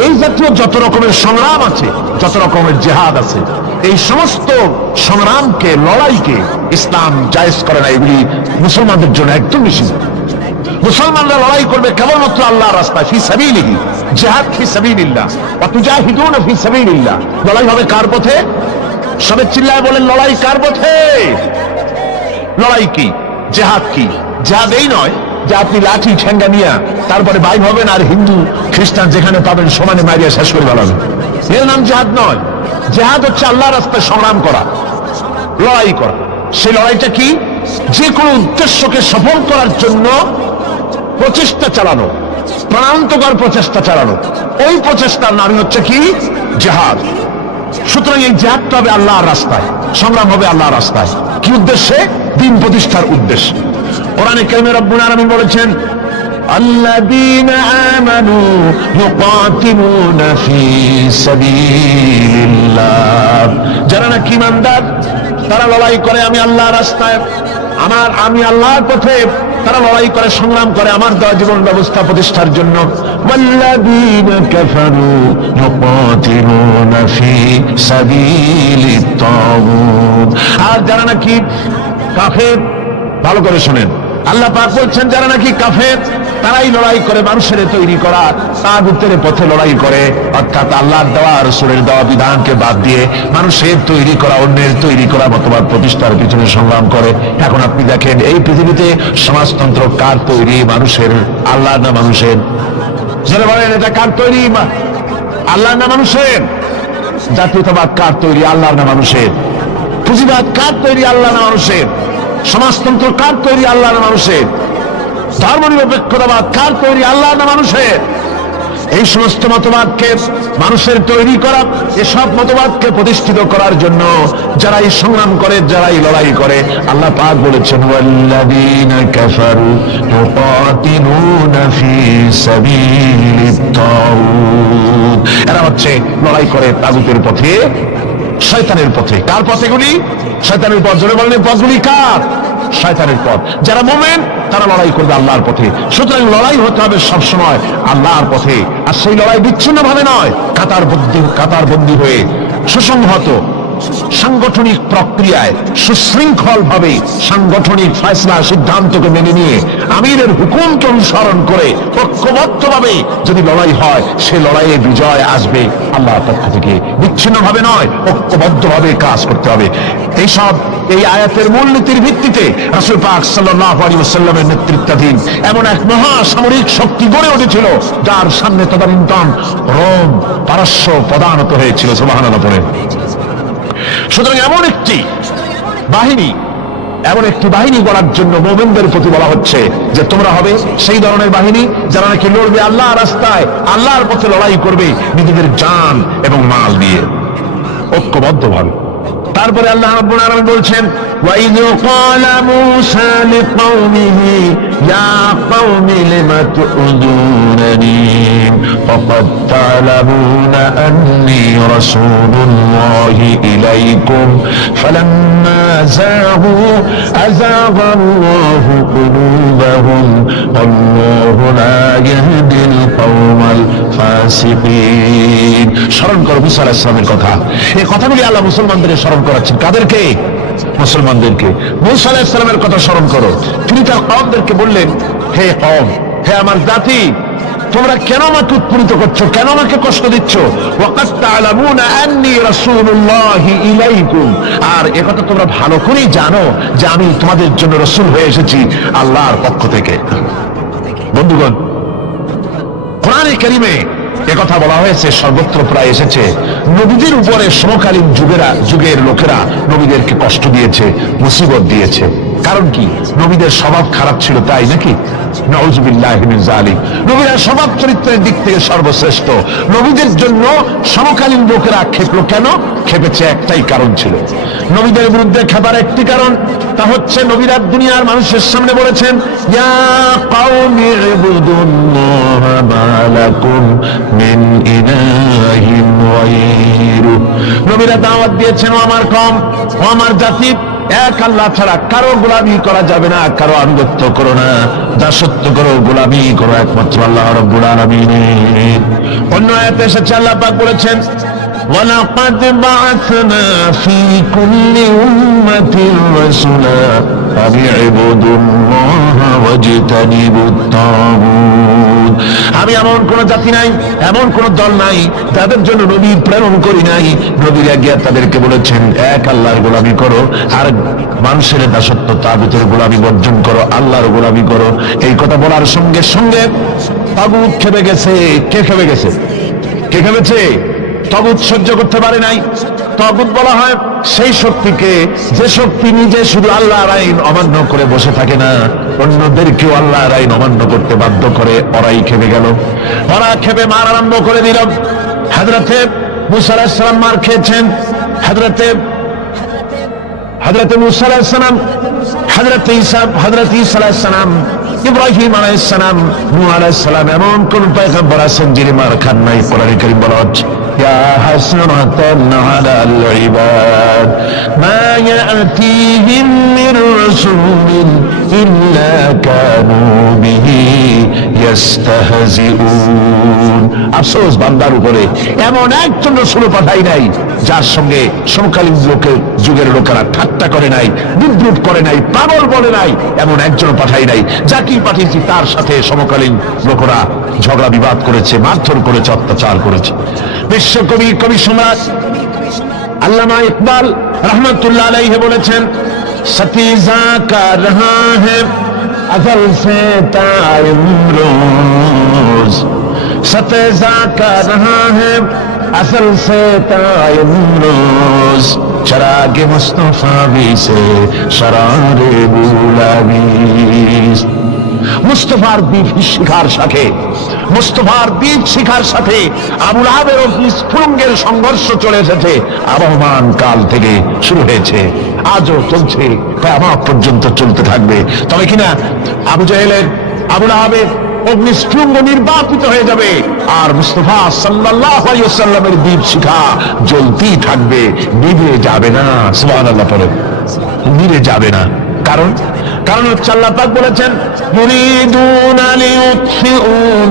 এই জাতীয় যত রকমের সংগ্রাম আছে, যত রকমের জিহাদ আছে, এই সমস্ত সংগ্রামকে, লড়াইকে ইসলাম জায়েজ করে না। এগুলি মুসলমানদের জন্য একদম নিষিদ্ধ। মুসলমানরা লড়াই করবে কেবলমাত্র আল্লাহর রাস্তায়, ফি সাবিলিহি, জিহাদ ফি সাবিলিল্লাহ, ওয়া তুজাহিদুনা ফি সাবিলিল্লাহ। লড়াই হবে কার পথে? সবে চিল্লায় বলেন, লড়াই কার পথে? লড়াই কি? জিহাদ কি? জিহাদ এই নয় যে আপনি লাঠি ঠেঙ্গা নিয়ে তারপরে বাইর হবেন আর হিন্দু খ্রিস্টান যেখানে পাবেন সমানে মারিয়া শেষ করে ফেলাবেন, এর নাম জিহাদ নয়। জিহাদ হচ্ছে আল্লাহর রাস্তায় সংগ্রাম করা, লড়াই করা। সেই লড়াইটা কি? যে কোনো উদ্দেশ্যকে সফল করার জন্য প্রচেষ্টা চালানো, প্রাণান্তকর প্রচেষ্টা চালানো, ওই প্রচেষ্টার নামই হচ্ছে কি? জিহাদ। সুতরাং এই জিহাদটা হবে আল্লাহর রাস্তায়, সংগ্রাম হবে আল্লাহর রাস্তায়। কি উদ্দেশ্যে? দ্বীন প্রতিষ্ঠার উদ্দেশ্যে। কোরআনে কারিমে রব্বুল আলামিন বলেছেন, আল্লাযীনা আমানু ইউকাতিলুনা ফী সাবিলিল্লাহ, যারা নাকি ঈমানদার তারা লড়াই করে আমি আল্লাহর রাস্তায়, আমি আল্লাহর পথে তারা লড়াই করে, সংগ্রাম করে আমার দেওয়া জীবন ব্যবস্থা প্রতিষ্ঠার জন্য। ওয়াল্লাযীনা কাফারু ইউকাতিলুনা ফী সাবিলিত তাগুত, আর যারা নাকি কাফের, ভালো করে শুনেন, আল্লাহ পাক বলছেন যারা নাকি কাফের তারাই লড়াই করে মানুষের তৈরি করা তাগুতের পথে লড়াই করে, অর্থাৎ আল্লাহর দেওয়া রাসূলের দেওয়া বিধানকে বাদ দিয়ে মানুষের তৈরি করা, অন্যের তৈরি করা মতবাদ প্রতিষ্ঠার পিছনে সংগ্রাম করে। এখন আপনি দেখেন এই পৃথিবীতে সমাজতন্ত্র কার তৈরি? মানুষের। আল্লাহ না মানুষের? যারা বলেন এটা কার তৈরি? আল্লাহ না মানুষের? জাতীয়তাবাদ কার তৈরি? আল্লাহ না মানুষের? পুঁজিবাদ কার তৈরি? আল্লাহ না মানুষের? সমাজতন্ত্র কার তৈরি? আল্লাহ না মানুষের? ধর্মনিরপেক্ষতাবাদ কার তৈরি? আল্লাহ না মানুষের? এই সমস্ত মতবাদকে মানুষের তৈরি করা, এসব মতবাদকে প্রতিষ্ঠিত করার জন্য যারা এই সংগ্রাম করে, যারা এই লড়াই করে, আল্লাহ পাক বলেছেন ওয়াল্লাযীনা কাফারু ইউকাতিলুনা ফী সাবিলিত তাগুত, এরা হচ্ছে লড়াই করে তাগুতের পথে, শয়তানের পথে। কার পথে? এগুলি শয়তানের পথ। জোরে বলেন পথগুলি কার? শয়তানের পথ। যারা মুমিন তারা লড়াই করবে আল্লাহর পথে। সুতরাং লড়াই হতে হবে সবসময় আল্লাহর পথে, আর সেই লড়াই বিচ্ছিন্ন ভাবে নয়, কাতারবন্দি হয়ে সুসংহত সাংগঠনিক প্রক্রিয়ায় সুশৃঙ্খল ভাবে সাংগঠনিক ফয়সলা সিদ্ধান্তকে মেনে নিয়ে আমিরের হুকুমকে অনুসরণ করে ঐক্যবদ্ধ ভাবে যদি লড়াই হয়, সে লড়াইয়ে বিজয় আসবে আল্লাহর পক্ষ থেকে। বিচ্ছিন্ন ভাবে নয়, ঐক্যবদ্ধ ভাবে কাজ করতে হবে। এই আয়াতের মূলনীতির ভিত্তিতে রাসূল পাক সাল্লাল্লাহু আলাইহি ওয়াসাল্লামের নেতৃত্বাধীন এমন এক মহা সামরিক শক্তি গড়ে উঠেছিল, যার সামনে তদানীন্তন রোম পারস্য পদানত হয়েছিল। সুবহানাল্লাহ পড়ে। সুতরাং এমন একটি বাহিনী গড়ার জন্য মুমিনদের প্রতি বলা হচ্ছে যে তোমরা হবে সেই ধরনের বাহিনী যারা নাকি লড়বে আল্লাহর রাস্তায়, আল্লাহর পথে লড়াই করবে নিজেদের জান এবং মাল দিয়ে ঐক্যবদ্ধভাবে। তারপরে আল্লাহ রাব্বুল আলামিন বলছেন, وَإِذْ قَالَ مُوسَى لِقَوْمِهِ يَا قَوْمِ لِمَ تُؤْذُونَنِي وَقَدْ تَعْلَمُونَ أَنِّي رَسُولُ اللَّهِ إِلَيْكُمْ فَلَمَّا زَاغُوا أَزَاغَ اللَّهُ قُلُوبَهُمْ وَاللَّهُ لَا يَهْدِي الْقَوْمَ الْفَاسِقِينَ। স্মরণ করো মুসা আলাইহিস সালামের কথা। এই কথাগুলি আল্লাহ মুসলমানদের স্মরণ করাচ্ছেন। কাদেরকে? মুসলমানদেরকে। মুসা আলাইহিস সালামের কথা স্মরণ করো। তিনি তার কওমদেরকে বললেন, হে কওম, হে আমার জাতি, তোমরা কেন আমাকে উৎপীড়িত করছো, কেন আমাকে কষ্ট দিচ্ছ? ওয়াকাদ তা'লামুনা আন্নী রাসূলুল্লাহি ইলাইকুম, আর একথা তোমরা ভালো করেই জানো যে আমি তোমাদের জন্য রাসূল হয়ে এসেছি আল্লাহর পক্ষ থেকে। বন্ধুগণ, কোরআনে কারীমে একথা বলা হয়েছে, সর্বত্র প্রায় এসেছে। নবীদের উপরে সমকালীন যুগের লোকেরা নবীদেরকে কষ্ট দিয়েছে, মুসিবত দিয়েছে। কারণ কি? নবীদের স্বভাব খারাপ ছিল, তাই নাকি? নাউযুবিল্লাহি মিন যালিক। নবীরা স্বভাব চরিত্রের দিক থেকে সর্বশ্রেষ্ঠ। নবীদের জন্য সমকালীন লোকেরা খেপলো কেন? খেপেছে একটাই কারণ ছিল। নবীদের বিরুদ্ধে খেপার একটি কারণ, তা হচ্ছে নবীরা দুনিয়ার মানুষের সামনে বলেছেন, ইয়া কওমি ইবুদুল্লাহা মা লাকুম মিন ইলাহিন গায়রু। নবীরা দাওয়াত দিয়েছেন, ও আমার কওম, ও আমার জাতি, এক আল্লাহ ছাড়া কারো গোলামি করা যাবে না, কারো আনুগত্য করো না, দাসত্ব করো, গোলামি করো একমাত্র আল্লাহ রাব্বুল আলামিনের। অন্য আয়াতে এসেছে, আল্লাহ পাক বলেছেন, ওয়ালাকাদ বা'আথনা ফী কুল্লি উম্মাতিন রাসূলা আন ইবুদুল্লাহা ওয়াজতানিবুত তাগুত। আমি এমন কোন জাতি নাই, এমন কোন দল নাই তাদের জন্য নবী প্রেরণ করি নাই। নবীরা গিয়া তাদেরকে বলেছেন, এক আল্লাহর গোলামি করো, আর মানুষের দাসত্ব তাগুতের গোলামি বর্জন করো, আল্লাহর গোলামি করো। এই কথা বলার সঙ্গে সঙ্গে তাগুত খেপে গেছে। কে খেপে গেছে? কে খেপেছে? তাগুত সহ্য করতে পারে নাই। তাগুত বলা হয় সেই শক্তিকে যে শক্তি নিজে শুধু আল্লাহর আইন অমান্য করে বসে থাকে না, অন্যদেরকেও আল্লাহর আইন অমান্য করতে বাধ্য করে। ওরাই খেপে গেল, ওরা খেপে মার আরম্ভ করে দিল। হযরতে মুসা আলাইহিস সালাম মার খেয়েছেন। হযরতে মুসা আলাইহিস সালাম, হযরতে ঈসা আলাইহিস সালাম, ইব্রাহিম আলাইহিস সালাম, নূহ আলাইহিস সালাম, এমন কোন পয়গম্বর আছেন যিনি মার খান নাই? কোরআনে কারীম বলা হচ্ছে, ইয়া হাসরাতান আলাল ইবাদ মা ইয়াতিহিম মির রাসূলিন ইল্লা কানু বিহি ইস্তাহজিউন। আফসোস বান্দার উপরে, এমন একজন রাসূল পাঠাই নাই যার সঙ্গে সমকালীন যুগের লোকেরা ঠাট্টা করে নাই, বিদ্রুপ করে নাই, পাগল বলে নাই। এমন একজন পাঠাই নাই। যাকে পাঠিয়েছি তার সাথে সমকালীন লোকেরা ঝগড়া বিবাদ করেছে, মারধর করেছে, অত্যাচার করেছে। বিশ্বকবি, কবি সম্রাট আল্লামা ইকবাল রহমতুল্লাহ আলাইহি বলেছেন, সতীজা কা রহা হ্যায় अज़ल से ताइमरोज सतेजा का रहा है असल से ताइमरोज चरागे मुस्तफा भी से शरारे गुलाबी। মুস্তাফার দ্বীপ শিখার সাথে আবু লাহাবের অগ্নিস্ফুলিঙ্গের সংঘর্ষ চলে এসেছে। আবহমান কাল থেকে শুরু হয়েছে, আজও চলছে, কিয়ামত পর্যন্ত চলতে থাকবে। তবে কিনা আবু জাহেলের, আবু লাহাবের অগ্নিস্ফুলিঙ্গ নির্বাপিত হয়ে যাবে, আর মুস্তাফা সাল্লাল্লাহু আলাইহি ওয়াসাল্লামের দ্বীপ শিখা জ্বলতেই থাকবে, নিভে যাবে না। সুবহানাল্লাহ পড়ে, নিভে যাবে না। কারণ হচ্ছে আল্লাহ পাক বলেছেন ইউরিদুনা লিইউতফিউ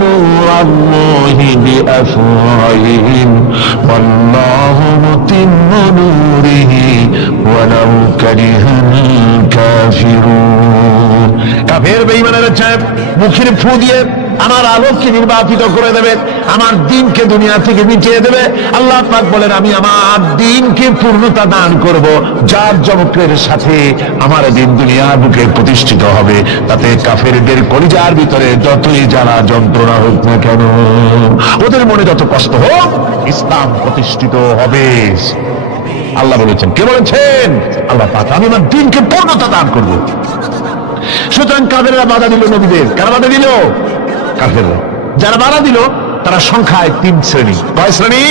নূরাল্লাহি বিআফওয়াহিহিম ওয়াল্লাহু মুতিম্মু নূরিহি ওয়ালাউ কারিহাল কাফিরুন। কাফের বেঈমানেরা চায় মুখের ফু দিয়ে আমার আলোকে নির্বাপিত করে দেবে, আমার দ্বীনকে দুনিয়া থেকে মিটিয়ে দেবে। আল্লাহ পাক বলেন আমি আমার দ্বীনকে পূর্ণতা দান করব, যার জমকের সাথে আমার দ্বীন দুনিয়ার বুকে প্রতিষ্ঠিত হবে। তাতে কাফেরদের কলিজার ভিতরে যতই জ্বালা যন্ত্রণা হোক না কেন, ওদের মনে যত কষ্ট হোক, ইসলাম প্রতিষ্ঠিত হবে। আল্লাহ বলেছেন, কে বলেছেন? আল্লাহ পাক, আমি আমার দ্বীনকে পূর্ণতা দান করব। সুতরাং কাফেররা বাধা দিল নবীদের। কারা বাধা দিল? কাফেররা। যারা বাধা দিল তারা সংখ্যায় 3 শ্রেণী। কয় শ্রেণী?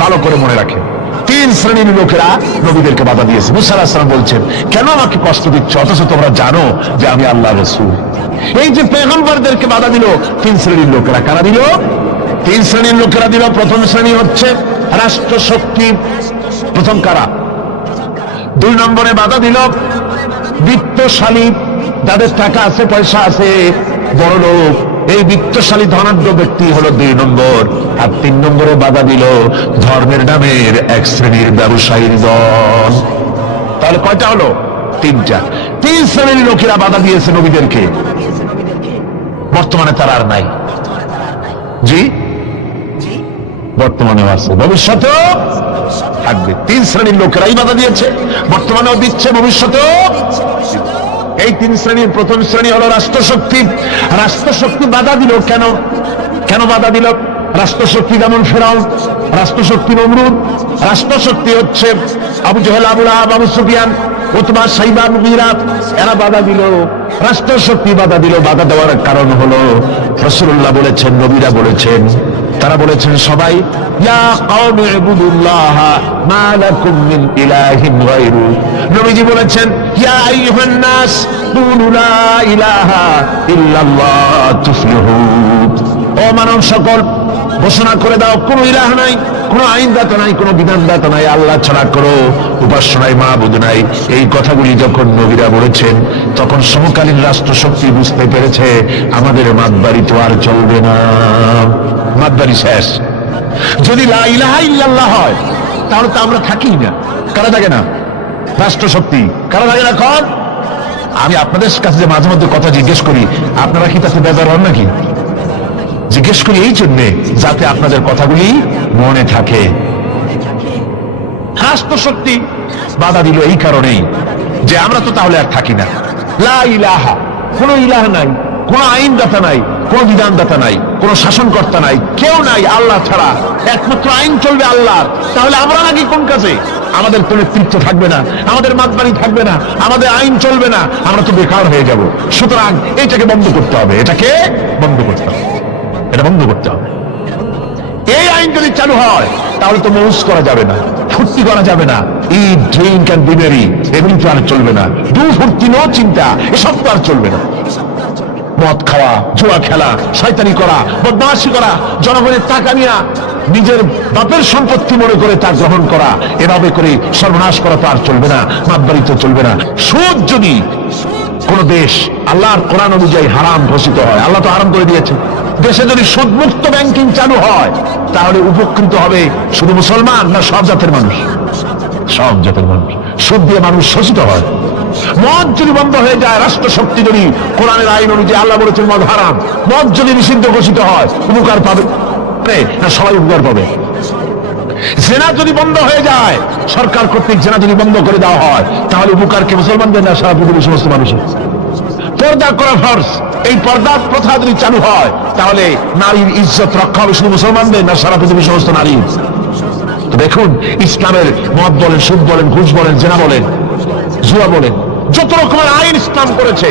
ভালো করে মনে রাখেন, 3 শ্রেণীর লোকেরা নবীদেরকে বাধা দিয়েছে। মুসা আলাইহিস সালাম বলছেন, কেন আমাকে কষ্ট দিচ্ছ অথচ তোমরা জানো যে আমি আল্লাহর রাসূল? এই যে পয়গম্বরদেরকে বাধা দিল 3 শ্রেণীর লোকেরা। কারা দিল? 3 শ্রেণীর লোকেরা দিল। প্রথম শ্রেণী হচ্ছে রাষ্ট্রশক্তি। প্রথম কারা? 2 নম্বরে বাধা দিল বিত্তশালী, যাদের টাকা আছে, পয়সা আছে, বড় লোক। এই বিত্তশালী ধনাঢ্য ব্যক্তি হলো 2 নম্বর। আর 3 নম্বরে বাধা দিল ধর্মের নামের এক শ্রেণীর ব্যবসায়ীর দল। তাহলে কয়টা হলো? 3টা। 3 শ্রেণীর লোকেরা বাধা দিয়েছে নবীদেরকে। বর্তমানে তারা আর নাই। জি, বর্তমানেও আছে, ভবিষ্যতেও থাকবে। 3 শ্রেণীর লোকেরাই বাধা দিয়েছে, বর্তমানেও দিচ্ছে, ভবিষ্যতেও। এই 3 শ্রেণীর প্রথম শ্রেণী হলো রাষ্ট্রশক্তি। রাষ্ট্রশক্তি বাধা দিল কেন? কেন বাধা দিল? রাষ্ট্রশক্তি যেমন ফেরাউন, রাষ্ট্রশক্তি নমরুদ, রাষ্ট্রশক্তি হচ্ছে আবু জেহেল, আবু লাহাব, আবু সুফিয়ান, উতবা, সাইবা, মুগীরা, এরা বাধা দিল। রাষ্ট্রশক্তি বাধা দিল। বাধা দেওয়ার কারণ হলো রাসূলুল্লাহ বলেছেন, নবীরা বলেছেন, তারা বলেছেন সবাই ইয়া কওমি ইবুদুল্লাহ মা লাকুম মিন ইলাহিন গায়রু। নবীজি বলেছেন ইয়া আইয়ুহান নাস কুলু লা ইলাহা ইল্লাল্লাহ তুফলিহুন। ও মানব সকল, ঘোষণা করে দাও কোনো ইলাহ নাই, কোনো আইনদাতা নাই, কোনো বিধানদাতা নাই, আল্লাহ ছাড়া কোনো উপাস্য নাই, মাবুদ নাই। এই কথাগুলি যখন নবীরা বলেছেন, তখন সমকালীন রাষ্ট্রশক্তি বুঝতে পেরেছে আমাদের মাতবাড়ি তো আর চলবে না, মাতবাড়ি শেষ। যদি লা ইলাহা ইল্লাল্লাহ হয় তাহলে তো আমরা থাকি না। কারা থাকে না? রাষ্ট্রশক্তি। কারা থাকে না? এখন আমি আপনাদের কাছে যে মাঝে মধ্যে কথা জিজ্ঞেস করি, আপনারা কি তাতে বেজার হন নাকি? জিজ্ঞেস করি এই জন্যে যাতে আপনাদের কথাগুলি মনে থাকে। রাষ্ট্রশক্তি বাধা দিল এই কারণেই যে আমরা তো তাহলে আর থাকি না। লা ইলাহা, কোন ইলাহ নাই, কোন আইনদাতা নাই, কোন বিধানদাতা নাই, কোন শাসনকর্তা নাই, কেউ নাই আল্লাহ ছাড়া। একমাত্র আইন চলবে আল্লাহ। তাহলে আমরা নাকি কোন কাজে? আমাদের তো নেতৃত্ব থাকবে না, আমাদের মাতবাড়ি থাকবে না, আমাদের আইন চলবে না, আমরা তো বেকার হয়ে যাব। সুতরাং এটাকে বন্ধ করতে হবে, এটাকে বন্ধ করতে হবে, এটা বন্ধ করতে হবে। এই আইন যদি চালু হয় তাহলে তো মৌজ করা যাবে না, ফুর্তি করা যাবে না, ইট, ড্রিঙ্ক অ্যান্ড বিমেরি, এগুলি তো আর চলবে না। দু ফুর্তি, নো চিন্তা, এসব তো আর চলবে না। মদ খাওয়া, জুয়া খেলা, শয়তানি করা, বদমাশি করা, জনগণের টাকা নিয়ে নিজের বাপের সম্পত্তি মনে করে তা গ্রহণ করা, এভাবে করে সর্বনাশ করা তো আর চলবে না, মাতবাড়ি তো চলবে না। সুদ যদি কোন দেশ আল্লাহর কোরআন অনুযায়ী হারাম ঘোষিত হয়, আল্লাহ তো হারাম করে দিয়েছে, দেশে যদি সুদমুক্ত ব্যাংকিং চালু হয় তাহলে উপকৃত হবে শুধু মুসলমান না সব জাতের মানুষ? সব জাতের মানুষ। সুদ দিয়ে মানুষ শোষিত হয়। মদ যদি বন্ধ হয়ে যায়, রাষ্ট্রশক্তি যদি কোরআনের আইন অনুযায়ী, আল্লাহ বলেছেন মদ হারাম, মদ যদি নিষিদ্ধ ঘোষিত হয়, উপকার পাবে না সবাই উপকার পাবে? জেনা যদি বন্ধ হয়ে যায়, সরকার কর্তৃক জেনা যদি বন্ধ করে দেওয়া হয়, তাহলে উপকার কে মুসলমানদের না সারা পৃথিবীর সমস্ত মানুষের? পর্দা করা ফরজ, এই পর্দা প্রথা যদি চালু হয় তাহলে নারীর ইজ্জত রক্ষা হবে শুধু মুসলমানদের না সারা পৃথিবীর সমস্ত নারীর? তো দেখুন, ইসলামের মদ বলেন, সুদ বলেন, ঘুষ বলেন, জেনা বলেন, জুয়া বলেন, যত রকমের আইন ইসলাম করেছে,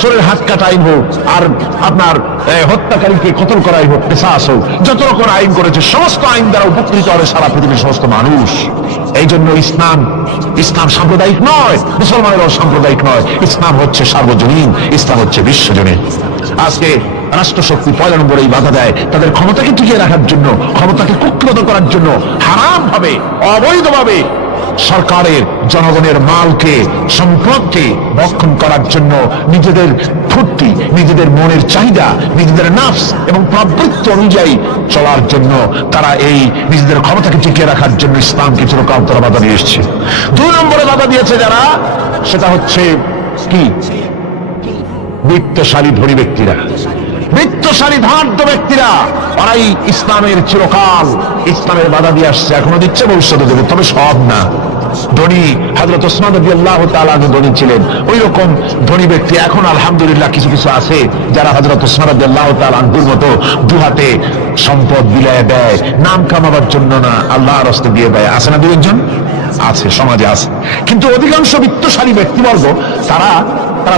চোরের হাত কাটা আইন হোক, আর আপনার হত্যাকারীকে কতল করাই হোক, কিসাস হোক, যত রকম আইন করেছে, সমস্ত আইন দ্বারা উপকৃত হবে সারা পৃথিবীর সমস্ত মানুষ। এই জন্য ইসলাম সাম্প্রদায়িক নয়, মুসলমানেরও সাম্প্রদায়িক নয়। ইসলাম হচ্ছে সার্বজনীন, ইসলাম হচ্ছে বিশ্বজনীন। আজকে রাষ্ট্রশক্তি 1 নম্বরেই বাধা দেয় তাদের ক্ষমতাকে টিকিয়ে রাখার জন্য, ক্ষমতাকে কুক্ষিগত করার জন্য হারাম ভাবে, অবৈধভাবে সরকারের জনগণের মালকে সম্পদকে ভক্ষণ করার জন্য নিজেদের ফুর্তি, নিজেদের মনের চাহিদা, নিজেদের নাফস এবং প্রবৃত্তি অনুযায়ী চলার জন্য তারা এই নিজেদের ক্ষমতাকে টিকিয়ে রাখার জন্য ইসলামকে চিরকাল তারা বাধা দিয়ে এসছে। 2 নম্বরে বাধা দিয়েছে যারা, সেটা হচ্ছে কি? বৃত্তশালী ধনী ব্যক্তিরা, বৃত্তশালী ধার্য ব্যক্তিরা, ওরাই ইসলামের চিরকাল ইসলামের বাধা দিয়ে আসছে, এখনো দিচ্ছে, ভবিষ্যতে দেবে, তবে সব না। ধনী হযরত ওসমান রাদিয়াল্লাহু তাআলা আনহু ধনী ছিলেন, ওই রকম ধনী ব্যক্তি এখন আলহামদুলিল্লাহ কিছু কিছু আছে যারা হযরত ওসমান রাদিয়াল্লাহু তাআলা আনহুর মতো দুহাতে সম্পদ বিলায় দেয়, নাম কামাবার জন্য না, আল্লাহর রাস্তায় দিয়ে দেয়। আছে না 2-1 আছে, সমাজে আছে। কিন্তু অধিকাংশ বিত্তশালী ব্যক্তিবর্গ তারা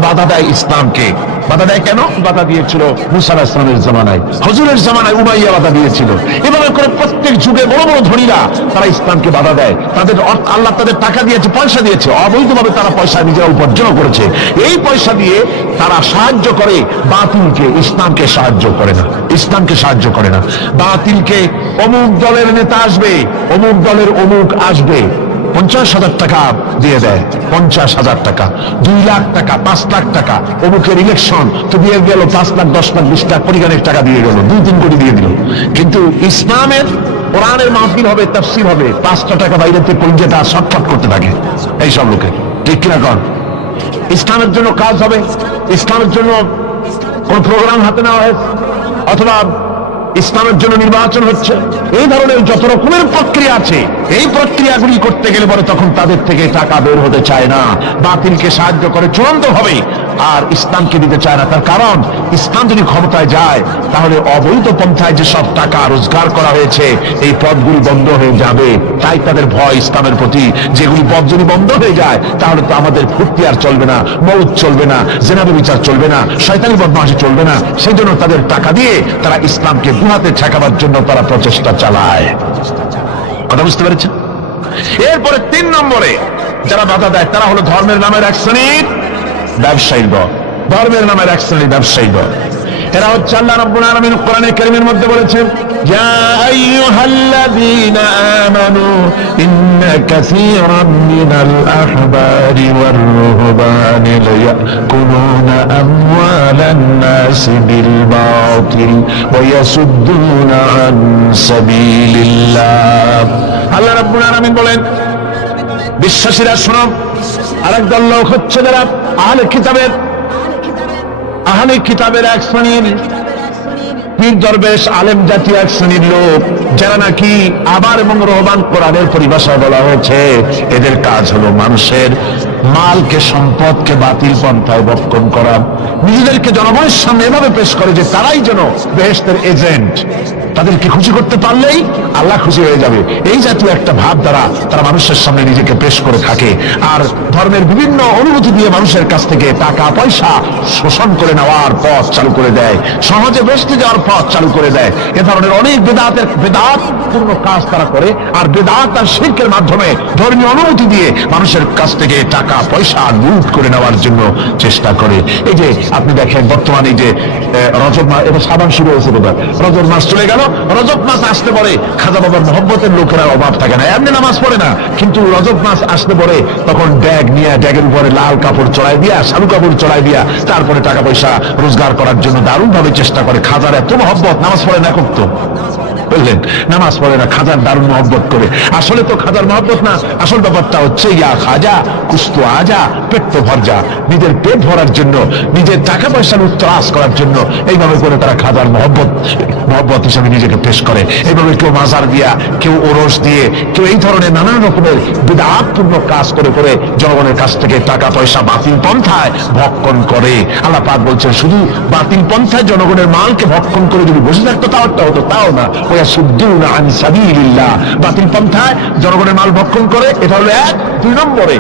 বাধা দেয় ইসলামকে। বাধা দেয় কেন? বাধা দিয়েছিল মুসা আলাইহিস সালামের জামানায়, হুজুরের জামানায় উমাইয়া বাধা দিয়েছিল। এভাবে করে প্রত্যেক যুগে বড় বড় ধনীরা তারা ইসলামকে বাধা দেয়। তাদের আল্লাহ তাদের টাকা দিয়েছে, পয়সা দিয়েছে, অবৈধভাবে তারা পয়সা নিজেরা উপার্জন করেছে। এই পয়সা দিয়ে তারা সাহায্য করে বাতিলকে, ইসলামকে সাহায্য করে না, ইসলামকে সাহায্য করে না। বাতিলকে অমুক দলের নেতা আসবে, অমুক দলের অমুক আসবে, 50,000 টাকা দিয়ে দেয়, 50,000 টাকা, 2 লাখ টাকা, 5 লাখ টাকা, অমুকের ইলেকশন তো দিয়ে গেল 5 লাখ, 10 লাখ, 20 লাখ, পরিগানের টাকা দিয়ে গেল, 2-3 কোটি দিয়ে দিল। কিন্তু ইসলামের কোরআনের মাহফিল হবে, তাফসীর হবে, 5টা টাকা বাইরেতে পরিজেটা শর্টকাট করতে থাকে এইসব লোকে, ঠিক কিনা কর? ইসলামের জন্য কাজ হবে, ইসলামের জন্য কোন প্রোগ্রাম হাতে নেওয়া হয়, অথবা ইসলামের জন্য নির্বাচন হচ্ছে, এই ধরনের যত রকমের প্রক্রিয়া আছে, এই প্রক্রিয়াগুলি করতে গেলে পরে তখন তাদের থেকে টাকা বের হতে চায় না, বাতিলকে সাহায্য করে চূড়ান্ত হবে, আর ইসলামকে দিতে চায় না। তার কারণ ইসলাম যদি ক্ষমতায় যায় তাহলে অবৈধ পন্থায় যেসব টাকা রোজগার করা হয়েছে এই পথগুলি বন্ধ হয়ে যাবে। তাই তাদের ভয় ইসলামের প্রতি, যেগুলি পথ যদি বন্ধ হয়ে যায় তাহলে তো আমাদের ফুর্তি আর চলবে না, মৌত চলবে না, জেনাবে বিচার চলবে না, শয়তানি বদমাশি চলবে না। সেই জন্য তাদের টাকা দিয়ে তারা ইসলামকে দুহাতে ঠেকাবার জন্য তারা প্রচেষ্টা চালায়। কথা বুঝতে পেরেছেন? এরপরে 3 নম্বরে যারা বাধা দেয় তারা হলো ধর্মের নামের এক শ্রেণীর ব্যবসায়ী দল, ধর্মের নামের এক শ্রেণীর ব্যবসায়ী দল। এরা হচ্ছে আল্লাহ রাব্বুল আলামিন কোরআনে কারীমের মধ্যে বলেছেন, ইয়া আইয়ুহাল্লাযীনা আমানু ইন্না কাসীরাম মিনাল আহবারি ওয়ার রুহবানি লায়াকুলুনা আমওয়ালান নাসি বিল বাতিল ওয়া ইয়াসুদ্দুনা আন সাবিলিল্লাহ। আল্লাহ রাব্বুল আলামিন বলেন, বিশ্বাসীরা শোনো, আরেক দল লোক হচ্ছে যারা আহলে কিতাবের এক শ্রেণীর পীর দরবেশ আলেম জাতীয় এক শ্রেণীর লোক, যারা নাকি আবার এবং রহবান, কোরআনের পরিভাষায় বলা হয়েছে এদের কাজ হলো মানুষের মালকে, সম্পদকে বাতিল পন্থায় ভক্ষণ করা, নিজেদেরকে জনগণের সামনে এভাবে পেশ করে যে তারাই যেন বেহেশতের এজেন্ট, তাদেরকে খুশি করতে পারলেই আল্লাহ খুশি হয়ে যাবে, এই জাতীয় একটা ভাব দ্বারা তারা মানুষের সামনে নিজেকে পেশ করে থাকে। আর ধর্মের বিভিন্ন অনুভূতি দিয়ে মানুষের কাছ থেকে টাকা পয়সা শোষণ করে নেওয়ার পথ চালু করে দেয়, সহজে বেহেশতে যাওয়ার পথ চালু করে দেয়। এ ধরনের অনেক বেদাতপূর্ণ কাজ তারা করে, আর বেদাত আর শিরকের মাধ্যমে ধর্মীয় অনুভূতি দিয়ে মানুষের কাছ থেকে টাকা পয়সা লুট করে নেওয়ার জন্য চেষ্টা করে। এই যে আপনি দেখেন বর্তমানে যে রজব মাস, এটা সাবান শুরু হয়েছে বোধহয়, রজব মাস চলে গেল, রজব মাস আসতে পরে খাজা বাবার মহব্বতের লোকেরা অভাব থাকে না, এমনি নামাজ পড়ে না, কিন্তু রজব মাস আসতে পরে তখন ব্যাগ নিয়ে, ব্যাগের উপরে লাল কাপড় চড়াই দিয়া, শালু কাপড় চড়াই দিয়া, তারপরে টাকা পয়সা রোজগার করার জন্য দারুণ ভাবে চেষ্টা করে। খাজার এত মহব্বত, নামাজ পড়ে না করতো, বুঝলেন, নামাজ পড়ে না, খাজার দারুণ মহব্বত করে। আসলে তো খাজার মহব্বত না, আসল ব্যাপারটা হচ্ছে ইয়া খাজা কুস্তু আজা, পেট তো ভর যা, নিজের পেট ভরার জন্য, নিজের টাকা পয়সার উত্তরাস করার জন্য এইভাবে করে তারা খাজার মহব্বত হিসেবে নিজেকে পেশ করে। এইভাবে কেউ মাজার দিয়া, কেউ ওরস দিয়ে, কেউ এই ধরনের নানান রকমের বিদআতপূর্ণ কাজ করে করে জনগণের কাছ থেকে টাকা পয়সা বাতিল পন্থায় ভক্ষণ করে। আল্লাহ পাক বলছেন, শুধু বাতিল পন্থায় জনগণের মালকে ভক্ষণ করে যদি বসে থাকতো তাওটা হতো, তাও না, ওয়াসুদ্দুনা আন সাবিলিল্লাহ, বাতিল পন্থায় জনগণের মাল ভক্ষণ করে। এটা হলো 1। 2 নম্বরে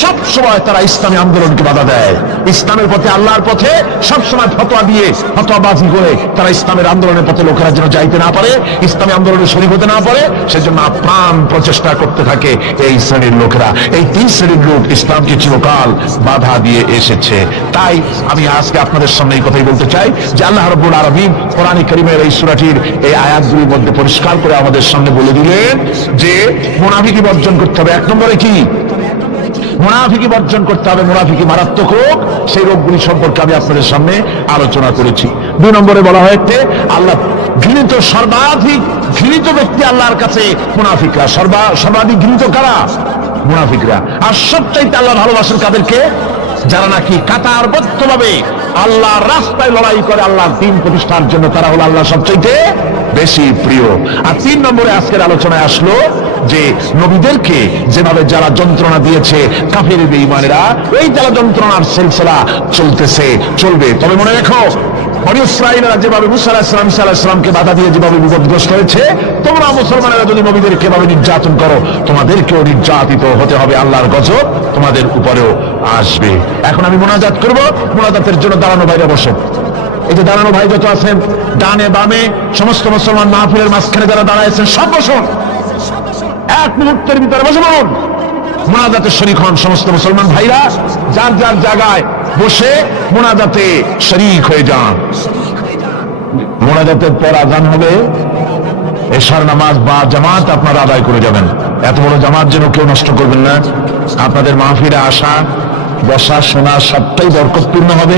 সব সময় তারা ইসলামী আন্দোলনকে বাধা দেয়, ইসলামের পথে, আল্লাহর পথে সব সময় ফতোয়া দিয়ে, ফতোয়াবাজি করে তারা ইসলামের আন্দোলনের পথে লোকেরা যেন যাইতে না পারে, ইসলামী আন্দোলনে শরীক হতে না পারে, সেজন্য আপ্রাণ প্রচেষ্টা করতে থাকে এই শ্রেণীর লোকেরা। এই 3 শ্রেণীর লোক ইসলামকে চিরকাল বাধা দিয়ে এসেছে। তাই আমি আজকে আপনাদের সামনে এই কথাই বলতে চাই যে আল্লাহ রাব্বুল আলামিন কোরআনে কারীমের এই সূরাটির এই আয়াতগুলির মধ্যে পরিষ্কার করে আমাদের সামনে বলে দিলেন যে মুনাফিকি বর্জন করতে হবে। এক নম্বরে কি? মুনাফিকি বর্জন করতে হবে। মুনাফিকি মারাত্মক রোগ, সেই রোগগুলি সম্পর্কে আমি আপনাদের সামনে আলোচনা করেছি। 2 নম্বরে বলা হয়েছে আল্লাহ ঘৃণিত, সর্বাধিক ঘৃণিত ব্যক্তি আল্লাহর কাছে মুনাফিকরা। সর্বাধিক ঘৃণিত কারা? মুনাফিকরা। আর সবচাইতে আল্লাহ ভালোবাসেন কাদেরকে? যারা নাকি কাতারবদ্ধভাবে আল্লাহর রাস্তায় লড়াই করে আল্লাহর দ্বীন প্রতিষ্ঠার জন্য, তারা হলো আল্লাহ সবচাইতে বেশি প্রিয়। আর 3 নম্বরে আজকের আলোচনায় আসলো যে নবীদেরকে যেভাবে যারা যন্ত্রণা দিয়েছে কাফের বেঈমানেরা, এই যারা যন্ত্রণার সিলসিলা চলতেছে, চলবে। তবে মনে রেখো, বনী ইসরাঈলরা যেভাবে মুসা আলাইহিস সালাম, ঈসা আলাইহিস সালামকে বাধা দিয়ে যেভাবে বিপদগ্রস্ত হয়েছে, তোমরা মুসলমানেরা যদি নবীদেরকে এভাবে নির্যাতন করো, তোমাদেরকেও নির্যাতিত হতে হবে। আল্লাহর গজব তোমাদের উপরেও আসবে। এখন আমি মুনাজাত করব। মুনাজাতের জন্য দাঁড়ানো ভাইরা বসো। এই যে দাঁড়ানো ভাই যত আছেন, ডানে বামে সমস্ত মুসলমান মাহফিলের মাঝখানে যারা দাঁড়াইছেন, সব বসুন। এক মুহূর্তের ভিতরে বসে বলুন, মুনাজাতে শরীক হন। সমস্ত মুসলমান ভাইরা যার যার জায়গায় বসে মুনাজাতে শরীক হয়ে যান। মুনাজাতের পর আযান হবে, এশার নামাজ বা জামাত আপনারা আদায় করে যাবেন। এত বড় জামাত যেন কেউ নষ্ট করবেন না। আপনাদের মাহফিলে আসা, বসা, শোনা সবটাই বরকতপূর্ণ হবে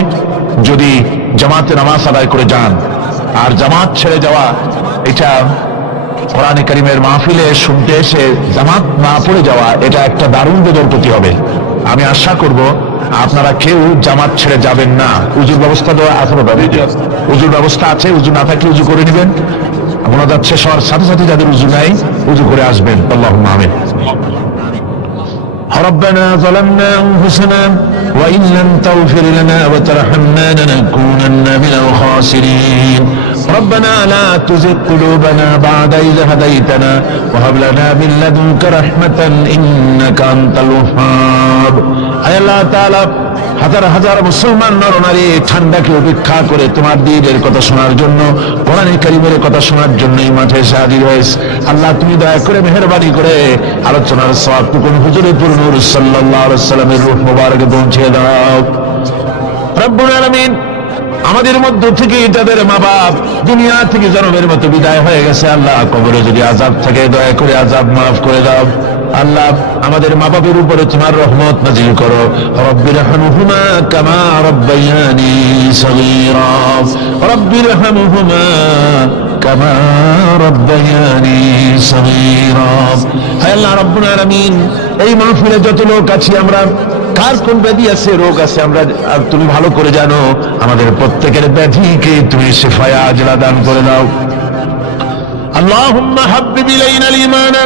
যদি জামাতে নামাজ আদায় করে যান। আর জামাত ছেড়ে যাওয়া, এটা কোরআনে কারীমের মাহফিলে শুনতে এসে জামাত না পড়ে যাওয়া, এটা একটা দারুণ বেদরকতি হবে। আমি আশা করব আপনারা কেউ জামাত ছেড়ে যাবেন না। উজুর ব্যবস্থা দেওয়া আছে, উজুর ব্যবস্থা আছে। উজু না থাকলে উজু করে নেবেন। মুনাজাত শেষ হওয়ার সাথে সাথে যাদের উজু নাই, উজু করে আসবেন। আল্লাহুম্মা আমিন। ربنا ظلمنا أنفسنا وإن لم تغفر لنا وترحمنا لنكونن من الخاسرين ربنا لا تزغ قلوبنا بعد إذ هديتنا وهب لنا من لدنك رحمة إنك أنت الوهاب أي الله تعالى হাজার হাজার মুসলমান নরনারী ঠান্ডাকে উপেক্ষা করে তোমার দ্বীনের কথা শোনার জন্য, কোরআনে কারীমের কথা শোনার জন্য এই মাঠে এসে হাজির হয়েছে। আল্লাহ তুমি দয়া করে মেহেরবানি করে আলোচনার সওয়াবটুকু হুজুরে পুর নূর সাল্লাল্লাহু আলাইহি ওয়াসাল্লামের রূহ মোবারকে পৌঁছে দাও। রব্বুল আলামিন, আমাদের মধ্য থেকে যাদের মা বাপ দুনিয়া থেকে জন্মের মতো বিদায় হয়ে গেছে, আল্লাহ কবরে যদি আযাব থাকে দয়া করে আযাব মাফ করে দাও। আল্লাহ আমাদের মা বাবার উপরে তোমার রহমত নাযিল করো। রব্বিরহামহুমা কামা রাব্বায়ানি সগীরা, রব্বিরহামহুমা কামা রাব্বায়ানি সগীরা। হে আল্লাহ রাব্বুল আলামিন, এই মাহফিলে যত লোক আছি আমরা, কার কোন ব্যাধি আছে, রোগ আছে, আমরা তুমি ভালো করে জানো। আমাদের প্রত্যেকের ব্যাধিকে তুমি শিফায়ে আজলা দান করে দাও। اللهم حبب إلينا الإيمان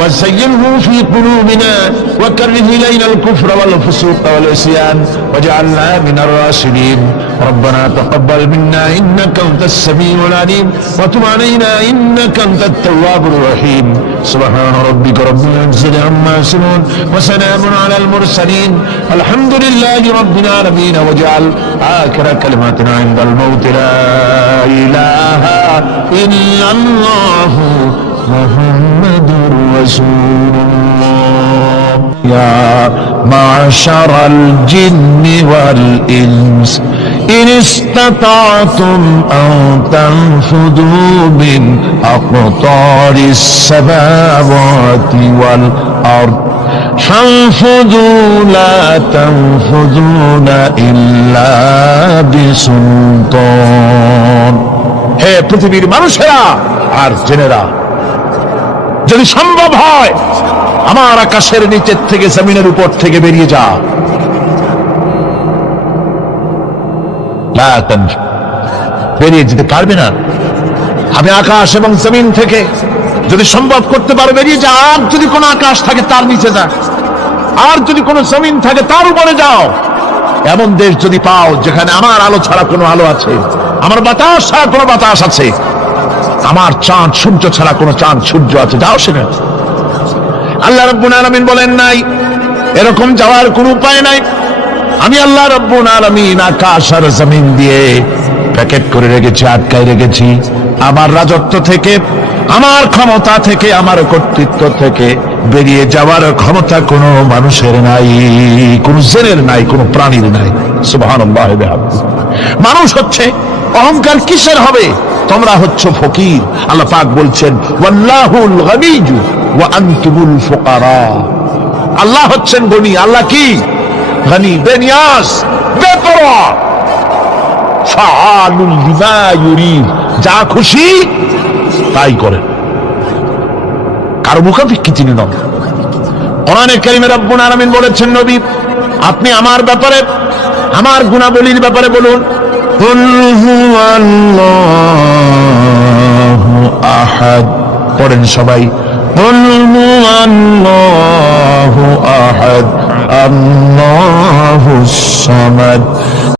وزينه في قلوبنا وكره إلينا الكفر والفسوق والعصيان واجعلنا من الراشدين ربنا تقبل منا إنك أنت السميع العليم وتب علينا إنك أنت التواب الرحيم سبحان ربك رب العزة عما يصفون وسلام على المرسلين الحمد لله رب العالمين واجعل آخر كلماتنا عند الموت لا إله إلا الله محمد رسول الله يا معشر الجن والإنس إن استطعتم أن تنفذوا من أقطار السماوات والأرض فانفذوا لا تنفذون إلا بسلطان হে পৃথিবীর মানুষেরা আর জেনেরা, যদি সম্ভব হয় আমার আকাশের নিচের থেকে জমিনের উপর থেকে বেরিয়ে যা। বেরিয়ে যেতে পারবে না। আমি আকাশ এবং জমিন থেকে যদি সম্ভব করতে পারো বেরিয়ে যা। আর যদি কোনো আকাশ থাকে তার নিচে যা, আর যদি কোনো জমিন থাকে তার উপরে যাও। এমন দেশ যদি পাও যেখানে আমার আলো ছাড়া কোনো আলো আছে, আমার বাতাস ছাড়া কোনো বাতাস আছে, আমার চাঁদ সূর্য ছাড়া কোনো চাঁদ সূর্য আছে, যাও সেখানে। আল্লাহ রাব্বুল আলামিন বলেন নাই এরকম যাওয়ার কোনো উপায় নাই। আমি আল্লাহ রাব্বুল আলামিন আকাশ আর জমিন দিয়ে প্যাকেট করে রেখেছি, আটকায় রেখেছি। আমার রাজত্ব থেকে, আমার ক্ষমতা থেকে, আমার কর্তৃত্ব থেকে বেরিয়ে যাওয়ার ক্ষমতা কোনো মানুষের নাই, কোনো জেনের নাই, কোনো প্রাণীর নাই। সুবহানাল্লাহ। মানুষ হচ্ছে অহংকার কিসের হবে? তোমরা হচ্ছ ফকির। আল্লাহ পাক বলছেন ওয়াল্লাহুল গনিয়্যু ওয়া আনতুমুল ফুকারা। আল্লাহ হচ্ছেন গনি। আল্লাহ কি? গনি, বেনিয়াজ, বেপরোয়া। ফাআলুল লিমা ইউরিদ, যা খুশি তাই করেন, কারো মুখাপেক্ষী তিনি নন। কোরআনে কারীমে রব্বুল আলামিন বলেছেন, নবী আপনি আমার ব্যাপারে, আমার গুণাবলীর ব্যাপারে বলুন। কুল হুয়াল্লাহু আহাদ, পড়েন সবাই। কুল হুয়াল্লাহু আহাদ, আল্লাহুস সামাদ।